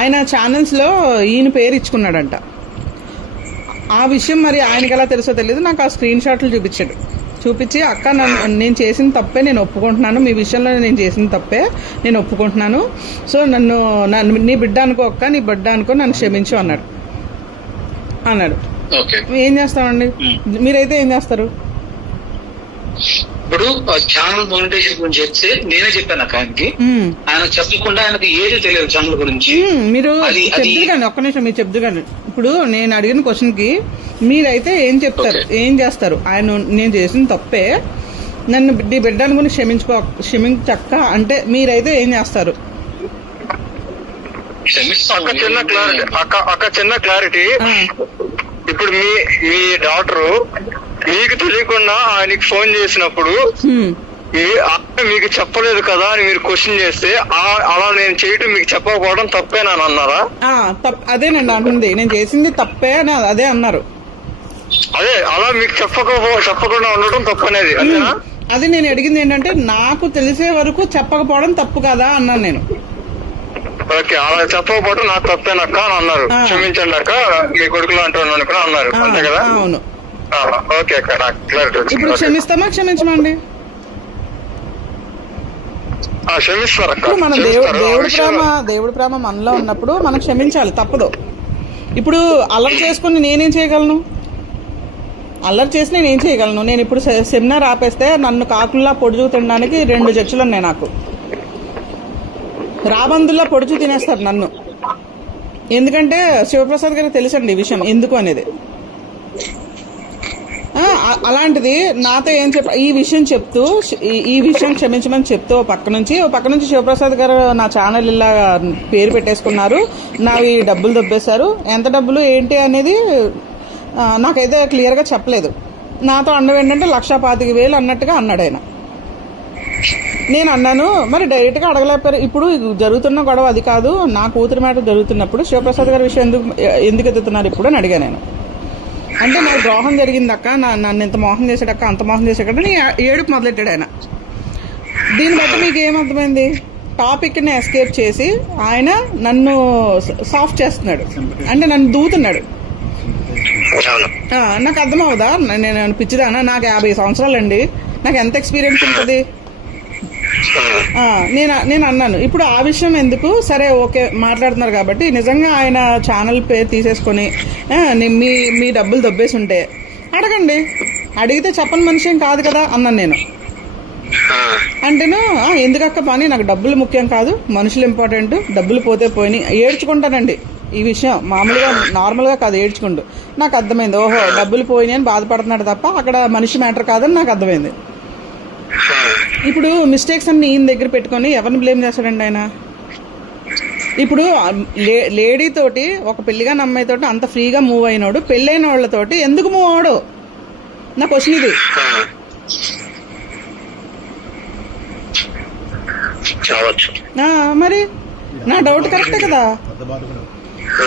ఆయన ఛానల్స్ లో ఈయన పేరు ఇచ్చుకున్నాడంట. ఆ విషయం మరి ఆయనకి ఎలా తెలుసో తెలియదు, నాకు ఆ స్క్రీన్ షాట్లు చూపించి అక్క నేను చేసిన తప్పే నేను ఒప్పుకుంటున్నాను, మీ విషయంలో నేను చేసిన తప్పే నేను ఒప్పుకుంటున్నాను, సో నన్ను నీ బిడ్డ అనుకో అక్క, నీ బిడ్డ అనుకో, నన్ను క్షమించు అన్నాడు. ఏం చేస్తామండి? మీరైతే ఏం చేస్తారు? ఇప్పుడు ఛానల్ మానిటైజేషన్ గురించి చెప్తే నేనే చెప్పాను అక్క ఆయనకి. ఆయన చెప్పకుండా ఆయనకి ఏది తెలియదు ఛానల్ గురించి. మీరు చెప్తుగానే ఒక్క నిమిషం, మీరు చెప్తుగానే. ఇప్పుడు నేను అడిగిన క్వశ్చన్ కి మీరైతే ఏం చెప్తారు, ఏం చేస్తారు? ఆయన నేను చేసిన తప్పే, నన్ను నీ బిడ్డ అనుకుని క్షమించక్క అంటే మీరైతే ఏం చేస్తారు? చిన్న క్లారిటీ. ఇప్పుడు మీ డాక్టరు మీకు తెలియకుండా ఆయనకి ఫోన్ చేసినప్పుడు మీకు చెప్పలేదు కదా అని మీరు క్వశ్చన్ చేస్తే, అలా నేను చేయటం మీకు చెప్పకపోవడం తప్పేనా అన్నారా? అదే నేను అంటుంది, నేను చేసింది తప్పే అని అదే అన్నారు. అదే అలా మీకు చెప్పకుండా ఉండటం తప్పనేది అంతేనా? అది నేను అడిగింది ఏంటంటే, నాకు తెలిసే వరకు చెప్పకపోవడం తప్పు కదా అన్నాను నేను. ఓకే, అలా చెప్పకపోవడం నాకు తప్పేనక్క అని అన్నారు. క్షమించండి అక్క, మీ కొడుకులు అంటున్నాను కూడా అన్నారు, అంతే కదా? అవును. ఓకే అక్క, నాకు క్లారిటీ వచ్చింది. ఇప్పుడు క్షమిస్తామా క్షమించమండి? క్షమిస్తారు. మన దేవుడి ప్రేమ మనలో ఉన్నప్పుడు మనం క్షమించాలి, తప్పదు. ఇప్పుడు అల్లరి చేసుకుని నేనేం చేయగలను? అల్లరి చేసి నేనేం చేయగలను? నేను ఇప్పుడు సెమినార్ ఆపేస్తే నన్ను కాకుల్లా పొడుచు తినడానికి 2 చర్చలు ఉన్నాయి నాకు. రాబందుల్లా పొడుచు తినేస్తారు నన్ను. ఎందుకంటే శివప్రసాద్ గారికి తెలుసండి ఈ విషయం ఎందుకు అనేది. అలాంటిది నాతో ఏం ఈ విషయం చెప్తూ, ఈ విషయం క్షమించమని చెప్తూ ఓ పక్క నుంచి శివప్రసాద్ గారు నా ఛానల్ ఇలా పేరు పెట్టేసుకున్నారు, నావి డబ్బులు దొబ్బేశారు, ఎంత డబ్బులు ఏంటి అనేది నాకైతే క్లియర్గా చెప్పలేదు. నాతో అన్నవి ఏంటంటే 1,25,000 అన్నట్టుగా అన్నాడు ఆయన. నేను అన్నాను, మరి డైరెక్ట్గా అడగలేపారు. ఇప్పుడు జరుగుతున్న గొడవ అది కాదు, నా కూతురు మ్యాటర్ జరుగుతున్నప్పుడు శివప్రసాద్ గారి విషయం ఎందుకు ఎత్తుతున్నారు ఇప్పుడు అని అడిగా నేను. అంటే నాకు ద్రోహం జరిగిందక్క, నన్ను ఇంత మోహం చేశాడక్క, అంత మోహం చేశాడని ఏడుపు మొదలెట్టాడు ఆయన. దీన్ని బట్టి మీకు ఏమర్థమైంది? టాపిక్ని ఎస్కేప్ చేసి ఆయన నన్ను సాఫ్ట్ చేస్తున్నాడు, అంటే నన్ను దూతున్నాడు. నాకు అర్థమవుదా? నేను పిచ్చిదానా? నాకు 50 సంవత్సరాలు అండి, నాకు ఎంత ఎక్స్పీరియన్స్ ఉంటుంది? నేను అన్నాను ఇప్పుడు ఆ విషయం ఎందుకు, సరే ఓకే మాట్లాడుతున్నారు కాబట్టి నిజంగా ఆయన ఛానల్ పేరు తీసేసుకొని మీ డబ్బులు దొబ్బేసి ఉంటే అడగండి, అడిగితే చెప్పని మనిషి ఏం కాదు కదా అన్నాను నేను. అంటేను ఎందుకక్క పని, నాకు డబ్బులు ముఖ్యం కాదు, మనుషులు ఇంపార్టెంట్, డబ్బులు పోతే పోయినాయి. ఏడ్చుకుంటానండి ఈ విషయం, మామూలుగా నార్మల్గా కాదు, ఏడ్చుకుంటూ. నాకు అర్థమైంది, ఓహో డబ్బులు పోయినాయి అని బాధపడుతున్నాడు తప్ప అక్కడ మనిషి మ్యాటర్ కాదని నాకు అర్థమైంది. ఇప్పుడు మిస్టేక్స్ అన్ని ఈయన దగ్గర పెట్టుకొని ఎవరిని బ్లేమ్ చేస్తాడండి ఆయన? ఇప్పుడు లేడీ తోటి, ఒక పెళ్లిగాని అమ్మాయి తోటి అంత ఫ్రీగా మూవ్ అయినాడు, పెళ్ళైన వాళ్ళతోటి ఎందుకు మూవ్ అవడు? నా క్వశ్చన్ ఇది. మరి నా డౌట్ కరెక్టే కదా,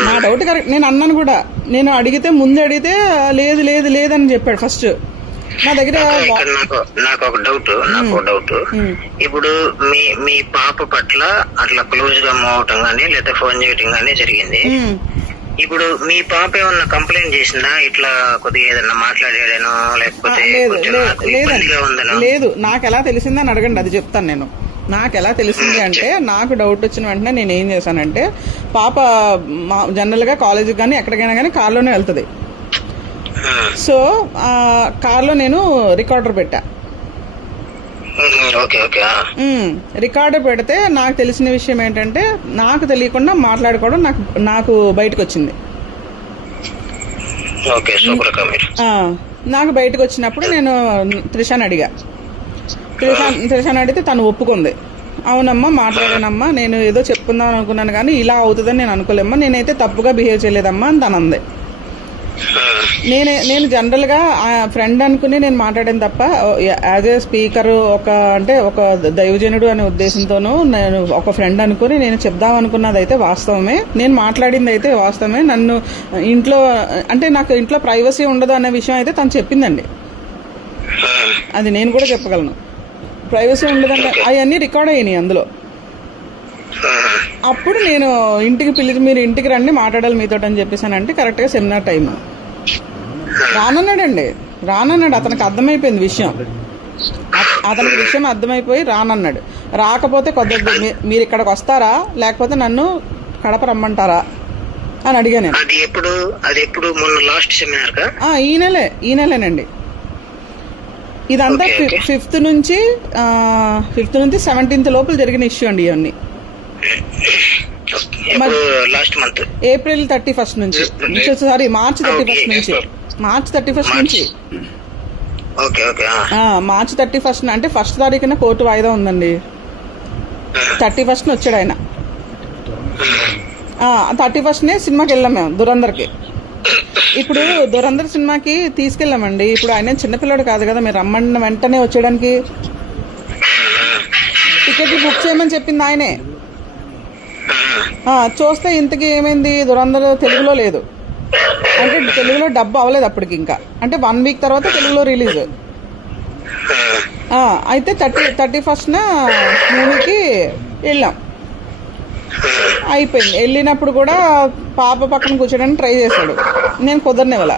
నా డౌట్ కరెక్ట్. నేను అన్నాను కూడా, నేను అడిగితే ముందు అడిగితే లేదు లేదు లేదని చెప్పాడు ఫస్ట్. నా దగ్గర నాకు ఒక డౌట్, ఇప్పుడు మీ పాప పట్ల అట్లా క్లోజ్ గా మూవ్ అవటం గానీ లేదా ఫోన్ చేయటం గానీ జరిగింది. ఇప్పుడు మీ పాప ఏమన్నా కంప్లైంట్ చేసిందా, ఇట్లా కొద్దిగా ఏదన్నా మాట్లాడాడనో లేకపోతే లేదు? నాకు ఎలా తెలిసిందని అడగండి, అది చెప్తాను నేను. నాకు ఎలా తెలిసింది అంటే, నాకు డౌట్ వచ్చిన వెంటనే నేను ఏం చేశానంటే, పాప జనరల్గా కాలేజీకి కానీ ఎక్కడికైనా కానీ కార్లోనే వెళ్తుంది. సో కార్లో నేను రికార్డర్ పెట్టా. రికార్డర్ పెడితే నాకు తెలిసిన విషయం ఏంటంటే, నాకు తెలియకుండా మాట్లాడుకోవడం నాకు బయటకు వచ్చింది. నాకు బయటకు వచ్చినప్పుడు నేను త్రిషాని అడిగా. త్రిషాని అడిగితే తను ఒప్పుకుంది. అవునమ్మా మాట్లాడానమ్మా, నేను ఏదో చెప్పుకుందాం అనుకున్నాను కానీ ఇలా అవుతుందని నేను అనుకోలేమ్మా, నేనైతే తప్పుగా బిహేవ్ చేయలేదమ్మా అని తను అంది. నేను జనరల్గా ఫ్రెండ్ అనుకుని నేను మాట్లాడాను తప్ప యాజ్ ఏ స్పీకర్ ఒక దైవజనుడు అనే ఉద్దేశంతోనూ నేను ఒక ఫ్రెండ్ అనుకుని నేను చెప్దాం అనుకున్నది అయితే వాస్తవమే, నేను మాట్లాడింది అయితే వాస్తవమే. నన్ను ఇంట్లో నాకు ఇంట్లో ప్రైవసీ ఉండదు అనే విషయం అయితే తను చెప్పిందండి, అది నేను కూడా చెప్పగలను. ప్రైవసీ ఉండదండి, అవన్నీ రికార్డ్ అయినాయి అందులో. అప్పుడు నేను ఇంటికి పిలిచి మీరు ఇంటికి రండి మాట్లాడాలి మీతో అని చెప్పేసానంటే కరెక్ట్గా సెమినార్ టైం రానన్నాడండి. అతనికి అర్థమైపోయింది విషయం, అతనికి విషయం అర్థమైపోయి రానన్నాడు. రాకపోతే కొద్దిగా మీరు ఇక్కడికి వస్తారా లేకపోతే నన్ను కడప రమ్మంటారా అని అడిగా నేను. ఈ నెలేనండి. ఇదంతా 5th నుంచి 17th లోపల జరిగిన ఇష్యూ అండి ఇవన్నీ. ఏప్రిల్ 31st నుంచి, సారీ మార్చ్ 31st నుంచి. మార్చ్ 31st అంటే 1st తారీఖున కోర్టు వాయిదా ఉందండి. 31st వచ్చాడు ఆయన. 31st సినిమాకి వెళ్ళాం మేము దురందర్కి. ఇప్పుడు దురందర్ సినిమాకి తీసుకెళ్ళామండి. ఇప్పుడు ఆయన చిన్నపిల్లడు కాదు కదా, మీరు రమ్మన్న వెంటనే వచ్చేయడానికి. టికెట్లు బుక్ చేయమని చెప్పింది ఆయనే. చూస్తే ఇంతకీ ఏమైంది, దురందర్ తెలుగులో లేదు అంటే తెలుగులో డబ్బు అవ్వలేదు అప్పటికి, ఇంకా అంటే 1 వీక్ తర్వాత తెలుగులో రిలీజ్. అయితే 31st మూవీకి వెళ్ళాం. అయిపోయింది. వెళ్ళినప్పుడు కూడా పాప పక్కన కూర్చోడానికి ట్రై చేశాడు, నేను కుదరనివ్వాల.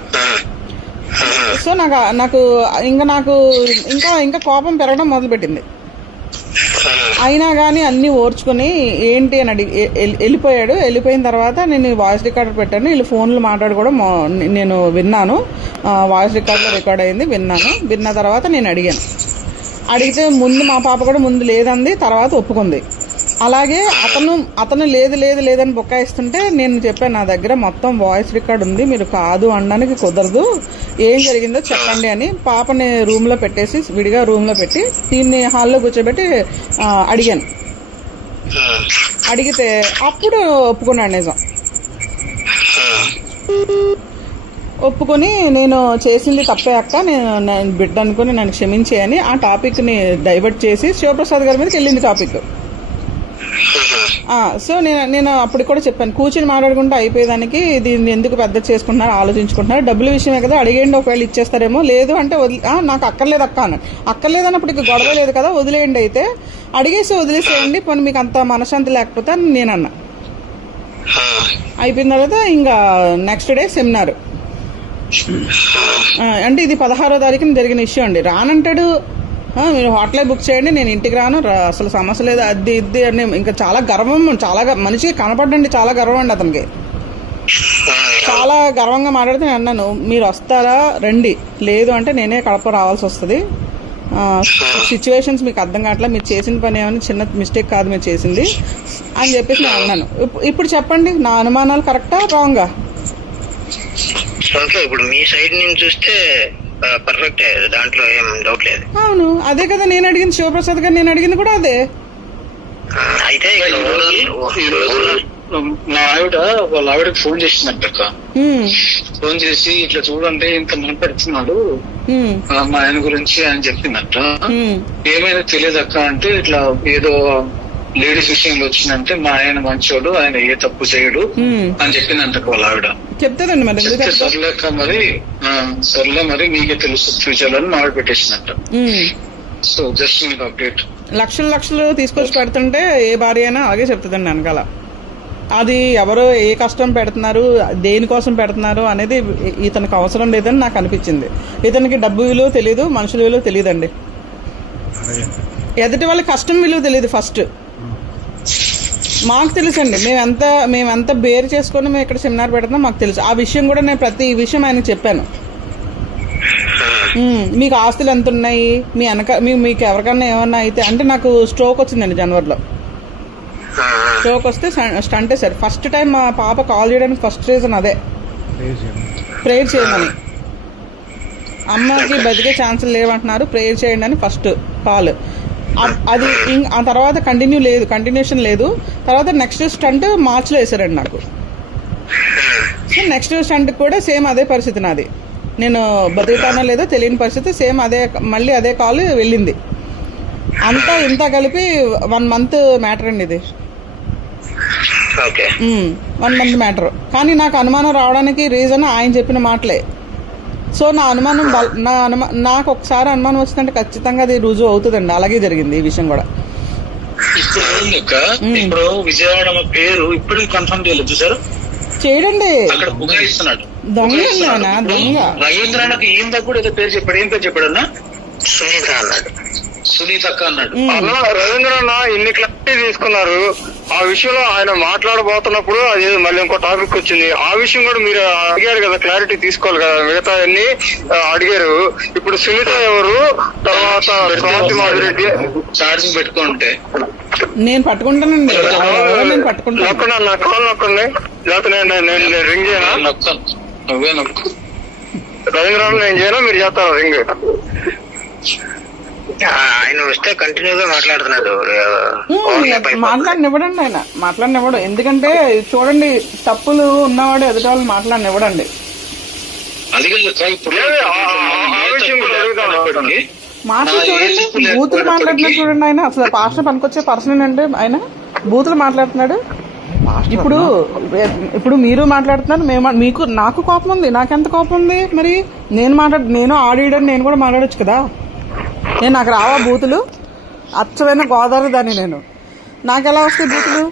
సో నాకు ఇంకా కోపం పెరగడం మొదలుపెట్టింది. అయినా కానీ అన్నీ ఓర్చుకొని ఏంటి అని అడిగి వెళ్ళిపోయాడు. వెళ్ళిపోయిన తర్వాత నేను వాయిస్ రికార్డర్ పెట్టాను. వీళ్ళు ఫోన్లు మాట్లాడుకోవడం నేను విన్నాను, వాయిస్ రికార్డులో రికార్డ్ అయింది విన్నాను. విన్న తర్వాత నేను అడిగితే ముందు మా పాప కూడా ముందు లేదంది, తర్వాత ఒప్పుకుంది. అలాగే అతను లేదు లేదని బుక్కాయిస్తుంటే నేను చెప్పాను, నా దగ్గర మొత్తం వాయిస్ రికార్డ్ ఉంది, మీరు కాదు అనడానికి కుదరదు, ఏం జరిగిందో చెప్పండి అని. పాపని రూమ్లో పెట్టేసి విడిగా రూమ్లో పెట్టి దీన్ని హాల్లో కూర్చోబెట్టి అడిగాను. అడిగితే అప్పుడు ఒప్పుకున్నాడు నిజం. ఒప్పుకొని నేను చేసింది తప్పే అక్క, నేను బిడ్డ అనుకుని నన్ను క్షమించేయని ఆ టాపిక్ని డైవర్ట్ చేసి శివప్రసాద్ గారి మీదకి వెళ్ళింది టాపిక్. సో నేను అప్పుడు కూడా చెప్పాను, కూర్చొని మాట్లాడుకుంటే అయిపోయేదానికి దీన్ని ఎందుకు పెద్ద చేసుకుంటున్నారు, ఆలోచించుకుంటున్నారు, డబ్బుల విషయమే కదా, అడిగేయండి, ఒకవేళ ఇచ్చేస్తారేమో, లేదు అంటే నాకు అక్కర్లేదు అక్క అన్నాడు. అక్కర్లేదన్నప్పుడు ఇక గొడవ లేదు కదా, వదిలేయండి, అయితే అడిగేసి వదిలేసేయండి, పోనీ మీకు అంత మనశ్శాంతి లేకపోతే అని నేనన్నా. అయిపోయిన తర్వాత ఇంకా నెక్స్ట్ డే సెమినార్ అంటే ఇది 16వ తారీఖున జరిగిన ఇష్యూ అండి. రానంటాడు, మీరు హోటలే బుక్ చేయండి, నేను ఇంటికి రాను, అసలు సమస్య లేదు, అది ఇది అని. ఇంకా చాలా గర్వం, చాలా మనిషికి కనపడండి, చాలా గర్వం అండి అతనికి. చాలా గర్వంగా మాట్లాడితే నేను అన్నాను, మీరు వస్తారా రండి, లేదు అంటే నేనే కడప రావాల్సి వస్తుంది, సిచ్యువేషన్స్ మీకు అర్థం కావట్లా, మీరు చేసిన పని ఏమైనా చిన్న మిస్టేక్ కాదు మీరు చేసింది అని చెప్పేసి నేను అన్నాను. ఇప్పుడు చెప్పండి, నా అనుమానాలు కరెక్టా రాంగా? ఓకే, ఇప్పుడు మీ సైడ్ నుంచి చూస్తే పర్ఫెక్ట్, దాంట్లో ఏం డౌట్ లేదు. అవును, అదే కదా నేను అడిగింది, శివప్రసాద్ గారు నేను అడిగింది కూడా అదే. అయితే మా ఆవిడ వాళ్ళ ఆవిడకి ఫోన్ చేసిందంట అక్క. ఫోన్ చేసి ఇట్లా చూడండి ఇంత మాట్లాడుతున్నాడు మా ఆయన గురించి అని చెప్పిందంట. ఏమైనా తెలియదు అక్క అంటే, ఇట్లా ఏదో లేడీస్ విషయంలో వచ్చిందంటే మా ఆయన మంచోడు, ఆయన ఏ తప్పు చేయడు అని చెప్పిందంట వాళ్ళ ఆవిడ. చెప్తాదండి మరి, సర్లేక మరి సర్లే మరి మీకే తెలుస్తుంది ఫ్యూచర్ లో మా ఆవిడ పెట్టేసిందంట. సో జస్ట్ మీకు అప్డేట్. లక్షలు తీసుకొచ్చి పెడుతుంటే ఏ భార్య అయినా అలాగే చెప్తుందండి వెనకాల. అది ఎవరో ఏ కష్టం పెడుతున్నారు, దేనికోసం పెడుతున్నారు అనేది ఇతనికి అవసరం లేదని నాకు అనిపించింది. ఇతనికి డబ్బు విలువ తెలీదు, మనుషుల విలువ తెలియదండి, ఎదుటి వాళ్ళ కష్టం విలువ తెలియదు. ఫస్ట్ మాకు తెలుసండి, మేమెంత బేర్ చేసుకొని మేము ఇక్కడ సెమినార్ పెడుతున్నాం మాకు తెలుసు. ఆ విషయం కూడా నేను ప్రతి విషయం ఆయనకు చెప్పాను. మీకు ఆస్తులు ఎంత ఉన్నాయి, మీకు ఎవరికన్నా ఏమన్నా అయితే అంటే, నాకు స్ట్రోక్ వచ్చిందండి జనవరిలో. స్ట్రోక్ వస్తే స్టంటే సార్, ఫస్ట్ టైం మా పాప కాల్ చేయడానికి ఫస్ట్ రీజన్ అదే, ప్రేయర్ చేయమని. అమ్మకి బతికే ఛాన్సులు లేవంటున్నారు, ప్రేయర్ చేయండి అని ఫస్ట్ కాల్. అది ఆ తర్వాత కంటిన్యూషన్ లేదు. తర్వాత నెక్స్ట్ స్టంట్ మార్చిలో వేసారండి నాకు. సో నెక్స్ట్ స్టంట్ కూడా సేమ్ అదే పరిస్థితి నాది, నేను బతుకుతానో లేదో తెలియని పరిస్థితి, సేమ్ అదే, మళ్ళీ అదే కాల్ వెళ్ళింది. అంతా ఇంత కలిపి 1 month మ్యాటర్ అండి ఇది. 1 month మ్యాటర్. కానీ నాకు అనుమానం రావడానికి రీజన్ ఆయన చెప్పిన మాటలే. సో నా అనుమానం నాకు ఒకసారి అనుమానం వచ్చిందంటే ఖచ్చితంగా అది రుజువు అవుతుందండి. అలాగే జరిగింది ఈ విషయం కూడా. ఇప్పుడు విజయవాడ పేరు ఇప్పుడు కన్ఫర్మ్ చేయలేదు సార్, చేయడండి. అక్కడ బుగాయిస్తున్నాడు, దొంగ రవీంద్రకి ఈయన కూడా ఏదో పేరు చెప్పాడు. ఏం పేరు చెప్పాడు అన్న? సునీత అన్నాడు, సునీత అక్క అన్నాడు. రవీంద్ర అన్న ఇన్ని క్లారిటీ తీసుకున్నారు. ఆ విషయంలో ఆయన మాట్లాడబోతున్నప్పుడు అది మళ్ళీ ఇంకో టాపిక్ వచ్చింది. ఆ విషయం కూడా మీరు అడిగారు కదా, క్లారిటీ తీసుకోవాలి కదా, మిగతా అన్ని అడిగారు. ఇప్పుడు సునీత ఎవరు, తర్వాత స్వాతి మాధురెడ్డి ఛార్జింగ్ పెట్టుకుంటే నేను పట్టుకుంటానండి, నేను పట్టుకుంటాను. నొక్కండి, నా కాల్ నొక్కండి, లేకపోతే నేను రింగ్ చేయనా? నువ్వే నొక్కు. రవీంద్ర నేను చేయనా, మీరు చేస్తారా రింగ్? ఆయన వస్తే కంటిన్యూగా మాట్లాడుతున్నాడు, మాట్లాడనివ్వడండి, ఆయన మాట్లాడనివ్వడు. ఎందుకంటే చూడండి, తప్పులు ఉన్నవాడు ఎదుటి వాళ్ళు మాట్లాడనివ్వడండి. మాటలు చూడండి, బూతులు మాట్లాడుతున్నాడు చూడండి. ఆయన అసలు పాస్టర్ పనికొచ్చే పర్సన్ అంటే ఆయన బూతులు మాట్లాడుతున్నాడు. ఇప్పుడు మీరు మాట్లాడుతున్నారు, నాకు కోపం ఉంది. నాకెంత కోపం ఉంది మరి? నేను ఆడియడని నేను కూడా మాట్లాడొచ్చు కదా. నాకు రావా బూతులు? అచ్చమైన గోదావరి దాన్ని నేను, నాకు ఎలా వస్తాయి బూతులు?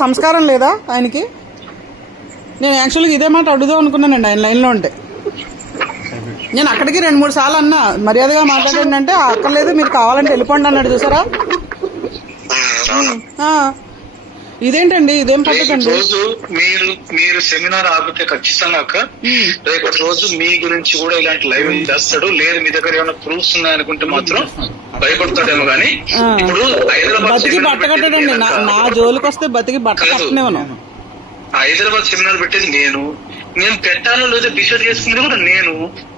సంస్కారం లేదా ఆయనకి? నేను యాక్చువల్గా ఇదే మాట అడుగుదాం అనుకున్నానండి ఆయన లైన్లో ఉంటే. నేను అక్కడికి 2-3 సార్లు అన్నా, మర్యాదగా మాట్లాడండి అంటే అక్కర్లేదు, మీరు కావాలంటే వెళ్ళిపోండి అన్నాడు. చూసారా? ఇదేంటండి, ఇదేం పద్ధతండి? రోజు మీరు సెమినార్ ఆపితే ఖచ్చితంగా రేపటి రోజు మీ గురించి కూడా ఇలాంటి లైవ్ చేస్తాడు. లేదు మీ దగ్గర ఏమైనా ప్రూఫ్స్ ఉన్నాయనుకుంటే మాత్రం భయపడతాడేమో. కానీ ఇప్పుడు బతికి బట్టకట్టడండి, నా జోలికి వస్తే బతికి బట్ట కట్టనేమను. హైదరాబాద్ సెమినార్ పెట్టేది నేను పెట్టాలో లేదో డిసైడ్ చేసుకునేది కూడా నేను.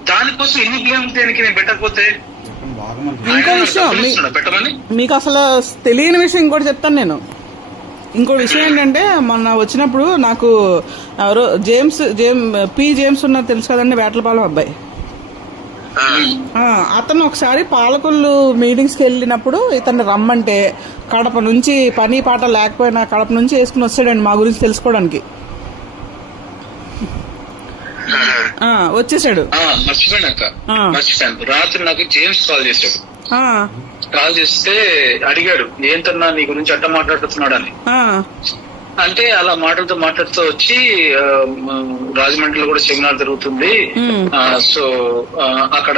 దానికోసం ఎన్ని బ్లేమ్ దేనికి నేను పెట్టకపోతే? ఇంకో విషయం పెట్టమని మీకు అసలు తెలియని విషయం ఇంకోటి చెప్తాను నేను. ఇంకో విషయం ఏంటంటే, మొన్న వచ్చినప్పుడు నాకు ఎవరో జేమ్స్ ఉన్నారు తెలుసు కదండి, వేటలపాలెం అబ్బాయి. అతను ఒకసారి పాలకొల్లు మీటింగ్స్కి వెళ్ళినప్పుడు ఇతన్ని రమ్మంటే కడప నుంచి పని పాట లేకపోయినా కడప నుంచి వేసుకుని వస్తాడండి మా గురించి తెలుసుకోవడానికి. వచ్చేసాడు. మర్చిపోయాను, రాత్రి నాకు జేమ్స్ కాల్ చేశాడు. కాల్ చేస్తే అడిగాడు, ఏంటన్నా నీ గురించి అట్ట మాట్లాడుతున్నాడు అని. అంటే అలా మాట్లాడుతూ వచ్చి రాజమండ్రిలో కూడా సెమినార్ జరుగుతుంది. సో అక్కడ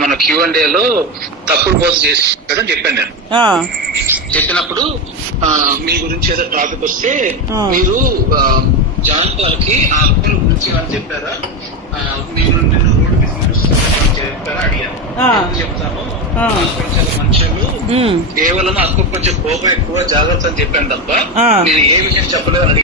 మన Q&A లో తప్పుడు బోధ చేసాడని చెప్పాను నేను. చెప్పినప్పుడు మీ గురించి ఏదో టాపిక్ వస్తే మీరు జాన్ పాల్ కి ఆ అక్కల గురించి అని చెప్పారా, మీరు నిన్ను రోడ్డు మీద నడుస్తున్నారని చెప్పారా అడిగాను. చెప్తాను చాలా మంచోళ్ళు, కేవలం అక్క కొంచెం కోపం ఎక్కువ, జాగ్రత్త అని చెప్పాను తప్ప నేను ఏ విషయం చెప్పలేదు.